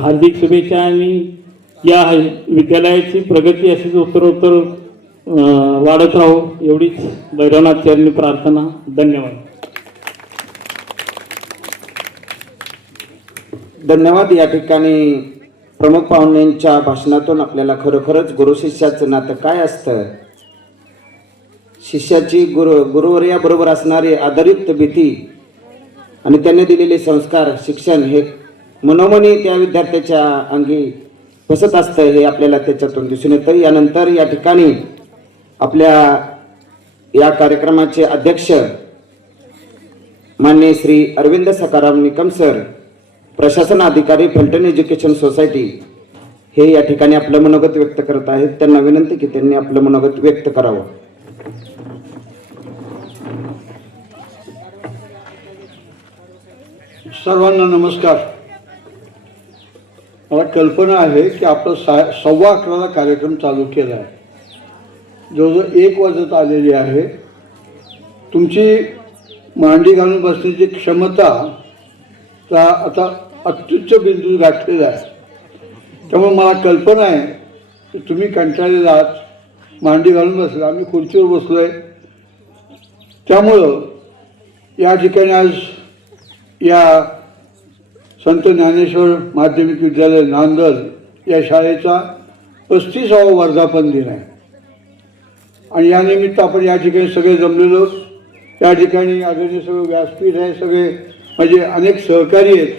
हार्दिक शुभेच्छा आणि या विद्यालयाची प्रगती अशीच उत्तरोत्तर वाढत राहो एवढीच भैरवनाथ चरणी प्रार्थना. धन्यवाद. धन्यवाद. या ठिकाणी प्रमुख पाहुण्यांच्या भाषणातून आपल्याला खरोखरच गुरु शिष्याचं नातं काय असतं, शिष्याची गुरुवर्याबरोबर असणारी आदरयुक्त भीती आणि त्यांनी दिलेले संस्कार, शिक्षण हे मनोमनी त्या विद्यार्थ्याच्या अंगी बसत असतं हे आपल्याला त्याच्यातून दिसून येतं. यानंतर या ठिकाणी आपल्या या कार्यक्रमाचे अध्यक्ष माननीय श्री अरविंद सखाराम निकम सर, प्रशासन अधिकारी, फलटण एज्युकेशन सोसायटी, हे या ठिकाणी आपलं मनोगत व्यक्त करत आहेत. त्यांना विनंती की त्यांनी आपलं मनोगत व्यक्त करावं. सर्वांना नमस्कार. मला कल्पना आहे की आपलं 11:15 कार्यक्रम चालू केला आहे. जवळजवळ 1 वाजत आलेली आहे. तुमची मांडी घालून बसण्याची क्षमता आता अत्युच्च बिंदू गाठलेला आहे. त्यामुळे मला कल्पना आहे की तुम्ही कंटाळलेला आहात, मांडी घालून बसला, आम्ही खुर्चीवर बसलो आहे. त्यामुळं या ठिकाणी आज या संत ज्ञानेश्वर माध्यमिक विद्यालय नांदल या शाळेचा 35वा वर्धापन दिन आहे आणि यानिमित्त आपण या ठिकाणी सगळे जमलेलो. या ठिकाणी आदरणीय सगळं व्यासपीठ आहे, सगळे म्हणजे अनेक सहकारी आहेत.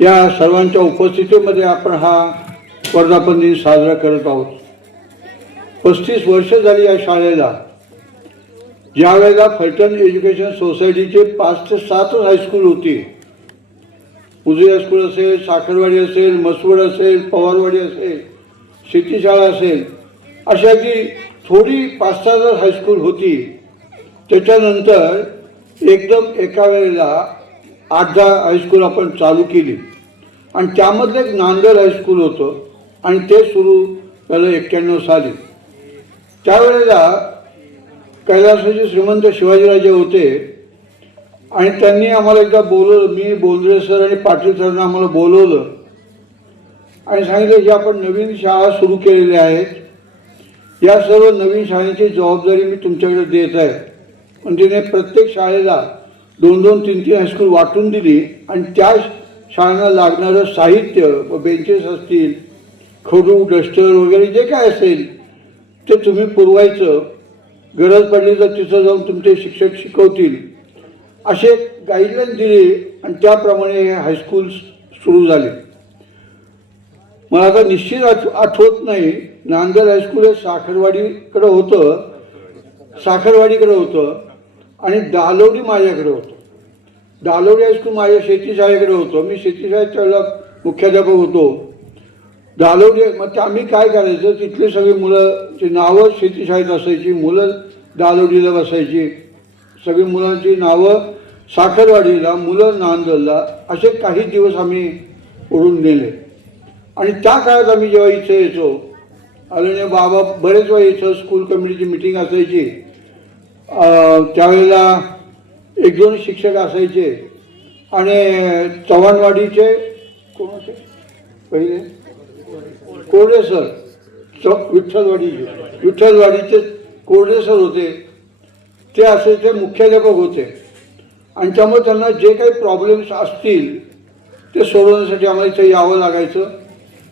या सर्वांच्या उपस्थितीमध्ये आपण हा वर्धापन दिन साजरा करत आहोत. 35 वर्ष झाली या शाळेला. ज्या वेळेला फलटण एज्युकेशन सोसायटीचे 5 ते 7 हायस्कूल होती. उजवी हायस्कूल असेल, साखरवाडी असेल, मसवड असेल, पवारवाडी असेल, शेतीशाळा असेल, अशा की थोडी 5-6 हायस्कूल होती. त्याच्यानंतर एकदम एका वेळेला 8-10 हायस्कूल आपण चालू केली आणि त्यामधलं एक नांदेड हायस्कूल होतं आणि ते सुरू झालं 91 साली. त्यावेळेला कैलासाचे श्रीमंत शिवाजीराजे होते आणि त्यांनी आम्हाला एकदा बोलवलं. मी बोंद्रे सर आणि पाटील सरांना आम्हाला बोलवलं आणि सांगितलं की आपण नवीन शाळा सुरू केलेल्या आहेत, या सर्व नवीन शाळेची जबाबदारी मी तुमच्याकडे देत आहे. पण तिने प्रत्येक शाळेला 2-2, 3-3 हायस्कूल वाटून दिली आणि त्या शाळांना लागणारं साहित्य व बेंचेस असतील, खडू, डस्टर वगैरे जे काय असेल ते तुम्ही पुरवायचं. गरज पडली तर तिथं जाऊन तुमचे शिक्षक शिकवतील, असे गाईडलाईन दिली आणि त्याप्रमाणे हे हायस्कूल सुरू झाले. मला आता निश्चित आठवत नाही. नांदेड हायस्कूल हे साखरवाडीकडं होतं आणि दालवडी माझ्याकडे होतं. दालवडी हायस्कूल माझ्या शेतीशाळेकडे होतं. मी शेतीशाळेच्या वेळेला मुख्याध्यापक होतो. दालवडी मग आम्ही काय करायचं, तिथली सगळी मुलांची नावं शेतीशाळेत असायची, मुलं दालवडीला बसायची, सगळी मुलांची नावं साखरवाडीला, मुलं नांदलला, असे काही दिवस आम्ही ओढून नेले. आणि त्या काळात आम्ही जेव्हा इथे यायचो, आदरणीय बाबा बरेच वेळा इथं स्कूल कमिटीची मिटिंग असायची. त्यावेळेला 1-2 शिक्षक असायचे आणि चव्हाणवाडीचे कोण होते पहिले, कोरडे सर, विठ्ठलवाडीचे कोरडे सर होते. ते असायचे मुख्याध्यापक होते आणि त्यामुळे त्यांना जे काही प्रॉब्लेम्स असतील ते सोडवण्यासाठी आम्हाला इथे यावं लागायचं.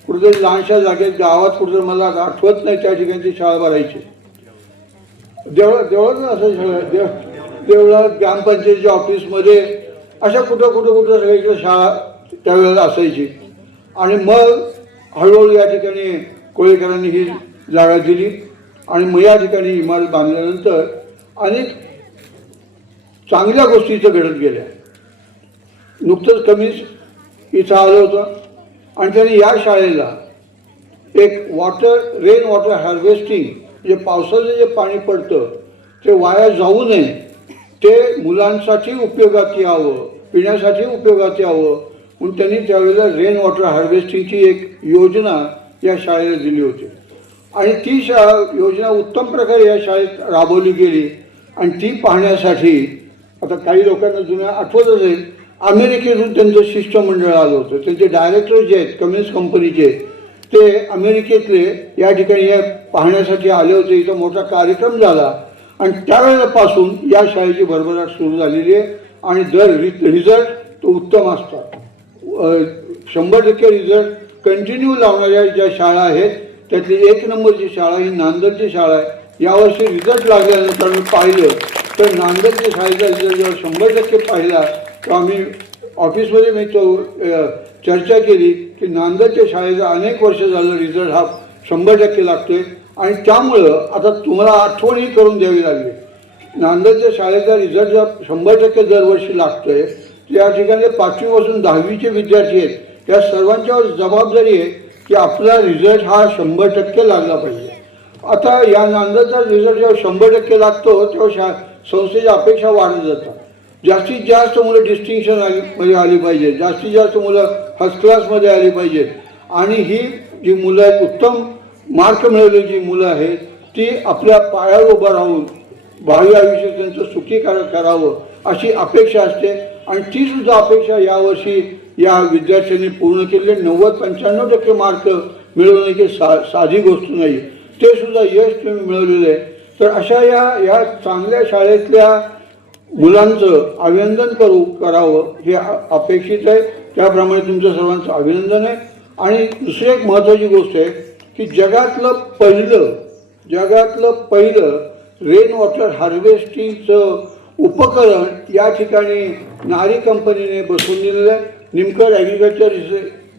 कुठेतरी लहानशा जागेत गावात कुठेतरी, मला आठवत नाही त्या ठिकाणी ती शाळा भरायची. देवळात असायची देवळात, ग्रामपंचायतीच्या ऑफिसमध्ये, अशा कुठं सगळीकडे शाळा त्यावेळेला असायची. आणि मग हळूहळू या ठिकाणी कोळेकरांनी ही जागा दिली आणि मग या ठिकाणी इमारत बांधल्यानंतर अनेक चांगल्या गोष्टी इथं घडत गेल्या. नुकतंच कमीच इथं आलं होतं आणि त्यांनी या शाळेला एक रेन वॉटर हार्वेस्टिंग, जे पावसाचं जे पाणी पडतं ते वाया जाऊ नये, ते मुलांसाठी उपयोगात यावं, पिण्यासाठी उपयोगात यावं म्हणून त्यांनी त्यावेळेला रेन वॉटर हार्वेस्टिंगची एक योजना या शाळेला दिली होती आणि ती योजना उत्तम प्रकारे या शाळेत राबवली गेली. आणि ती पाहण्यासाठी आता काही लोकांना जुन्या आठवत असेल, अमेरिकेतून त्यांचं शिष्टमंडळ आलं होतं. त्यांचे डायरेक्टर जे आहेत कम्युनिस्ट कंपनीचे, ते अमेरिकेतले या ठिकाणी या पाहण्यासाठी आले होते. इथं मोठा कार्यक्रम झाला आणि त्यावेळेपासून या शाळेची भरभराट सुरू झालेली आहे आणि रिझल्ट तो उत्तम असतात. 100% रिझल्ट कंटिन्यू लावणाऱ्या ज्या शाळा आहेत त्यातली 1 नंबरची शाळा ही नांदेडची शाळा आहे. यावर्षी रिझल्ट लागल्यानंतर मी पाहिलं तर नांदेडच्या शाळेचा रिझल्ट जेव्हा 100% पाहिला तर आम्ही ऑफिसमध्ये मी तो चर्चा केली की नांदेडच्या शाळेचा अनेक वर्ष झालं रिझल्ट हा 100% लागतोय आणि त्यामुळं आता तुम्हाला आठवणही करून द्यावी लागली. नांदेडच्या शाळेचा रिझल्ट जेव्हा 100% दरवर्षी लागतोय, या ठिकाणी 5वी पासून 10वीचे विद्यार्थी आहेत, या सर्वांच्यावर जबाबदारी आहे की आपला रिझल्ट हा 100% लागला पाहिजे. आता या नांदेडचा रिझल्ट जेव्हा 100% लागतो तेव्हा संस्थेच्या अपेक्षा वाढत जातात. जास्तीत जास्त मुलं डिस्टिंक्शन मध्ये आली पाहिजे, जास्तीत जास्त मुलं फर्स्ट क्लासमध्ये आली पाहिजेत आणि ही जी मुलं आहेत, उत्तम मार्क मिळवलेली जी मुलं आहेत ती आपल्या पायावर उभं राहून भावी आयुष्य त्यांचं सुखी करावं अशी अपेक्षा असते आणि ती सुद्धा अपेक्षा यावर्षी या विद्यार्थ्यांनी पूर्ण केले. 90-95% मार्क मिळवणे की साधी गोष्ट नाही, ते सुद्धा यश तुम्ही मिळवलेलं आहे. तर अशा या चांगल्या शाळेतल्या मुलांचं अभिनंदन करावं हे अपेक्षित आहे. त्याप्रमाणे तुमचं सर्वांचं अभिनंदन आहे. आणि दुसरी एक महत्त्वाची गोष्ट आहे की जगातलं पहिलं रेन वॉटर हार्वेस्टिंगचं उपकरण या ठिकाणी नारी कंपनीने बसवून दिलेलं आहे. निमकर ॲग्रिकल्चर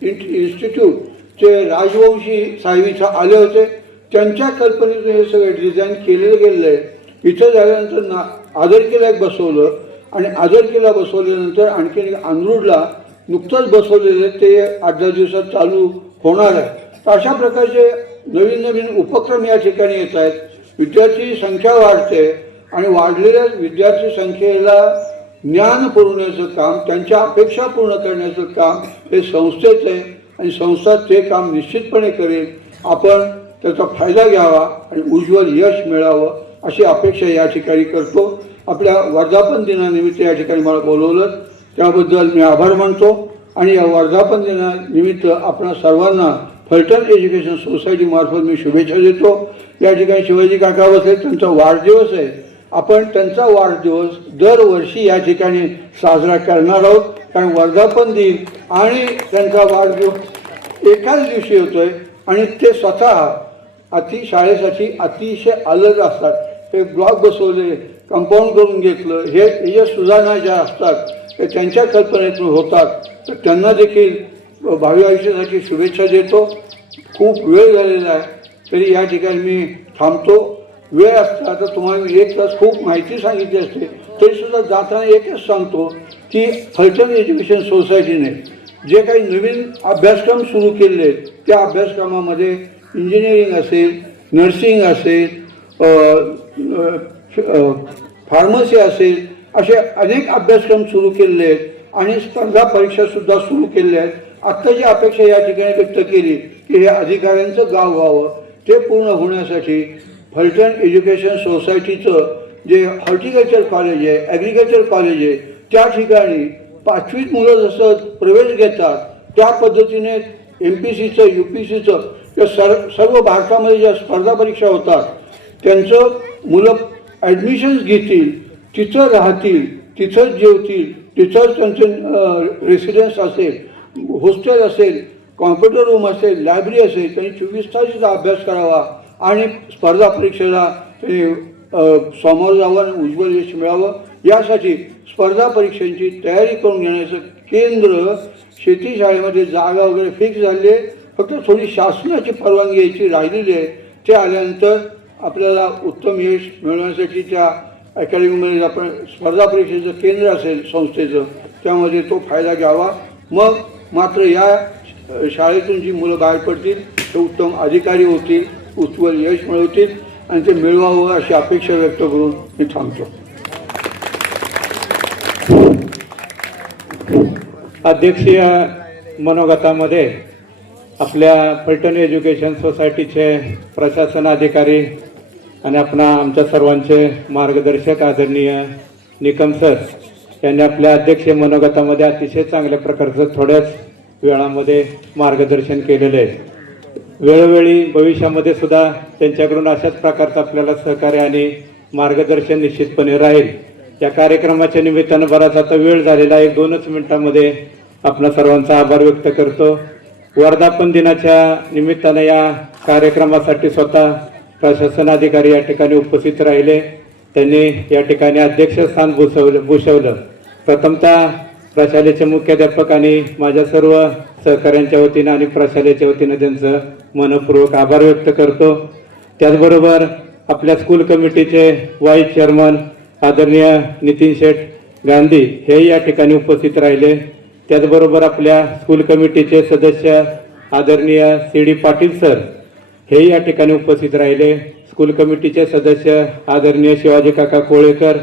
इन्स्टिट्यूटचे राजवंशी साहेब इथं आले होते, त्यांच्या कल्पनेतून हे सगळे डिझाईन केलेलं गेलेलं आहे. इथं झाल्यानंतर आदरकीला एक बसवलं आणि आदरकीला बसवल्यानंतर आणखी अंद्रूडला नुकतंच बसवलेलं आहे, ते 8-10 दिवसात चालू होणार आहे. तर अशा प्रकारचे नवीन उपक्रम या ठिकाणी येत आहेत. विद्यार्थी संख्या वाढते आणि वाढलेल्या विद्यार्थी संख्येला ज्ञान पुरवण्याचं काम, त्यांच्या अपेक्षा पूर्ण करण्याचं काम हे संस्थेचं आहे आणि संस्था ते काम निश्चितपणे करेल. आपण त्याचा फायदा घ्यावा आणि उज्ज्वल यश मिळावं अशी अपेक्षा या ठिकाणी करतो. आपल्या वर्धापन दिनानिमित्त या ठिकाणी मला बोलवलं त्याबद्दल मी आभार मानतो आणि या वर्धापन दिनानिमित्त आपणा सर्वांना फलटण एज्युकेशन सोसायटीमार्फत मी शुभेच्छा देतो. या ठिकाणी शिवाजी काका बसले, त्यांचा वाढदिवस आहे. आपण त्यांचा वाढदिवस दरवर्षी या ठिकाणी साजरा करणार आहोत, कारण वर्धापन दिन आणि त्यांचा वाढदिवस एकाच दिवशी होतोय आणि ते स्वतः शाळेसाठी अतिशय अलग असतात. हे ब्लॉक बसवले, कंपाऊंड करून घेतलं, हे ज्या सुधारणा ज्या असतात ते त्यांच्या कल्पनेतून होतात. तर त्यांना देखील भावी आयुष्यासाठी शुभेच्छा देतो. खूप वेळ झालेला आहे तरी या ठिकाणी मी थांबतो. वेळ असता तर तुम्हाला मी 1 तास खूप माहिती सांगितली असते, तरीसुद्धा जाताना एकच सांगतो की फलटण एज्युकेशन सोसायटीने जे काही नवीन अभ्यासक्रम सुरू केलेले आहेत त्या अभ्यासक्रमामध्ये इंजिनिअरिंग असेल, नर्सिंग असेल, फार्मसी असेल, असे अनेक अभ्यासक्रम सुरू केलेले आहेत आणि स्पर्धा परीक्षासुद्धा सुरू केलेल्या आहेत. आत्ताची अपेक्षा या ठिकाणी व्यक्त केली की हे अधिकाऱ्यांचं गाव व्हावं, ते पूर्ण होण्यासाठी फलटण एज्युकेशन सोसायटीचं जे हॉर्टिकल्चर कॉलेज आहे, ॲग्रिकल्चर कॉलेज आहे, त्या ठिकाणी 5वीत मुलं जसं प्रवेश घेतात त्या पद्धतीने MPCचं UPCचं या सर्व भारतामध्ये ज्या स्पर्धा परीक्षा होतात त्यांचं मुलं ॲडमिशन्स घेतील, तिथं राहतील, तिथंच जेवतील, तिथंच त्यांचं रेसिडेन्स असेल, हॉस्टेल असेल, कॉम्प्युटर रूम असेल, लायब्ररी असेल, त्यांनी 24 तास तिथं अभ्यास करावा आणि स्पर्धा परीक्षेला ते समोर जावं आणि उज्ज्वल यश मिळावं. यासाठी स्पर्धा परीक्षांची तयारी करून घेण्याचं केंद्र शेती शाळेमध्ये जागा वगैरे फिक्स झाली आहे फक्त थोडी शासनाची परवानगी यायची राहिलेली आहे. ते आल्यानंतर आपल्याला उत्तम यश मिळवण्यासाठी त्या अकॅडमीमध्ये आपण स्पर्धा परीक्षेचं केंद्र असेल संस्थेचं, त्यामध्ये तो फायदा घ्यावा. मग मात्र या शाळेतून जी मुलं बाहेर पडतील ते उत्तम अधिकारी होतील, उज्ज्वल यश मिळवतील आणि ते मिळवावं अशी अपेक्षा व्यक्त करून मी थांबतो. अध्यक्षीय मनोगतामध्ये आपल्या फलटण एज्युकेशन सोसायटीचे प्रशासन अधिकारी आणि आमच्या सर्वांचे मार्गदर्शक आदरणीय निकम सर यांनी आपल्या अध्यक्षीय मनोगतामध्ये अतिशय चांगल्या प्रकारचं थोड्याच वेळामध्ये मार्गदर्शन केलेलं आहे. वेळोवेळी भविष्यामध्ये सुद्धा त्यांच्याकडून अशाच प्रकारचं आपल्याला सहकार्य आणि मार्गदर्शन निश्चितपणे राहील. या कार्यक्रमाच्या निमित्तानं बराच आता वेळ झालेला आहे. 2च मिनिटांमध्ये आपणा सर्वांचा आभार व्यक्त करतो. वर्धापन दिनाच्या निमित्तानं या कार्यक्रमासाठी स्वतः प्रशासन अधिकारी या ठिकाणी उपस्थित राहिले. त्यांनी या ठिकाणी अध्यक्षस्थान भूषवलं. प्रथमतः प्रशालेचे मुख्याध्यापक आणि माझ्या सर्व सहकाऱ्यांच्या वतीनं आणि प्रशालेच्या वतीनं त्यांचं मनपूर्वक आभार व्यक्त करतो. त्याचबरोबर आपल्या स्कूल कमिटीचे व्हाईस चेअरमन आदरणीय नितीन शेठ गांधी हेही या ठिकाणी उपस्थित राहिले. त्याचबरोबर आपल्या स्कूल कमिटीचे सदस्य आदरणीय CD पाटील सर हेही या ठिकाणी उपस्थित राहिले. स्कूल कमिटीचे सदस्य आदरणीय शिवाजी काका कोळेकर,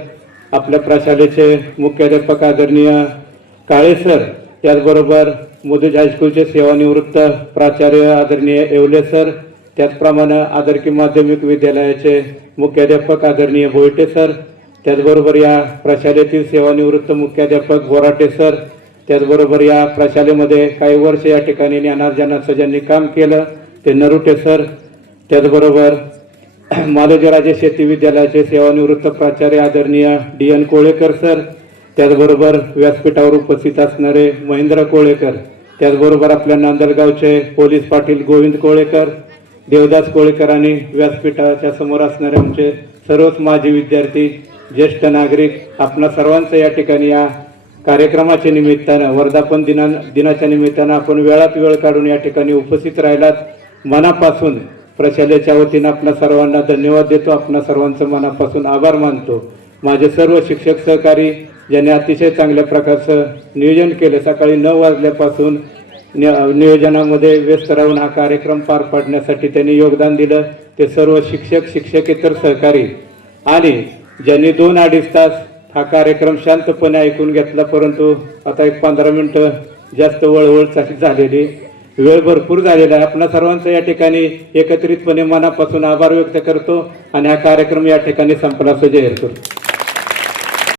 आपल्या प्रशालेचे मुख्याध्यापक आदरणीय काळे सर, त्याचबरोबर मुदुज हायस्कूलचे सेवानिवृत्त प्राचार्य आदरणीय येवले सर, त्याचप्रमाणे आदरकी माध्यमिक विद्यालयाचे मुख्याध्यापक आदरणीय बोयटे सर, त्याचबरोबर या प्रशालेतील सेवानिवृत्त मुख्याध्यापक बोराटे सर, त्याचबरोबर या प्रशालेमध्ये काही वर्ष या ठिकाणी ज्ञानार्जनाचं ज्यांनी काम केलं ते नरुटे सर, त्याचबरोबर मालोजीराजे शेती विद्यालयाचे सेवानिवृत्त प्राचार्य आदरणीय DN कोळेकर सर, त्याचबरोबर व्यासपीठावर उपस्थित असणारे महेंद्र कोळेकर, त्याचबरोबर आपल्या नांदलगावचे पोलीस पाटील गोविंद कोळेकर, देवदास कोळेकर आणि व्यासपीठाच्या समोर असणारे आमचे सर्वच माजी विद्यार्थी, ज्येष्ठ नागरिक, आपणा सर्वांचं या ठिकाणी या कार्यक्रमाच्या निमित्तानं वर्धापन दिनाच्या निमित्तानं आपण वेळात वेळ काढून या ठिकाणी उपस्थित राहिलात. मनापासून प्रशालेच्या वतीनं आपल्या सर्वांना धन्यवाद देतो. आपणा सर्वांचं मनापासून आभार मानतो. माझे सर्व शिक्षक सहकारी ज्यांनी अतिशय चांगल्या प्रकारचं नियोजन केलं, सकाळी 9 वाजल्यापासून नियोजनामध्ये व्यस्त राहून हा कार्यक्रम पार पाडण्यासाठी त्यांनी योगदान दिलं, ते सर्व शिक्षक, शिक्षकेतर सहकारी आणि ज्यांनी 2-2.5 तास हा कार्यक्रम शांतपणे ऐकून घेतला. परंतु आता एक 15 मिनिटं जास्त वळवळ झालेली, वेळ भरपूर झालेला आहे. आपणा सर्वांचं या ठिकाणी एकत्रितपणे मनापासून आभार व्यक्त करतो आणि हा कार्यक्रम या ठिकाणी संपला असं जाहीर करतो.